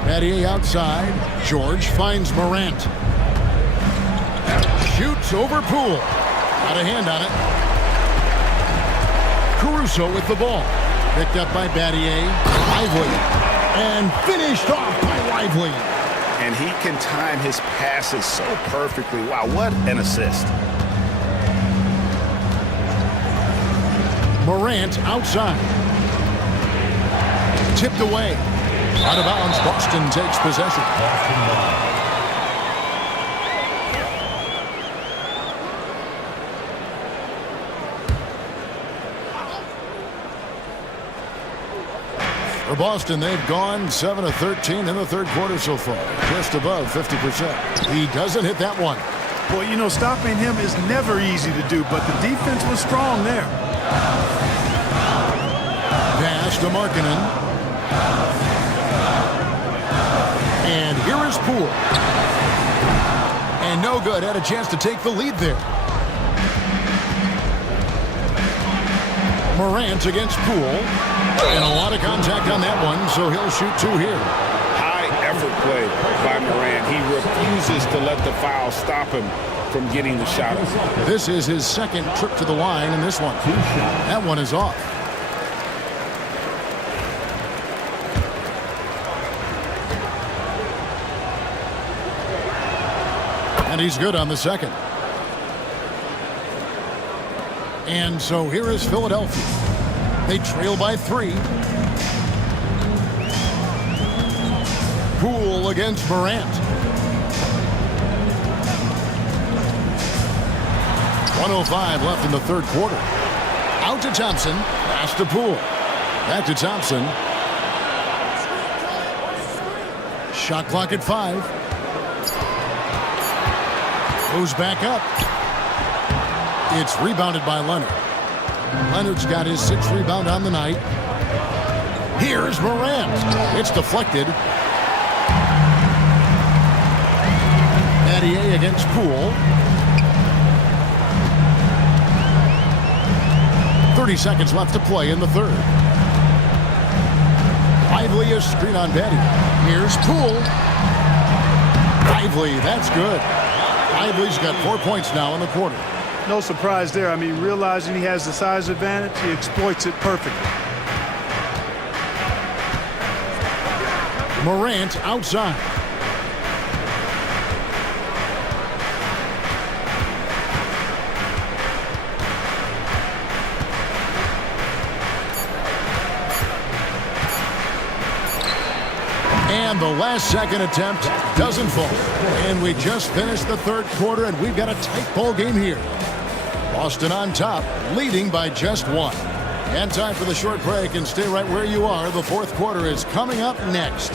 Battier outside. George finds Morant. Shoots over Poole. Got a hand on it. Caruso with the ball. Picked up by Battier. Lively. And finished off by Lively. And he can time his passes so perfectly. Wow, what an assist. Morant outside. Tipped away. Out of bounds. Boston takes possession. For Boston, they've gone 7 of 13 in the third quarter so far. Just above 50%. He doesn't hit that one. Well, you know, stopping him is never easy to do, but the defense was strong there. Pass to Markkanen. And here is Poole. And no good. Had a chance to take the lead there. Morant against Poole. And a lot of contact on that one, so he'll shoot 2 here. High effort play by Moran. He refuses to let the foul stop him from getting the shot off. This is his second trip to the line in this one. That one is off. And he's good on the second. And so here is Philadelphia. They trail by 3. Poole against Morant. 1:05 left in the third quarter. Out to Thompson. Pass to Poole. Back to Thompson. Shot clock at 5. Goes back up. It's rebounded by Leonard. Leonard's got his 6th rebound on the night. Here's Morant. It's deflected. Battier against Poole. 30 seconds left to play in the third. Lively, a screen on Battier. Here's Poole. Lively, that's good. Lively's got 4 points now in the quarter. No surprise there. I mean, realizing he has the size advantage, he exploits it perfectly. Morant outside. And the last second attempt doesn't fall. And we just finished the third quarter, and we've got a tight ball game here. Boston on top, leading by just 1. And time for the short break, and stay right where you are. The fourth quarter is coming up next.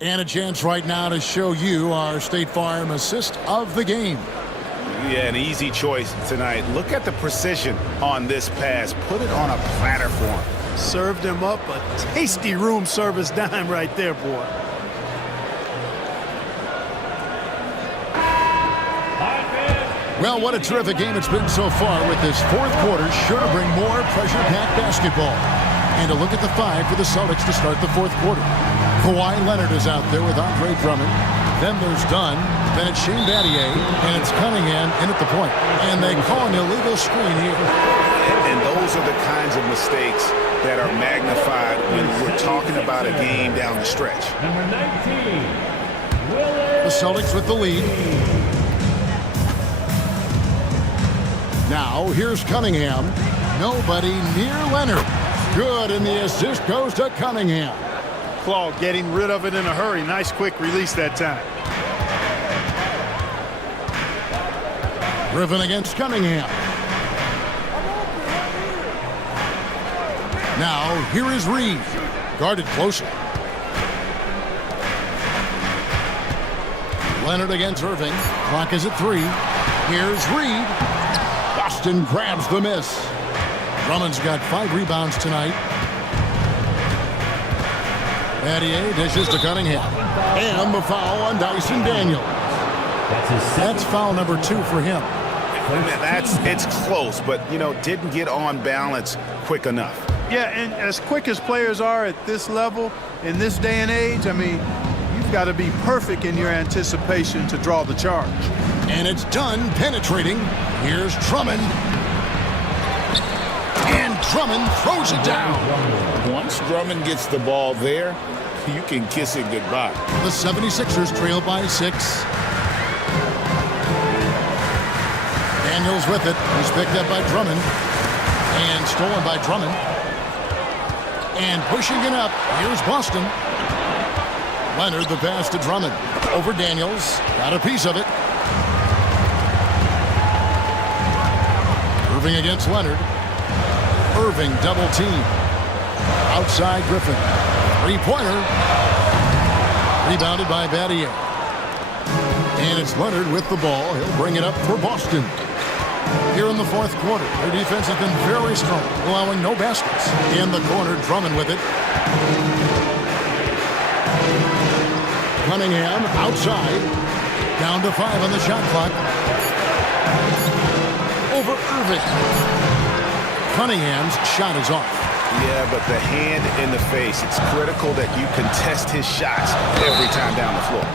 And a chance right now to show you our State Farm assist of the game. Yeah, an easy choice tonight. Look at the precision on this pass. Put it on a platter for him. Served him up a tasty room service dime right there, boy. Well, what a terrific game it's been so far, with this fourth quarter sure to bring more pressure-packed basketball. And a look at the 5 for the Celtics to start the fourth quarter. Kawhi Leonard is out there with Andre Drummond. Then there's Dunn. Then it's Shane Battier. And it's Cunningham in at the point. And they call an illegal screen here. And those are the kinds of mistakes that are magnified when we're talking about a game down the stretch. Number 19, The Celtics with the lead. Now here's Cunningham. Nobody near Leonard. Good, and the assist goes to Cunningham. Claw getting rid of it in a hurry. Nice quick release that time. Griffin against Cunningham. Now here is Reed. Guarded closer. Leonard against Irving. Clock is at 3. Here's Reed. Boston grabs the miss. Drummond's got 5 rebounds tonight. Battier dishes to Cunningham. And the foul on Dyson Daniels. That's foul number 2 for him. It's close, but, didn't get on balance quick enough. Yeah, and as quick as players are at this level, in this day and age, I mean, you've got to be perfect in your anticipation to draw the charge. And it's done penetrating. Here's Drummond. And Drummond throws it down. Once Drummond gets the ball there, you can kiss it goodbye. The 76ers trail by 6. Daniels with it. He's picked up by Drummond. And stolen by Drummond. And pushing it up. Here's Boston. Leonard, the pass to Drummond. Over Daniels. Got a piece of it. Irving against Leonard. Irving double team. Outside Griffin. 3-pointer. Rebounded by Battier. And it's Leonard with the ball. He'll bring it up for Boston. Here in the fourth quarter, their defense has been very strong, allowing no baskets. In the corner, Drummond with it. Cunningham outside. Down to 5 on the shot clock. Over Irving. Cunningham's shot is off. Yeah, but the hand in the face, it's critical that you contest his shots every time down the floor.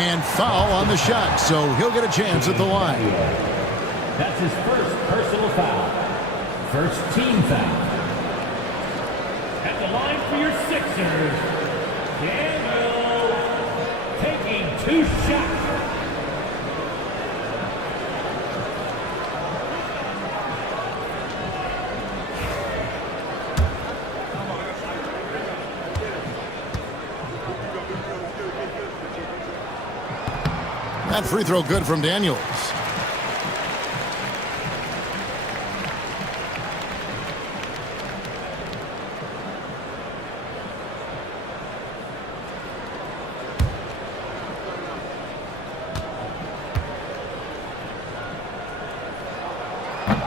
And foul on the shot, so he'll get a chance at the line. that's his first personal foul. First team foul. At the line for your Sixers, Daniel taking 2 shots. That free throw good from Daniels.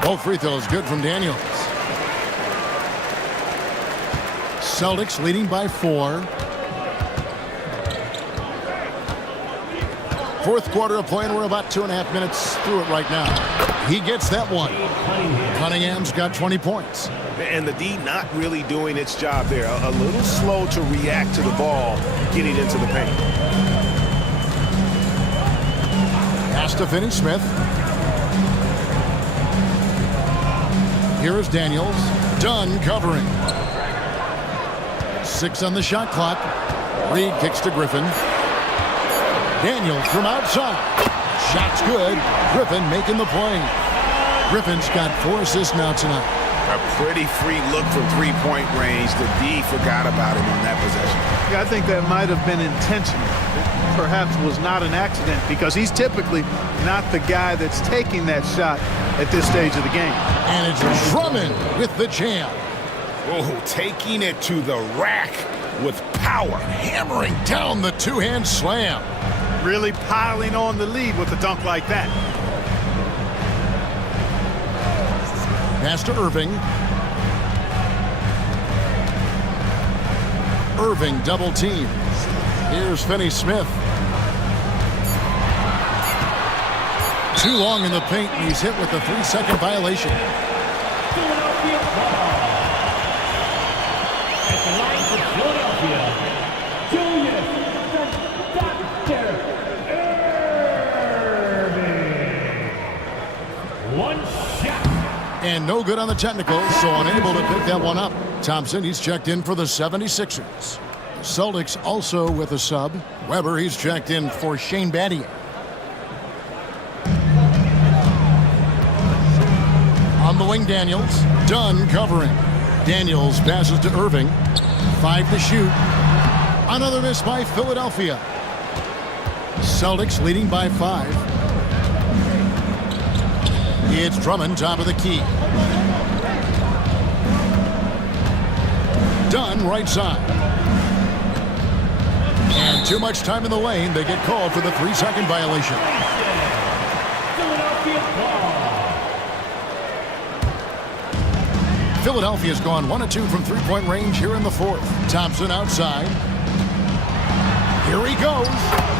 Both free throws good from Daniels. Celtics leading by 4. Fourth quarter of play, and we're about 2.5 minutes through it right now. He gets that one. Cunningham's got 20 points. And the D not really doing its job there. A little slow to react to the ball getting into the paint. Pass to Finney-Smith. Here is Daniels. Dunn covering. 6 on the shot clock. Reed kicks to Griffin. Daniels from outside. Shot's good. Griffin making the play. Griffin's got 4 assists now tonight. A pretty free look from three-point range. The D forgot about him on that possession. Yeah, I think that might have been intentional. It perhaps was not an accident because he's typically not the guy that's taking that shot at this stage of the game. And it's Drummond with the jam. Oh, taking it to the rack with power. Hammering down the two-hand slam. Really piling on the lead with a dunk like that. Pass to Irving. Irving double team. Here's Finney-Smith. Too long in the paint, and he's hit with a 3-second violation. Philadelphia ball. At the line for Philadelphia, Julius Dr. Irving. One shot. And no good on the technical, so unable to pick that one up. Thompson, he's checked in for the 76ers. Celtics also with a sub. Weber, he's checked in for Shane Battier. On the wing, Daniels. Dunn covering. Daniels passes to Irving. 5 to shoot. Another miss by Philadelphia. Celtics leading by 5. It's Drummond, top of the key. Dunn, right side. And too much time in the lane. They get called for the 3-second violation. Philadelphia's gone 1 of 2 from three-point range here in the fourth. Thompson outside. Here he goes.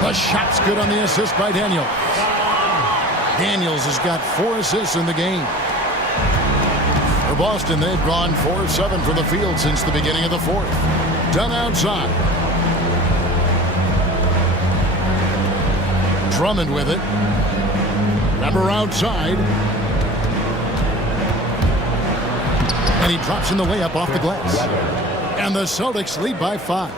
The shot's good on the assist by Daniels. Daniels has got 4 assists in the game. For Boston, they've gone 4 of 7 from the field since the beginning of the fourth. Dunn outside. Drummond with it. Weber outside. And he drops in the layup off the glass. And the Celtics lead by 5.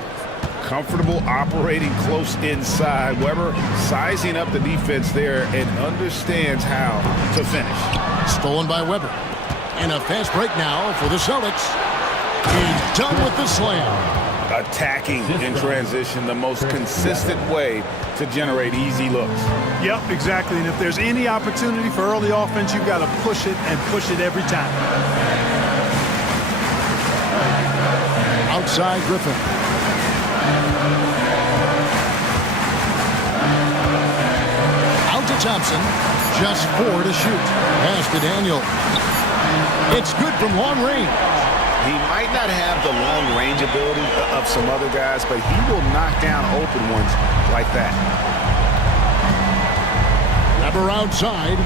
Comfortable operating close inside. Weber sizing up the defense there and understands how to finish. Stolen by Weber. And a fast break now for the Celtics. He's done with the slam. Attacking in transition, the most consistent way to generate easy looks. Yep, exactly. And if there's any opportunity for early offense, you've got to push it and push it every time. Outside Griffin. Out to Thompson. Just 4 to shoot. Pass to Daniel. It's good from long range. He might not have the long range ability of some other guys, but he will knock down open ones like that. Weber outside.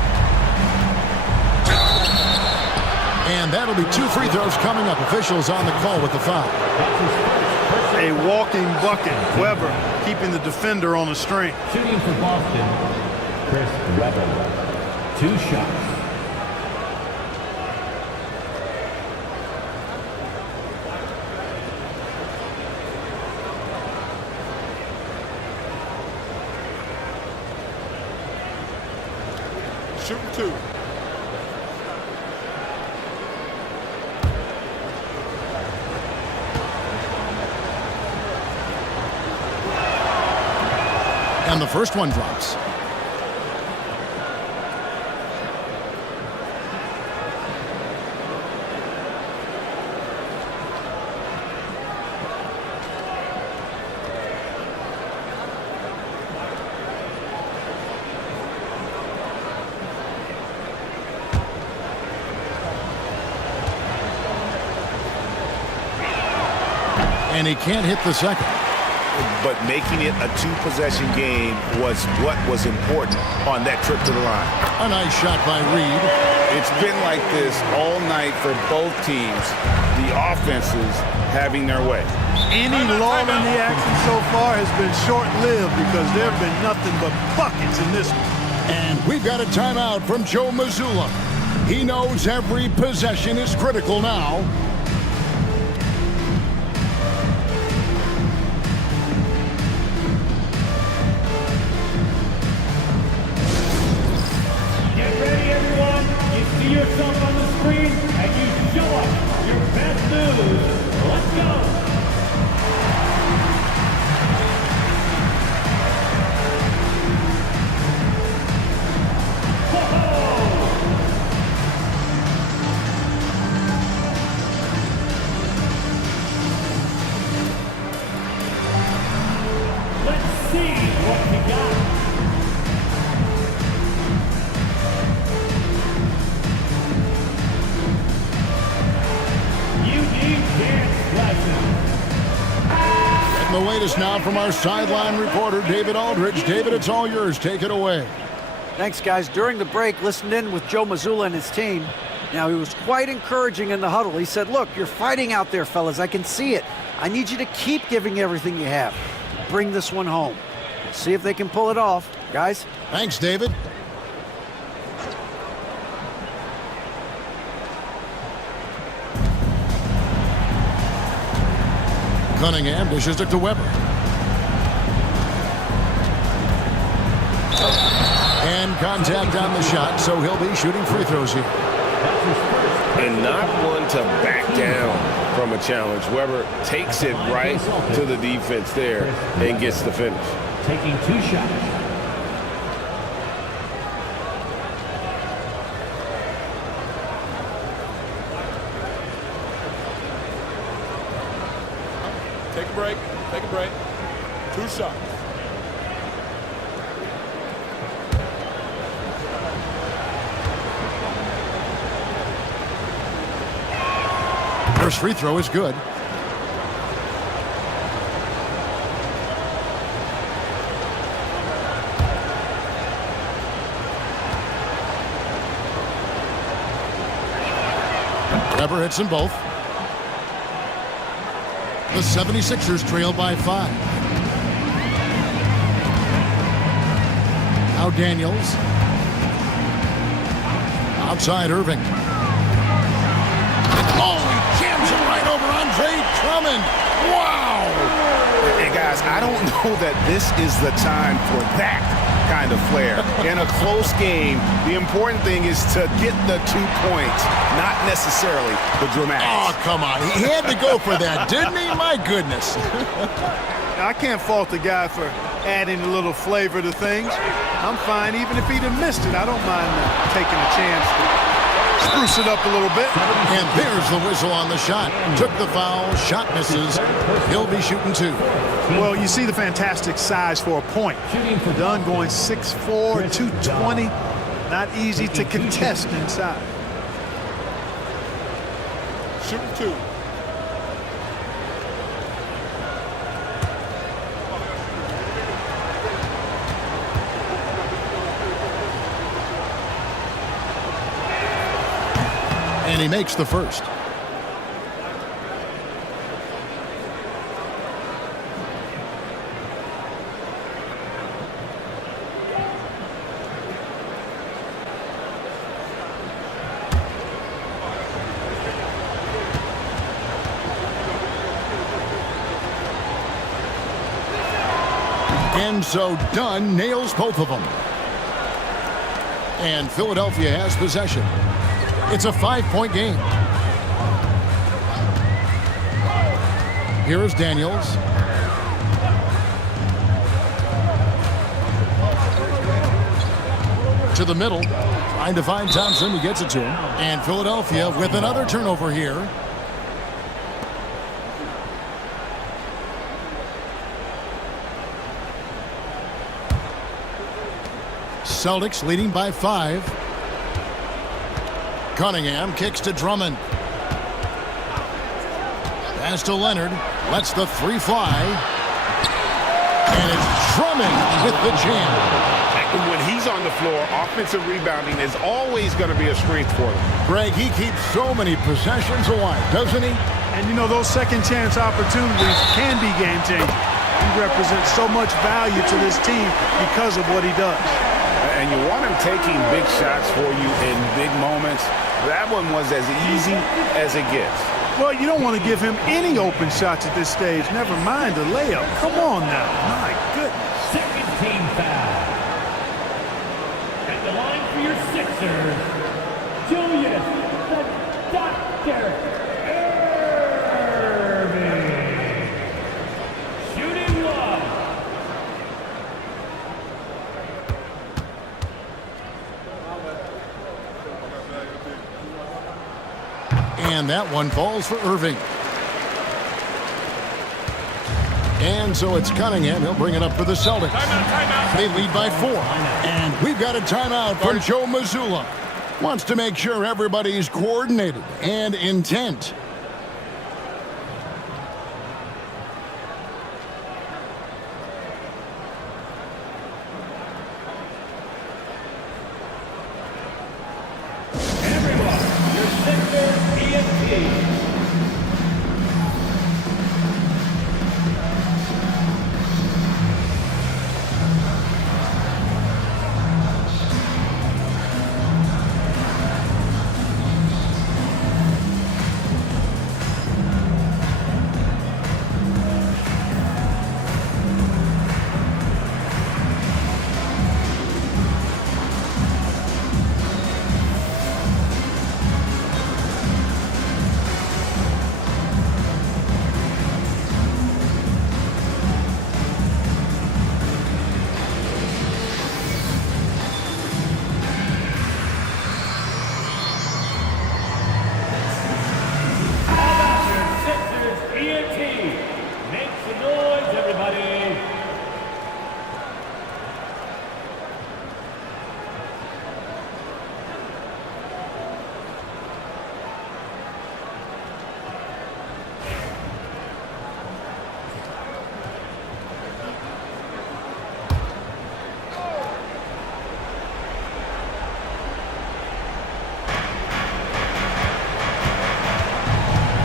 And that'll be 2 free throws coming up. Officials on the call with the foul. A walking bucket. Weber keeping the defender on the string. Shooting for Boston, Chris Weber. 2 shots. Shoot 2. And the first one drops. And he can't hit the second. But making it a two-possession game was what was important on that trip to the line. A nice shot by Reed. It's been like this all night for both teams. The offenses having their way. Any lull in the action so far has been short-lived because there have been nothing but buckets in this one. And we've got a timeout from Joe Mazzulla. He knows every possession is critical now. Get ready, everyone. You see yourself on the screen, and you show us your best moves. Let's go. Let's see what you got. You need dance lessons. And the latest now from our sideline reporter, David Aldridge. David, it's all yours. Take it away. Thanks, guys. During the break, listened in with Joe Mazzulla and his team. Now, he was quite encouraging in the huddle. He said, look, you're fighting out there, fellas. I can see it. I need you to keep giving everything you have. Bring this one home. See if they can pull it off. Guys? Thanks, David. Cunningham dishes it to Weber. And contact on the shot, so he'll be shooting free throws here. And not one to back down from a challenge. Weber takes it right to the defense there and gets the finish. Taking 2 shots. Take a break. Take a break. 2 shots. First free throw is good. Weber hits them both. The 76ers trail by 5. Now Daniels. Outside Irving. Oh, he jams it right over Andre Drummond. Wow! And guys, I don't know that this is the time for that kind of flair. In a close game, the important thing is to get the 2 points, not necessarily the dramatics. Oh, come on. He had to go for that, didn't he? My goodness. I can't fault the guy for adding a little flavor to things. I'm fine even if he'd have missed it. I don't mind taking a chance to spruce it up a little bit. And there's the whistle on the shot. Took the foul, shot misses. He'll be shooting 2. Well, you see the fantastic size for a point. Dunn going 6'4", 220. Not easy to contest inside. Shooting 2. And he makes the first. And so Dunn nails both of them. And Philadelphia has possession. It's a 5-point game. Here's Daniels. To the middle. Trying to find Thompson. He gets it to him. And Philadelphia with another turnover here. Celtics leading by 5. Cunningham kicks to Drummond. Pass to Leonard. Lets the three fly. And it's Drummond with the jam. When he's on the floor, offensive rebounding is always going to be a strength for them. Greg, he keeps so many possessions alive, doesn't he? And you know, those second chance opportunities can be game changing. He represents so much value to this team because of what he does. And you want him taking big shots for you in big moments. That one was as easy as it gets. Well, you don't want to give him any open shots at this stage. Never mind a layup. Come on now. My goodness. Second team foul. At the line for your Sixers, Julius the Doctor Irving. Shooting one. And that one falls for Irving. And so it's Cunningham. He'll bring it up for the Celtics. Timeout. They lead by 4. And we've got a timeout from Joe Mazzulla. Wants to make sure everybody's coordinated and intent.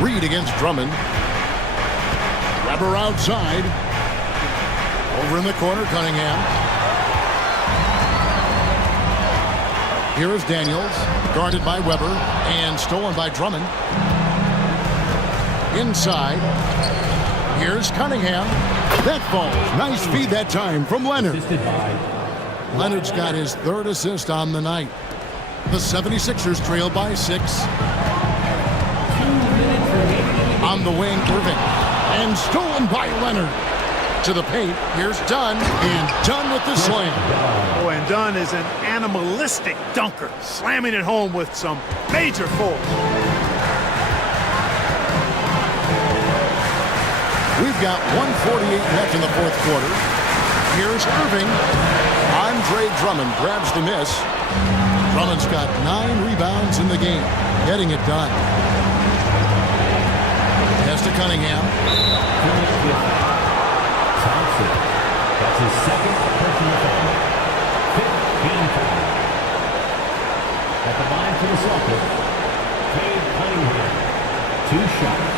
Reed against Drummond. Grabber outside. Over in the corner, Cunningham. Here is Daniels, guarded by Weber, and stolen by Drummond. Inside. Here's Cunningham. That falls. Nice feed that time from Leonard. Leonard's got his third assist on the night. The 76ers trail by 6. On the wing, Irving. And stolen by Leonard. To the paint. Here's Dunn. And Dunn with the slam. Oh, and Dunn is an animalistic dunker. Slamming it home with some major force. We've got 1:48 left in the fourth quarter. Here's Irving. Andre Drummond grabs the miss. Drummond's got 9 rebounds in the game. Getting it done. Pass to Cunningham. Thompson. That's his second personal foul. 15 foul. At the line for the Celtics, Cade Cunningham. 2 shots.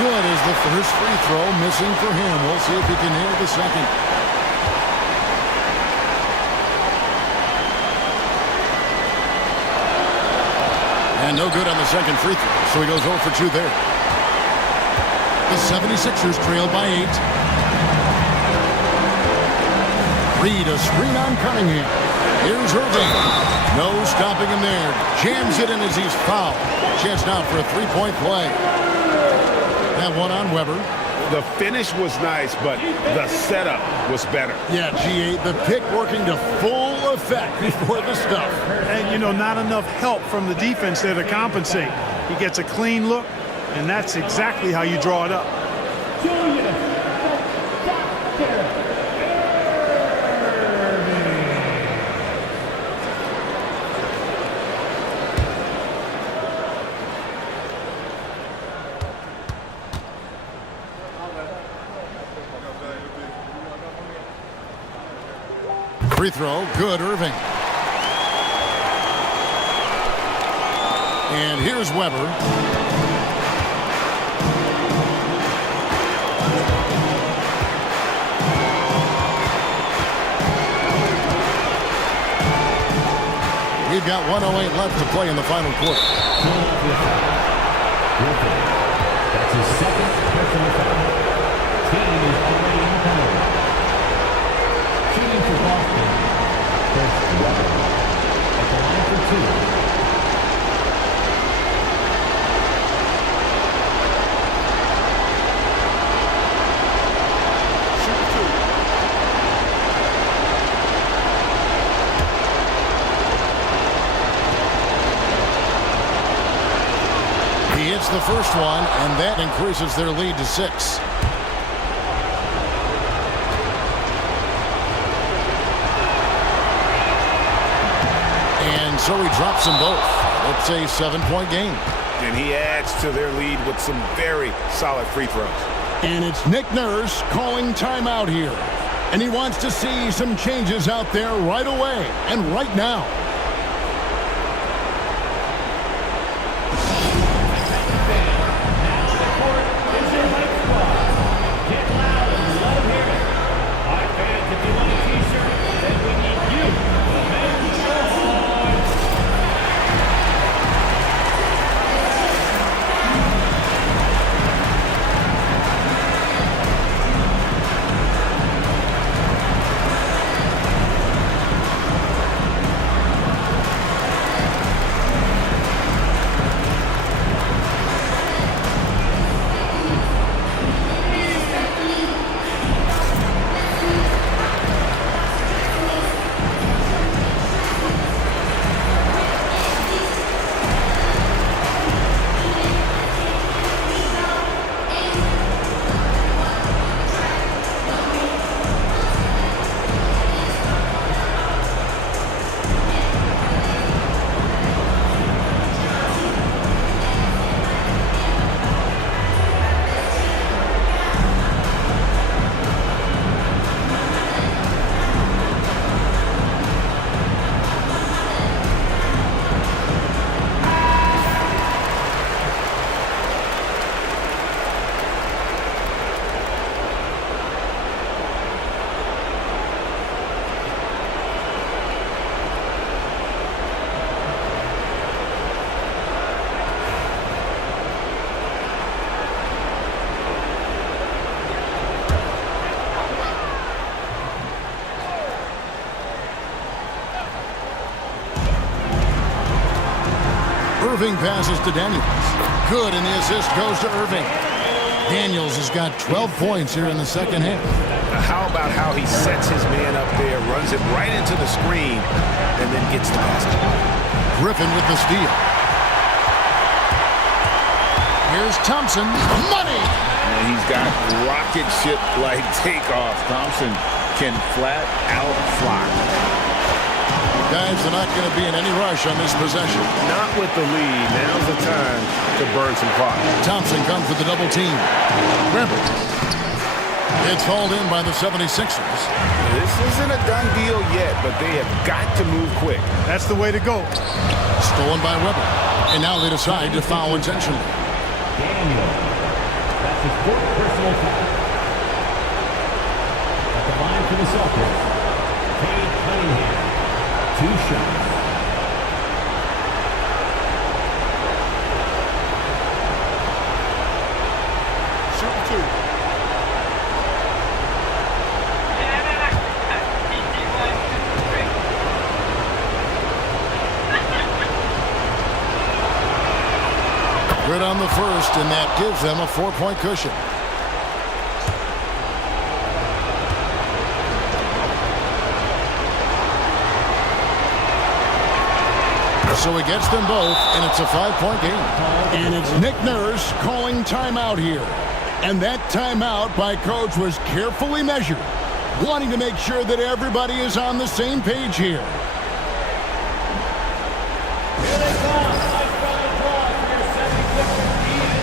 Good is the first free throw, missing for him. We'll see if he can nail the second. And no good on the second free throw, so he goes 0 for 2 there. The 76ers trail by 8. Reed, a screen on Cunningham. Here's Irving. No stopping him there. Jams it in as he's fouled. Chance now for a three-point play. That one on Weber. The finish was nice, but the setup was better. Yeah, G8, the pick working to full more effect before the stuff. And, you know, not enough help from the defense there to compensate. He gets a clean look, and that's exactly how you draw it up. Free throw, good, Irving. And here's Weber. We've got 1:08 left to play in the final quarter. That's his second personal foul. Team is already in the penalty. Shooting for Boston. First Weber. At the line for two. He hits the first one, and that increases their lead to 6. And so he drops them both. It's a 7-point game. And he adds to their lead with some very solid free throws. And it's Nick Nurse calling timeout here. And he wants to see some changes out there right away and right now. Irving passes to Daniels. Good, and the assist goes to Irving. Daniels has got 12 points here in the second half. How about how he sets his man up there, runs it right into the screen, and then gets the basket. Griffin with the steal. Here's Thompson. Money! And he's got rocket ship-like takeoff. Thompson can flat out fly. Guys are not going to be in any rush on this possession. Not with the lead. Now's the time to burn some clock. Thompson comes with the double team. Weber. It's hauled in by the 76ers. This isn't a done deal yet, but they have got to move quick. That's the way to go. Stolen by Weber. And now they decide to foul intentionally. Daniel. That's his fourth personal foul. At the line for the Celtics. Cade Cunningham. 2 shots. Shooting 2. Good on the first, and that gives them a 4-point cushion. So he gets them both, and it's a 5-point game. And it's Nick Nurse calling timeout here. And that timeout by Coach was carefully measured, wanting to make sure that everybody is on the same page here. Here they come. Nice round of applause for your 76ers ENT.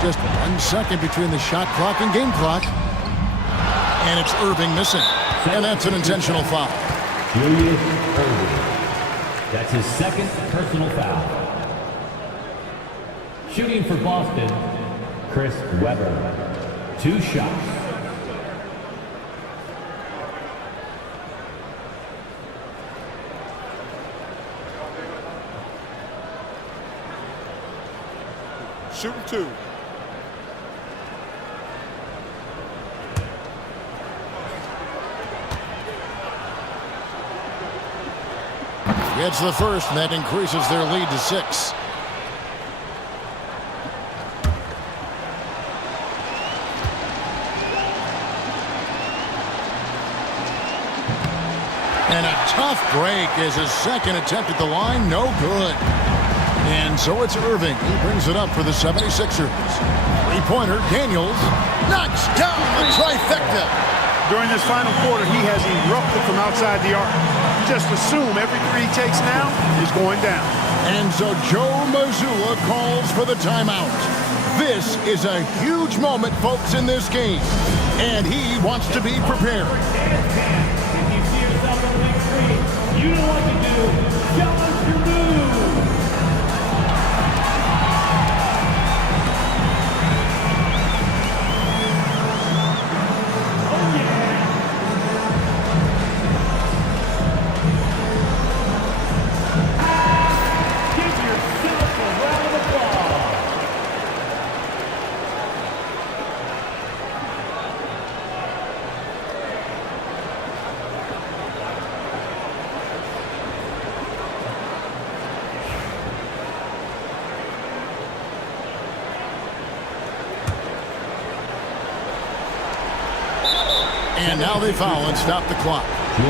Just 1 second between the shot clock and game clock. And it's Irving missing. And that's an intentional foul. Julius Irving. That's his second personal foul. Shooting for Boston, Chris Webber. 2 shots. Shooting 2. Gets the first, and that increases their lead to 6. And a tough break is his second attempt at the line. No good. And so it's Irving. He brings it up for the 76ers. Three-pointer, Daniels knocks down the trifecta. During this final quarter, he has erupted from outside the arc. You just assume every three he takes now is going down. And so Joe Mazzulla calls for the timeout. This is a huge moment, folks, in this game. And he wants to be prepared. If you see yourself on the big screen, you know what to do. Show us your move. And now they foul and stop the clock.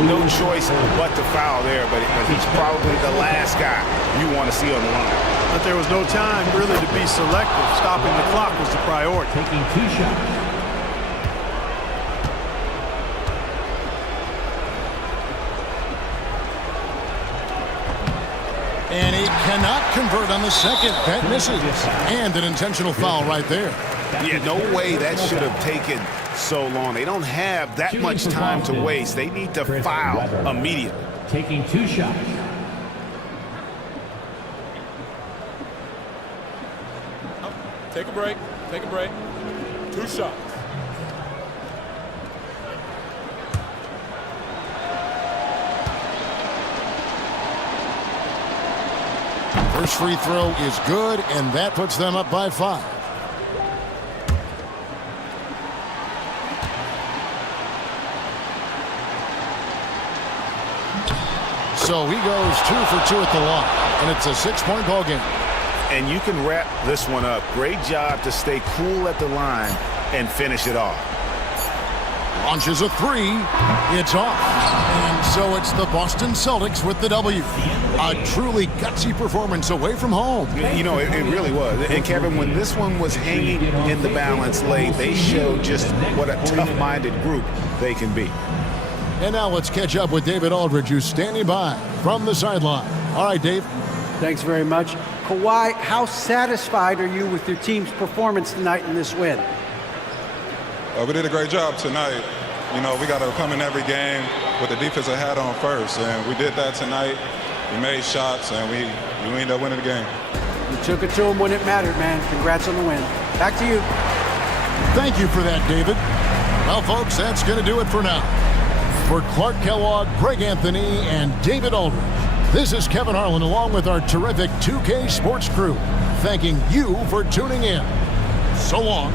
No choice but to foul there, but he's probably the last guy you want to see on the line. But there was no time really to be selective. Stopping the clock was the priority. Taking 2 shots. And he cannot convert on the second. That misses. And an intentional foul right there. Yeah, no way that should have taken so long. They don't have that much time to waste. They need to foul immediately. Taking 2 shots. Take a break. Take a break. 2 shots. First free throw is good, and that puts them up by 5. So he goes 2 for 2 at the line, and it's a 6-point ball game. And you can wrap this one up. Great job to stay cool at the line and finish it off. Launches a 3. It's off. And so it's the Boston Celtics with the W. A truly gutsy performance away from home. You know, it really was. And Kevin, when this one was hanging in the balance late, they showed just what a tough-minded group they can be. And now let's catch up with David Aldridge, who's standing by from the sideline. All right, Dave. Thanks very much. Kawhi, how satisfied are you with your team's performance tonight in this win? We did a great job tonight. You know, we got to come in every game with the defensive hat on first, and we did that tonight. We made shots, and we ended up winning the game. You took it to them when it mattered, man. Congrats on the win. Back to you. Thank you for that, David. Well, folks, that's going to do it for now. For Clark Kellogg, Greg Anthony, and David Aldridge, this is Kevin Harlan along with our terrific 2K Sports crew, thanking you for tuning in. So long.